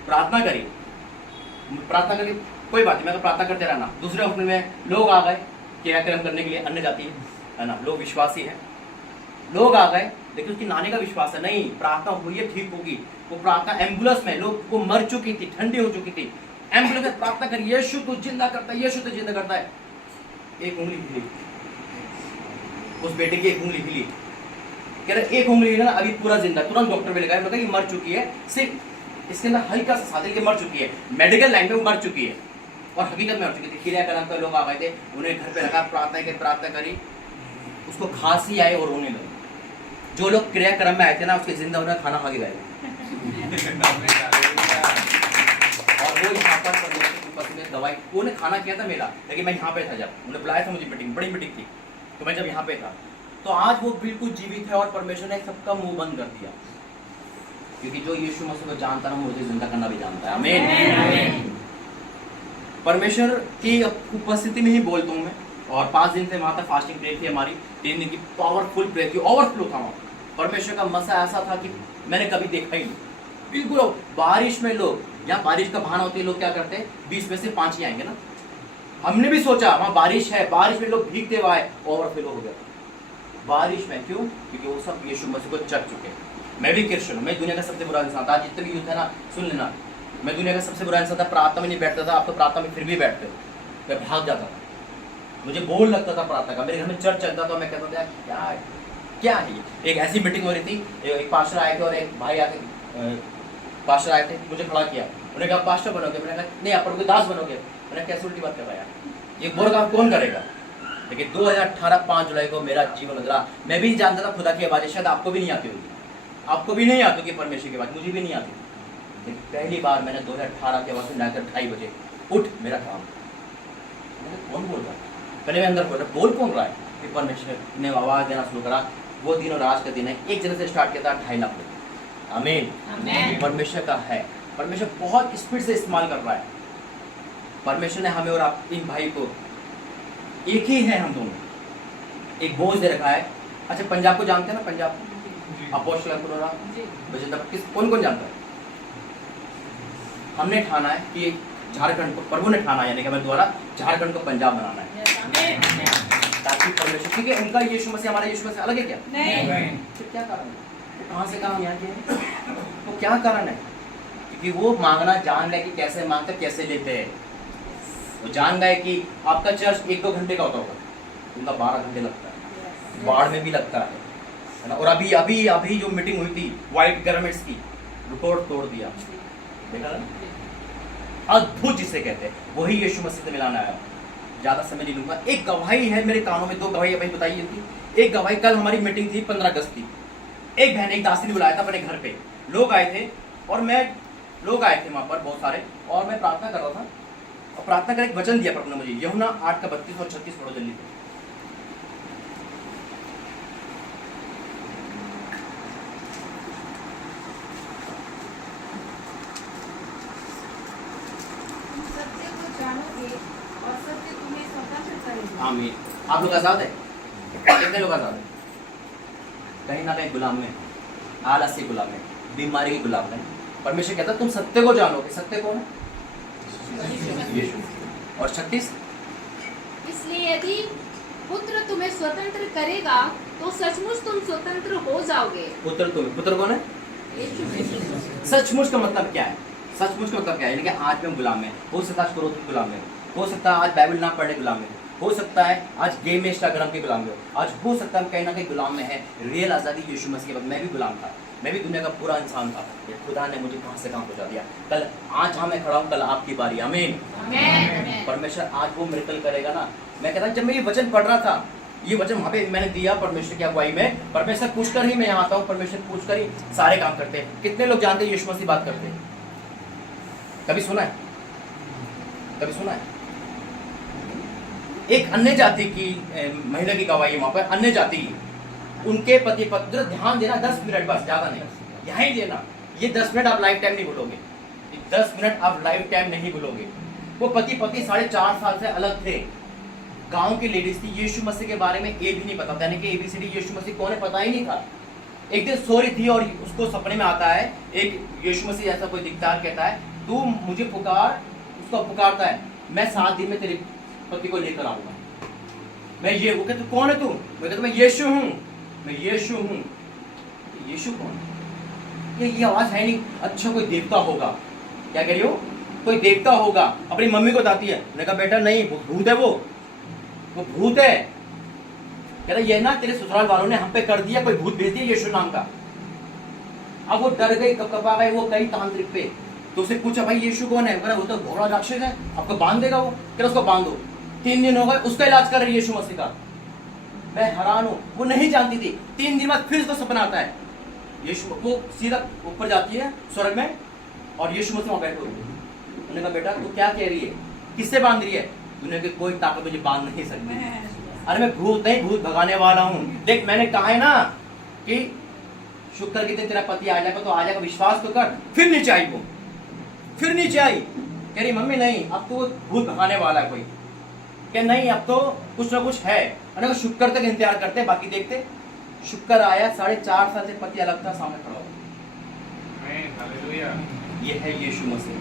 प्रार्थना करी, कोई बात नहीं, मैं तो प्रार्थना करते रहना। दूसरे हॉस्पिटल में लोग आ गए क्रियाक्रम करने के लिए, अन्य जाति है ना, लोग विश्वासी है, लोग आ गए। लेकिन उसकी नानी का विश्वास है, नहीं प्रार्थना हुई है, ठीक होगी। वो प्रार्थना एम्बुलेंस में, लोग वो मर चुकी थी, ठंडी हो चुकी थी, एम्बुलेंस में प्रार्थना करी, यीशु तो जिंदा करता है, यीशु तो जिंदा करता है। एक उंगली हिली, उस बेटे की एक उंगली हिली, कह रहे एक उंगली ना अभी पूरा जिंदा। तुरंत डॉक्टर में लगाया, मतलब मर चुकी है, सिर्फ इसके अंदर हल्का सा सादिल के मर चुकी है, मेडिकल लाइन में वो मर चुकी है और हकीकत में मर चुकी थी। क्रियाक्रम पर लोग आ गए थे, उन्हें घर पे रखा, प्रार्थना करी, उसको खांसी आए और रोने लगे। जो लोग क्रियाक्रम में आए थे ना, उसके जिंदा होने खाना खा के गए और वो यहाँ पर दवाई, उन्हें खाना किया था मेरा, लेकिन मैं यहाँ पे था, जब उन्हें बुलाया था मुझे मीटिंग, बड़ी मीटिंग थी, तो मैं जब यहाँ पे था, तो आज वो बिल्कुल जीवित है और परमेश्वर ने सबका मुंह बंद कर दिया, क्योंकि जो यीशु मसीह को जानता है मुझे जिंदा करना भी जानता है। आमीन। परमेश्वर की उपस्थिति में ही बोलता हूँ मैं। और 5 दिन से वहाँ तक फास्टिंग प्रेयर थी हमारी, 3 दिन की पावरफुल प्रेयर थी, ओवरफ्लो था वहाँ। परमेश्वर का मसा ऐसा था कि मैंने कभी देखा ही नहीं। बिल्कुल बारिश में लोग, यहाँ बारिश का बहाना होती है, लोग क्या करते हैं 20 में से 5 ही आएंगे ना। हमने भी सोचा वहाँ बारिश है, बारिश में लोग भीगते हुए आए, ओवरफ्लो हो गया बारिश में। क्यों? क्योंकि वो सब यीशु मसीह को चढ़ चुके हैं। मैं भी क्रिश्चियन हूँ, मैं दुनिया का सबसे बुरा इंसान था। जितने भी यूथ है ना, सुन लेना, मैं दुनिया का सबसे बुरा इंसान था। प्रार्थना में नहीं बैठता था, आप तो प्रार्थना में फिर भी बैठते हो, मैं भाग जाता था, मुझे बोर लगता था प्रार्थना का। मेरे घर में चर्च चलता था, मैं कहता था क्या क्या है ये? एक ऐसी मीटिंग हो रही थी, एक पास्टर आए थे और एक भाई आए थे, पास्टर आए थे, मुझे खड़ा किया, उन्होंने कहा पास्टर बनोगे, मैंने कहा नहीं आप प्रभु दास बनोगे। मैंने कैसे उल्टी बात कर रहा यार, ये बुरा काम कौन करेगा। लेकिन 2018 5 जुलाई को मेरा जीवन बदला। मैं भी नहीं जानता था खुदा की आवाज़, शायद आपको भी नहीं आती होगी, आपको भी नहीं आती होगी परमेश्वर की आवाज़, मुझे भी नहीं आती। लेकिन पहली बार मैंने 2018 के बाद सुना कर 2:30 बजे उठ मेरा काम। मैंने कौन बोल रहा है, पहले मैं अंदर बोल कौन रहा है कि परमेश्वर ने आवाज़ देना शुरू करा। वो दिन और आज का दिन है, 1 जनवरी से स्टार्ट किया था 2.5 लाख लोग। आमीन। परमेश्वर का है, परमेश्वर बहुत स्पीड से इस्तेमाल कर रहा है। परमेश्वर ने हमें और आप इन भाई को, एक ही है हम दोनों, एक बोझ दे रखा है। अच्छा पंजाब को जानते हैं ना, पंजाब अपोस्टल कुरोरा बजेंद्र किस कौन कौन जानता है। हमने ठाना है कि झारखंड को, प्रभु ने ठाना यानी कि हमारे द्वारा झारखंड को पंजाब बनाना है, ताकि परमेश्वर, क्योंकि उनका यीशु मसीह हमारा यीशु मसीह अलग है क्या? नहीं। तो क्या कारण है, वो कहाँ से कहाँ यहाँ के हैं, वो क्या कारण है? क्योंकि वो मांगना जान गए कि कैसे मांगते कैसे लेते हैं। वो जान गए कि आपका चर्च 1-2 घंटे का होता होगा, उनका 12 घंटे लगता है, बाढ़ में भी लगता है ना। और अभी अभी अभी जो मीटिंग हुई थी व्हाइट गारमेंट्स की, रिकॉर्ड तोड़ दिया, देखा ना, अद्भुत जिसे कहते हैं, वही यीशु मसीह से मिलाना आया। ज़्यादा समय नहीं लूंगा। एक गवाही है मेरे कानों में, 2 गवाही अभी बताइए थी। एक गवाही, कल हमारी मीटिंग थी 15 अगस्त की, एक बहन एक दासी ने बुलाया था अपने घर पे, लोग आए थे और लोग आए थे वहाँ पर बहुत सारे, और मैं प्रार्थना कर रहा था और प्रार्थना कर एक वचन दिया प्रभु ने मुझे, यूहन्ना 8:32 और 36 पढ़ो जल्दी से। सत्य को जानोगे और सत्य तुम्हें स्वतंत्र करेगा। आमीन। आप लोग आजाद है? कितने लोग आजाद है? कहीं ना कहीं गुलाम में, आलस के गुलाम में, बीमारी के गुलाम में। परमेश्वर कहता है तुम सत्य को जानोगे। सत्य कौन है? यीशु। और 36, इसलिए यदि पुत्र तुम्हें स्वतंत्र करेगा तो सचमुच तुम स्वतंत्र हो जाओगे। पुत्र कौन है? सचमुच का मतलब क्या है? सचमुच का मतलब क्या है? यानी कि आज में गुलाम है, हो सकता है आज क्रोध के गुलाम है, हो सकता है आज बाइबल ना पढ़ने गुलाम है, हो सकता है आज गेम में इंस्टाग्राम के गुलाम में, आज हो सकता है कहीं ना कहीं गुलाम में है। रियल आज़ादी यीशु मसीह के बाद मैं भी गुलाम था, मैं भी दुनिया का पूरा इंसान था। ये खुदा ने मुझे कहाँ से कहाँ पहुँचा दिया। कल आज हाँ मैं खड़ा हूँ, कल आपकी बारी। आमीन। परमेश्वर आज वो मिरेकल करेगा ना। मैं कहता जब मैं ये वचन पढ़ रहा था, ये वचन वहाँ पे मैंने दिया परमेश्वर की अगुवाई में, परमेश्वर पूछकर ही मैं यहाँ आता हूँ, परमेश्वर पूछकर ही सारे काम करते हैं। कितने लोग जानते हैं यीशु मसीह बात करते हैं? कभी सुना है? कभी सुना है? एक अन्य जाति की महिला की गवाही वहां पर, अन्य जाति, उनके पति पत्र, ध्यान देना 10 मिनट बस, ज्यादा नहीं, यहीं देना। ये 10 मिनट आप लाइफ टाइम नहीं भूलोगे, 10 मिनट आप लाइफ टाइम नहीं भूलोगे। वो पति 4.5 साल से अलग थे, गांव की लेडीज थी, यीशु मसीह के बारे में ए भी नहीं पता था, यानी कि ABCD यीशु मसीह कौन है पता ही नहीं था। एक दिन सो रही थी और उसको सपने में आता है एक यीशु मसीह जैसा कोई दिखता है, कहता है तू मुझे पुकार, उसको पुकारता है, मैं 7 दिन में तेरे पति को लेकर आऊंगा। मैं ये, वो कहते कौन है तू? मैं कहता मैं यीशु हूँ, मैं यीशु हूँ। यीशु कौन? ये आवाज है नहीं। अच्छा कोई देवता होगा। क्या कह रही हो? कोई देवता होगा। अपनी मम्मी को बताती है। मैंने कहा बेटा नहीं, वो भूत है, वो भूत है। कह रहा ये ना तेरे ससुराल वालों ने हम पे कर दिया, कोई भूत भेज दिया यीशु नाम का। अब वो डर गई, कपकपा गई, वो कई तांत्रिक पे। तो उससे पूछा भाई यीशु कौन है? वो तो घोड़ा राक्षस है, आपको बांध देगा वो। क्या उसको बांध दो। 3 दिन हो गए, उसका इलाज कर रही यीशु मसीह का। मैं हैरान हूँ, वो नहीं जानती थी। 3 दिन बाद फिर उसको सपना आता है, यीशु, वो सीधा ऊपर जाती है स्वर्ग में और यीशु मसीह वहां बैठे हुए। उन्होंने कहा बेटा तू क्या कह रही है, किससे बांध रही है? दुनिया की कोई ताकत मुझे बांध नहीं सकती। अरे मैं भूत नहीं, भूत भगाने वाला हूँ। देख मैंने कहा है ना कि शुक्र के दिन तेरा पति आ जाएगा, तो आ जाएगा, विश्वास तो कर। फिर नीचे आई वो, फिर नीचे आई, कह रही मम्मी नहीं, अब तो भूत भगाने वाला है कोई। क्या नहीं, अब तो कुछ ना कुछ है। अरे शुक्र तक इंतजार करते, बाकी देखते। शुक्र आया, 4.5 साल से पति अलग था, सामने खड़ा हो। ये है यीशु मसीह।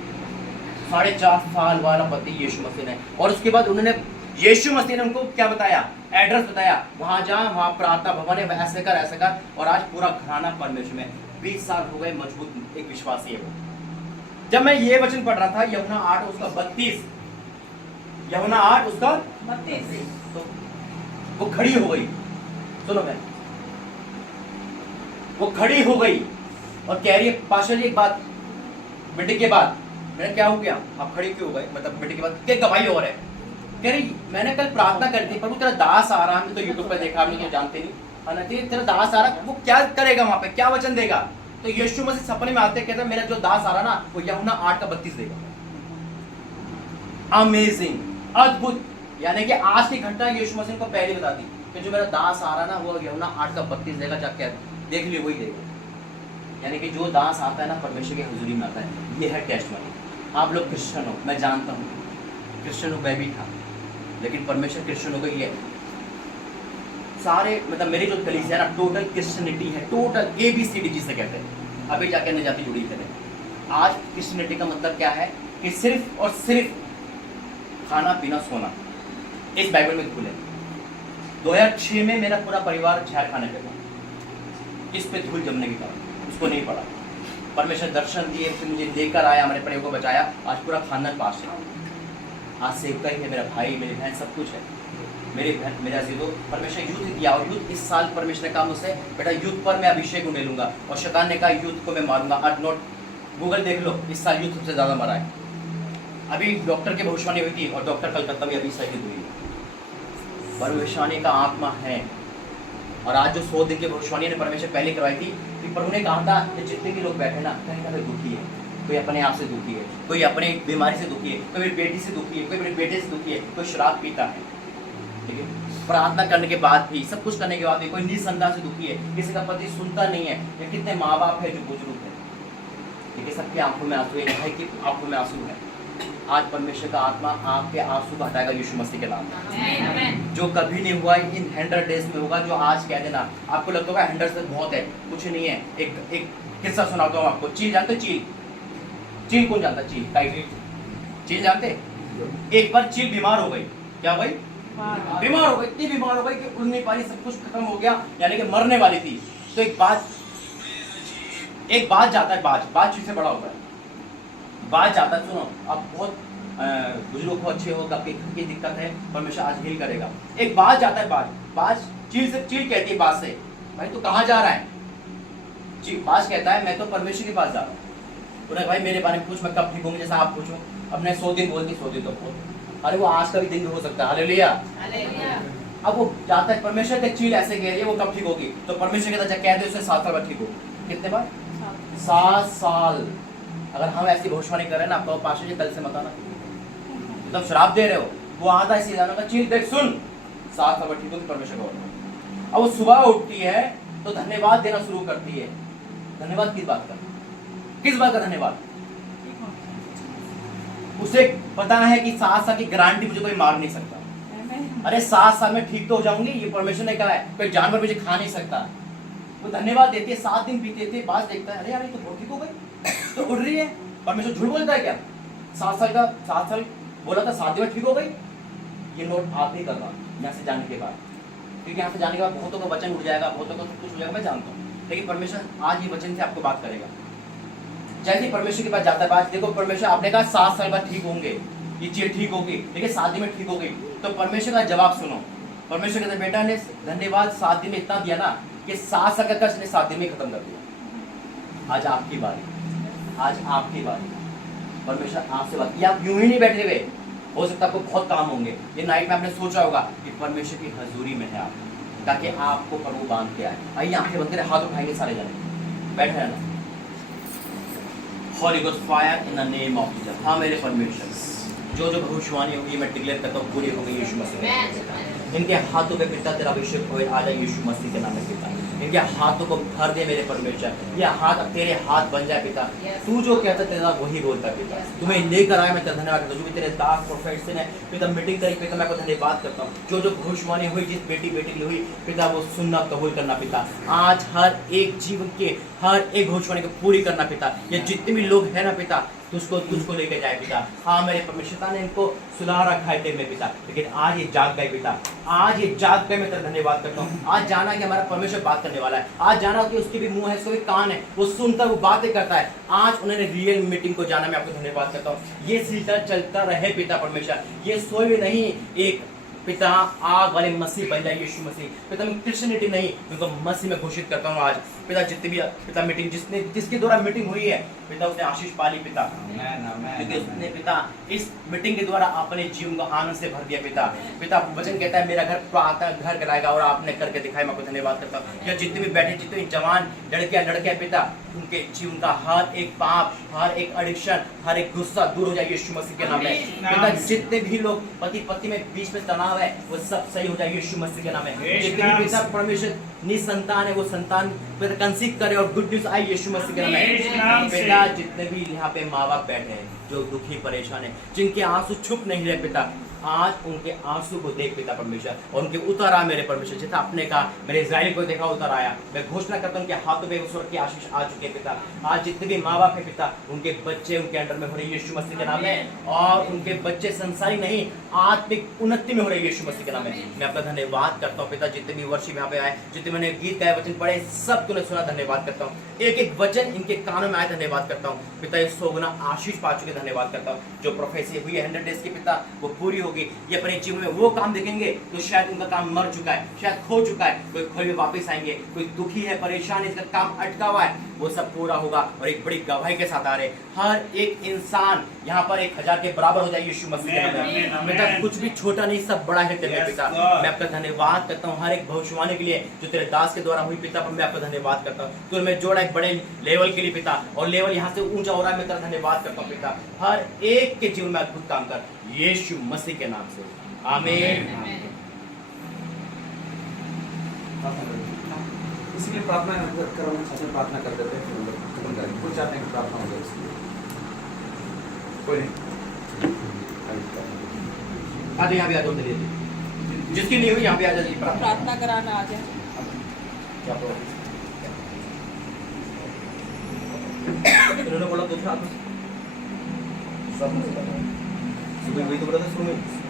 4.5 साल वाला पति यीशु मसीह ने। और उसके बाद उन्होंने, यीशु मसीह ने उनको क्या बताया? एड्रेस बताया, वहां जा, वहां प्रार्थना भवन है, ऐसे कर ऐसे कर। और आज पूरा घराना परमेश्वर में। 20 साल हो गए, मजबूत एक विश्वासी है वो। जब मैं ये वचन पढ़ रहा था, यूहन्ना 8 उसका 32, यूहन्ना 8 उसका 32, तो वो खड़ी हो गई। सुनो मैं, वो खड़ी हो गई और कह रही है पाशा जी एक बात, मीटिंग के बाद मैंने क्या हो गया, आप खड़ी क्यों हो गए, मतलब मीटिंग के बाद क्या गवाही हो रहा है, कह रही मैंने कल प्रार्थना करी थी प्रभु तेरा दास आ रहा, हमने तो यूट्यूब पर देखा, हमने तो जानते नहीं, है ना, तेरा दास आ रहा, वो क्या करेगा वहां पे, क्या वचन देगा, तो यीशु मसीह सपने में आते कहते मेरा जो दास आ रहा ना वो यूहन्ना 8:32 देगा। अमेजिंग, अद्भुत, यानी कि आज की घटना यीशु मसीह को पहले बता दी कि जो मेरा दास आ रहा ना वो यूहन्ना 8:32 देगा, जाके देख लियो वही देगा। यानी कि जो दास आता है ना परमेश्वर की हुजूरी में आता है, ये है टेस्टमनी। आप लोग क्रिश्चियन हो, मैं जानता हूँ क्रिश्चियन हो, मैं भी था, लेकिन परमेश्वर क्रिश्चियन हो गई है सारे, मतलब मेरी जो कलीसिया है ना टोटल क्रिश्चियनिटी है, टोटल ABCD जिसे कहते हैं, अभी जाके अन्य जाति जुड़ी करें। आज क्रिश्चियनिटी का मतलब क्या है कि सिर्फ और सिर्फ खाना पीना सोना, इस बाइबल में खुले। 2006 में मेरा पूरा परिवार जहर खाने पे था, इस पे धूल जमने के कारण, उसको नहीं पड़ा, परमेश्वर दर्शन दिए, फिर मुझे लेकर आया, हमारे परिवार को बचाया, आज पूरा खानदान पास है, आज सेवका ही है, मेरा भाई मेरी बहन सब कुछ है, मेरी बहन मेरा जीरो। परमेश्वर युद्ध किया और युद्ध इस साल परमेश्वर ने कहा मुझसे बेटा युद्ध पर मैं अभिषेक उंडेलूंगा, और शैतान ने कहा युद्ध को मैं मारूंगा। आज नोट गूगल देख लो, इस साल युद्ध सबसे ज्यादा मरा है। अभी डॉक्टर की भविष्यवाणी हुई थी और डॉक्टर कलकत्ता में अभी शहीद हुई है, भविष्यवाणी का आत्मा है। और आज जो 100 दिन की भविष्यवाणी ने परमेश्वर पहले करवाई थी कि प्रभु ने कहा था कि जितने भी लोग बैठे ना कहीं ना कहीं दुखी है, कोई अपने आप से दुखी है, कोई अपने बीमारी से दुखी है, कोई मेरी बेटी से दुखी है, कोई मेरे बेटे से दुखी है, कोई शराब पीता है, ठीक है, प्रार्थना करने के बाद भी, सब कुछ करने के बाद भी कोई निसंतान से दुखी है, किसी का पति सुनता नहीं है, या कितने माँ बाप है जो बुजुर्ग है, देखिए सबकी आंखों में आंसू है, भाई की आंखों में आंसू है। आज परमेश्वर का आत्मा आपके आंसू को हटाएगा यीशु मसीह के नाम में। जो कभी नहीं हुआ इन 100 डेज में होगा, जो आज कह देना आपको लगता होगा 100 से बहुत है, कुछ नहीं है। एक किस्सा सुनाता हूँ आपको। चील जानते, चील कौन जानता, चील जानते? एक बार चील बीमार हो गई, क्या भाई बीमार हो गई, इतनी बीमार हो गई कि उड़ नहीं पारी, सब कुछ खत्म हो गया, यानी कि मरने वाली थी। तो एक बाज जाता है, बाज चीज से बड़ा होता है, बाज जाता है, सुनो अब बहुत बुजुर्ग हो, अच्छे हो, की दिक्कत है, परमेश्वर आज हील करेगा। एक बाज जाता है, बाज चील कहती है बाज से, भाई तू कहाँ जा रहा है? बाज कहता है मैं तो परमेश्वर के पास जा रहा हूँ। उन्हें भाई मेरे बारे में पूछ, मैं कब ठीक होंगे, जैसा आप पूछो। अब मैं 100 दिन बोलती, 100 दिन तो बोल, अरे वो आज का भी दिन भी हो सकता है, हालेलुया। अब वो जाता है, परमेश्वर के चील ऐसे कह रही है वो कब ठीक होगी, तो परमेश्वर कहता है कह दे उसे 7 साल बाद ठीक होगी। कितने बार? 7 साल। अगर हम ऐसी भविष्यवाणी कर रहे हैं ना, आपको पाशा जी कल से मत आना, मतलब शराब दे रहे हो, वो आता है सीधा का चील देख सुन 7 साल बाद ठीक होगी, परमेश्वर का। अब वो सुबह उठती है तो धन्यवाद देना शुरू करती है। धन्यवाद किस बात का? किस बात का धन्यवाद? उसे पता है कि 7 साल की गारंटी मुझे कोई मार नहीं सकता। अरे 7 साल में ठीक तो हो जाऊंगी, ये परमेश्वर ने कहा है, कोई जानवर मुझे खा नहीं सकता। वो धन्यवाद देती है। 7 दिन बीते थे, बाज देखता है अरे यार ये तो बहुत ठीक हो गई, तो उड़ रही है। परमेश्वर झूठ बोलता है क्या? 7 साल बोला था, 7 दिन में ठीक हो गई। ये नोट आप ही करना यहाँ से जाने के बाद, क्योंकि यहाँ से जाने के बाद बहुतों का वचन उठ जाएगा, बहुतों का सब कुछ हो जाएगा, मैं जानता हूँ। लेकिन परमेश्वर आज ये वचन से आपको बात करेगा। जैसे परमेश्वर के पास जाता है, बात देखो परमेश्वर आपने कहा 7 साल बाद ठीक होंगे, ये चीज ठीक होगी, देखिए 7 दिन में ठीक हो गई। तो परमेश्वर का जवाब सुनो। परमेश्वर कहते बेटा ने धन्यवाद 7 दिन में इतना दिया ना कि 7 साल का कष्ट ने 7 दिन में खत्म कर दिया। आज आपकी बारी, आज आपकी बारी। परमेश्वर आपसे बात, ये आप यूं ही नहीं बैठे हुए, हो सकता है आपको बहुत काम होंगे। ये नाइट में आपने सोचा होगा कि परमेश्वर की हजूरी में है आप, ताकि आपको प्रभु बांध के आए। आइए आंखें बंद करें, हाथ उठाएंगे सारे जने, बैठे रहना। Holy Ghost fire in the name of Jesus। हाँ मेरे परमेश्वर, जो भविष्यवाणी होगी मैं डिक्लेयर करता हूँ पूरी होगी यीशु मसीह। इनके हाथों पे पिता तेरा अभिषेक होए, आ जाए यीशु मसीह के नाम में पिता। इनके हाथों को भर दे मेरे परमेश्वर, ये हाथ अब तेरे हाथ बन जाए पिता। तू जो कहता तेरा वही बोलता पिता। तुम्हें लेकर आया मैं तेरा धन्यवाद करता हूँ। जो भी तेरे दास प्रोफेट से पिता मीटिंग करी पिता, मैं आपको धन्यवाद करता हूँ। जो भविष्यवाणी हुई, जिस बेटी के लिए हुई पिता, वो सुनना कबूल करना पिता। आज हर एक जीवन के हर एक भविष्यवाणी को पूरी करना पिता। ये जितने भी लोग हैं ना पिता, तुझको लेके जाए पिता। हाँ मेरे परमेश्वर ने इनको सुला रखा है तेरे में पिता, लेकिन आज ये जाग गए पिता। आज ये जाग गए, मैं तेरा धन्यवाद करता हूँ। आज जाना कि हमारा परमेश्वर बात करने वाला है। आज जाना कि उसके भी मुंह है, उसके भी कान है, वो सुनता, वो बातें करता है। आज उन्होंने रियल मीटिंग को जाना, मैं आपको धन्यवाद करता हूँ। ये सिलसिला चलता रहे पिता परमेश्वर, ये सोए नहीं एक पिता आग वाले मसीह बन जाए यीशु मसीह। पिता मैं क्रिश्चियनिटी नहीं, उनको मसीह में घोषित करता हूँ आज। पिता जितने भी पिता मीटिंग जिसके द्वारा मीटिंग हुई है पिता उसने आशीष पाली पिता, क्योंकि उसने पिता इस मीटिंग के द्वारा अपने जीवन को आनंद से भर दिया पिता। पिता वचन कहता है मेरा घर प्रातः घर कराएगा, और आपने करके दिखाया। मैं आपको धन्यवाद करता हूँ। या जितने भी बैठे जितने भी जवान लड़कियां लड़के पिता, उनके जीवन का हर एक पाप, हर एक एडिक्शन, हर एक गुस्सा दूर हो जाए यीशु मसीह के नाम में। पिता जितने भी लोग पति पत्नी में बीच में तनाव है वो सब सही हो जाए यीशु मसीह के नाम में। जितने भी पिता परमेश्वर निसंतान है वो संतान पिता कंसीव करे और गुड न्यूज आई यीशु मसीह के नाम में। पिता जितने भी यहाँ पे माँ बाप बैठे हैं जो दुखी परेशान है, जिनके आंसू छुप नहीं रहे पिता, आज उनके आंसू को देख पिता परमेश्वर, और उनके उतर आ मेरे परमेश्वर। जितना आपने कहा मेरे इस्राएल को देखा उतर आया, मैं घोषणा करता हूँ कि हाथों में स्वर्ग की आशीष आ चुके पिता। आज जितने भी माँ बाप है पिता, उनके बच्चे उनके अंडर में हो रहे यीशु मसीह के नाम में, और उनके बच्चे संसारी नहीं आत्मिक उन्नति में हो रहे यीशु मसीह के नाम में। मैं आपका धन्यवाद करता हूँ पिता। जितने भी वर्षी यहाँ पे आए, जितने मैंने गीत गाए, वचन पढ़े, सब तूने सुना, धन्यवाद करता हूँ। एक एक वचन इनके कानों में आए, धन्यवाद करता हूँ पिता। ये 100 गुना आशीष पा चुके, धन्यवाद करता हूँ। जो प्रोफेसी हुई है 100 डेज की पिता वो पूरी होगी। ये अपने जीवन में वो काम देखेंगे तो शायद उनका काम मर चुका है, शायद खो चुका है, कोई खोए में वापस आएंगे, कोई दुखी है, परेशान है, इसका काम अटका हुआ है, वो सब पूरा होगा। और एक बड़ी गवाही के साथ आ रहे हर एक इंसान यहाँ पर 1000 के बराबर हो जाए यीशु मसीह के नाम में। बेटा कुछ भी छोटा नहीं, सब बड़ा है तेरे पिता। मैं आपका धन्यवाद करता हूँ हर एक भविष्यवाणी के लिए जो तेरे दास के द्वारा हुई पिता। पर मैं आपका धन्यवाद करता हूँ, तो मैं जोड़ा एक बड़े लेवल के लिए पिता, और लेवल यहाँ से ऊंचा हो रहा है। मैं तेरा धन्यवाद करता हूँ पिता। हर एक के जीवन में अद्भुत काम कर यीशु मसीह के नाम से, आमीन। इसलिए प्रार्थना प्रार्थना कर देते हैं, फिर खत्म करेंगे। कुछ चाहते हैं कि प्रार्थना हो जाए इसलिए कोई नहीं। आज यहाँ भी आ जाओ, चलिए जिसकी नहीं हुई यहाँ भी आ जाइए, प्रार्थना कराना आ जाए। उन्होंने बोला दूसरा सब वही तो बोला था शुरू में।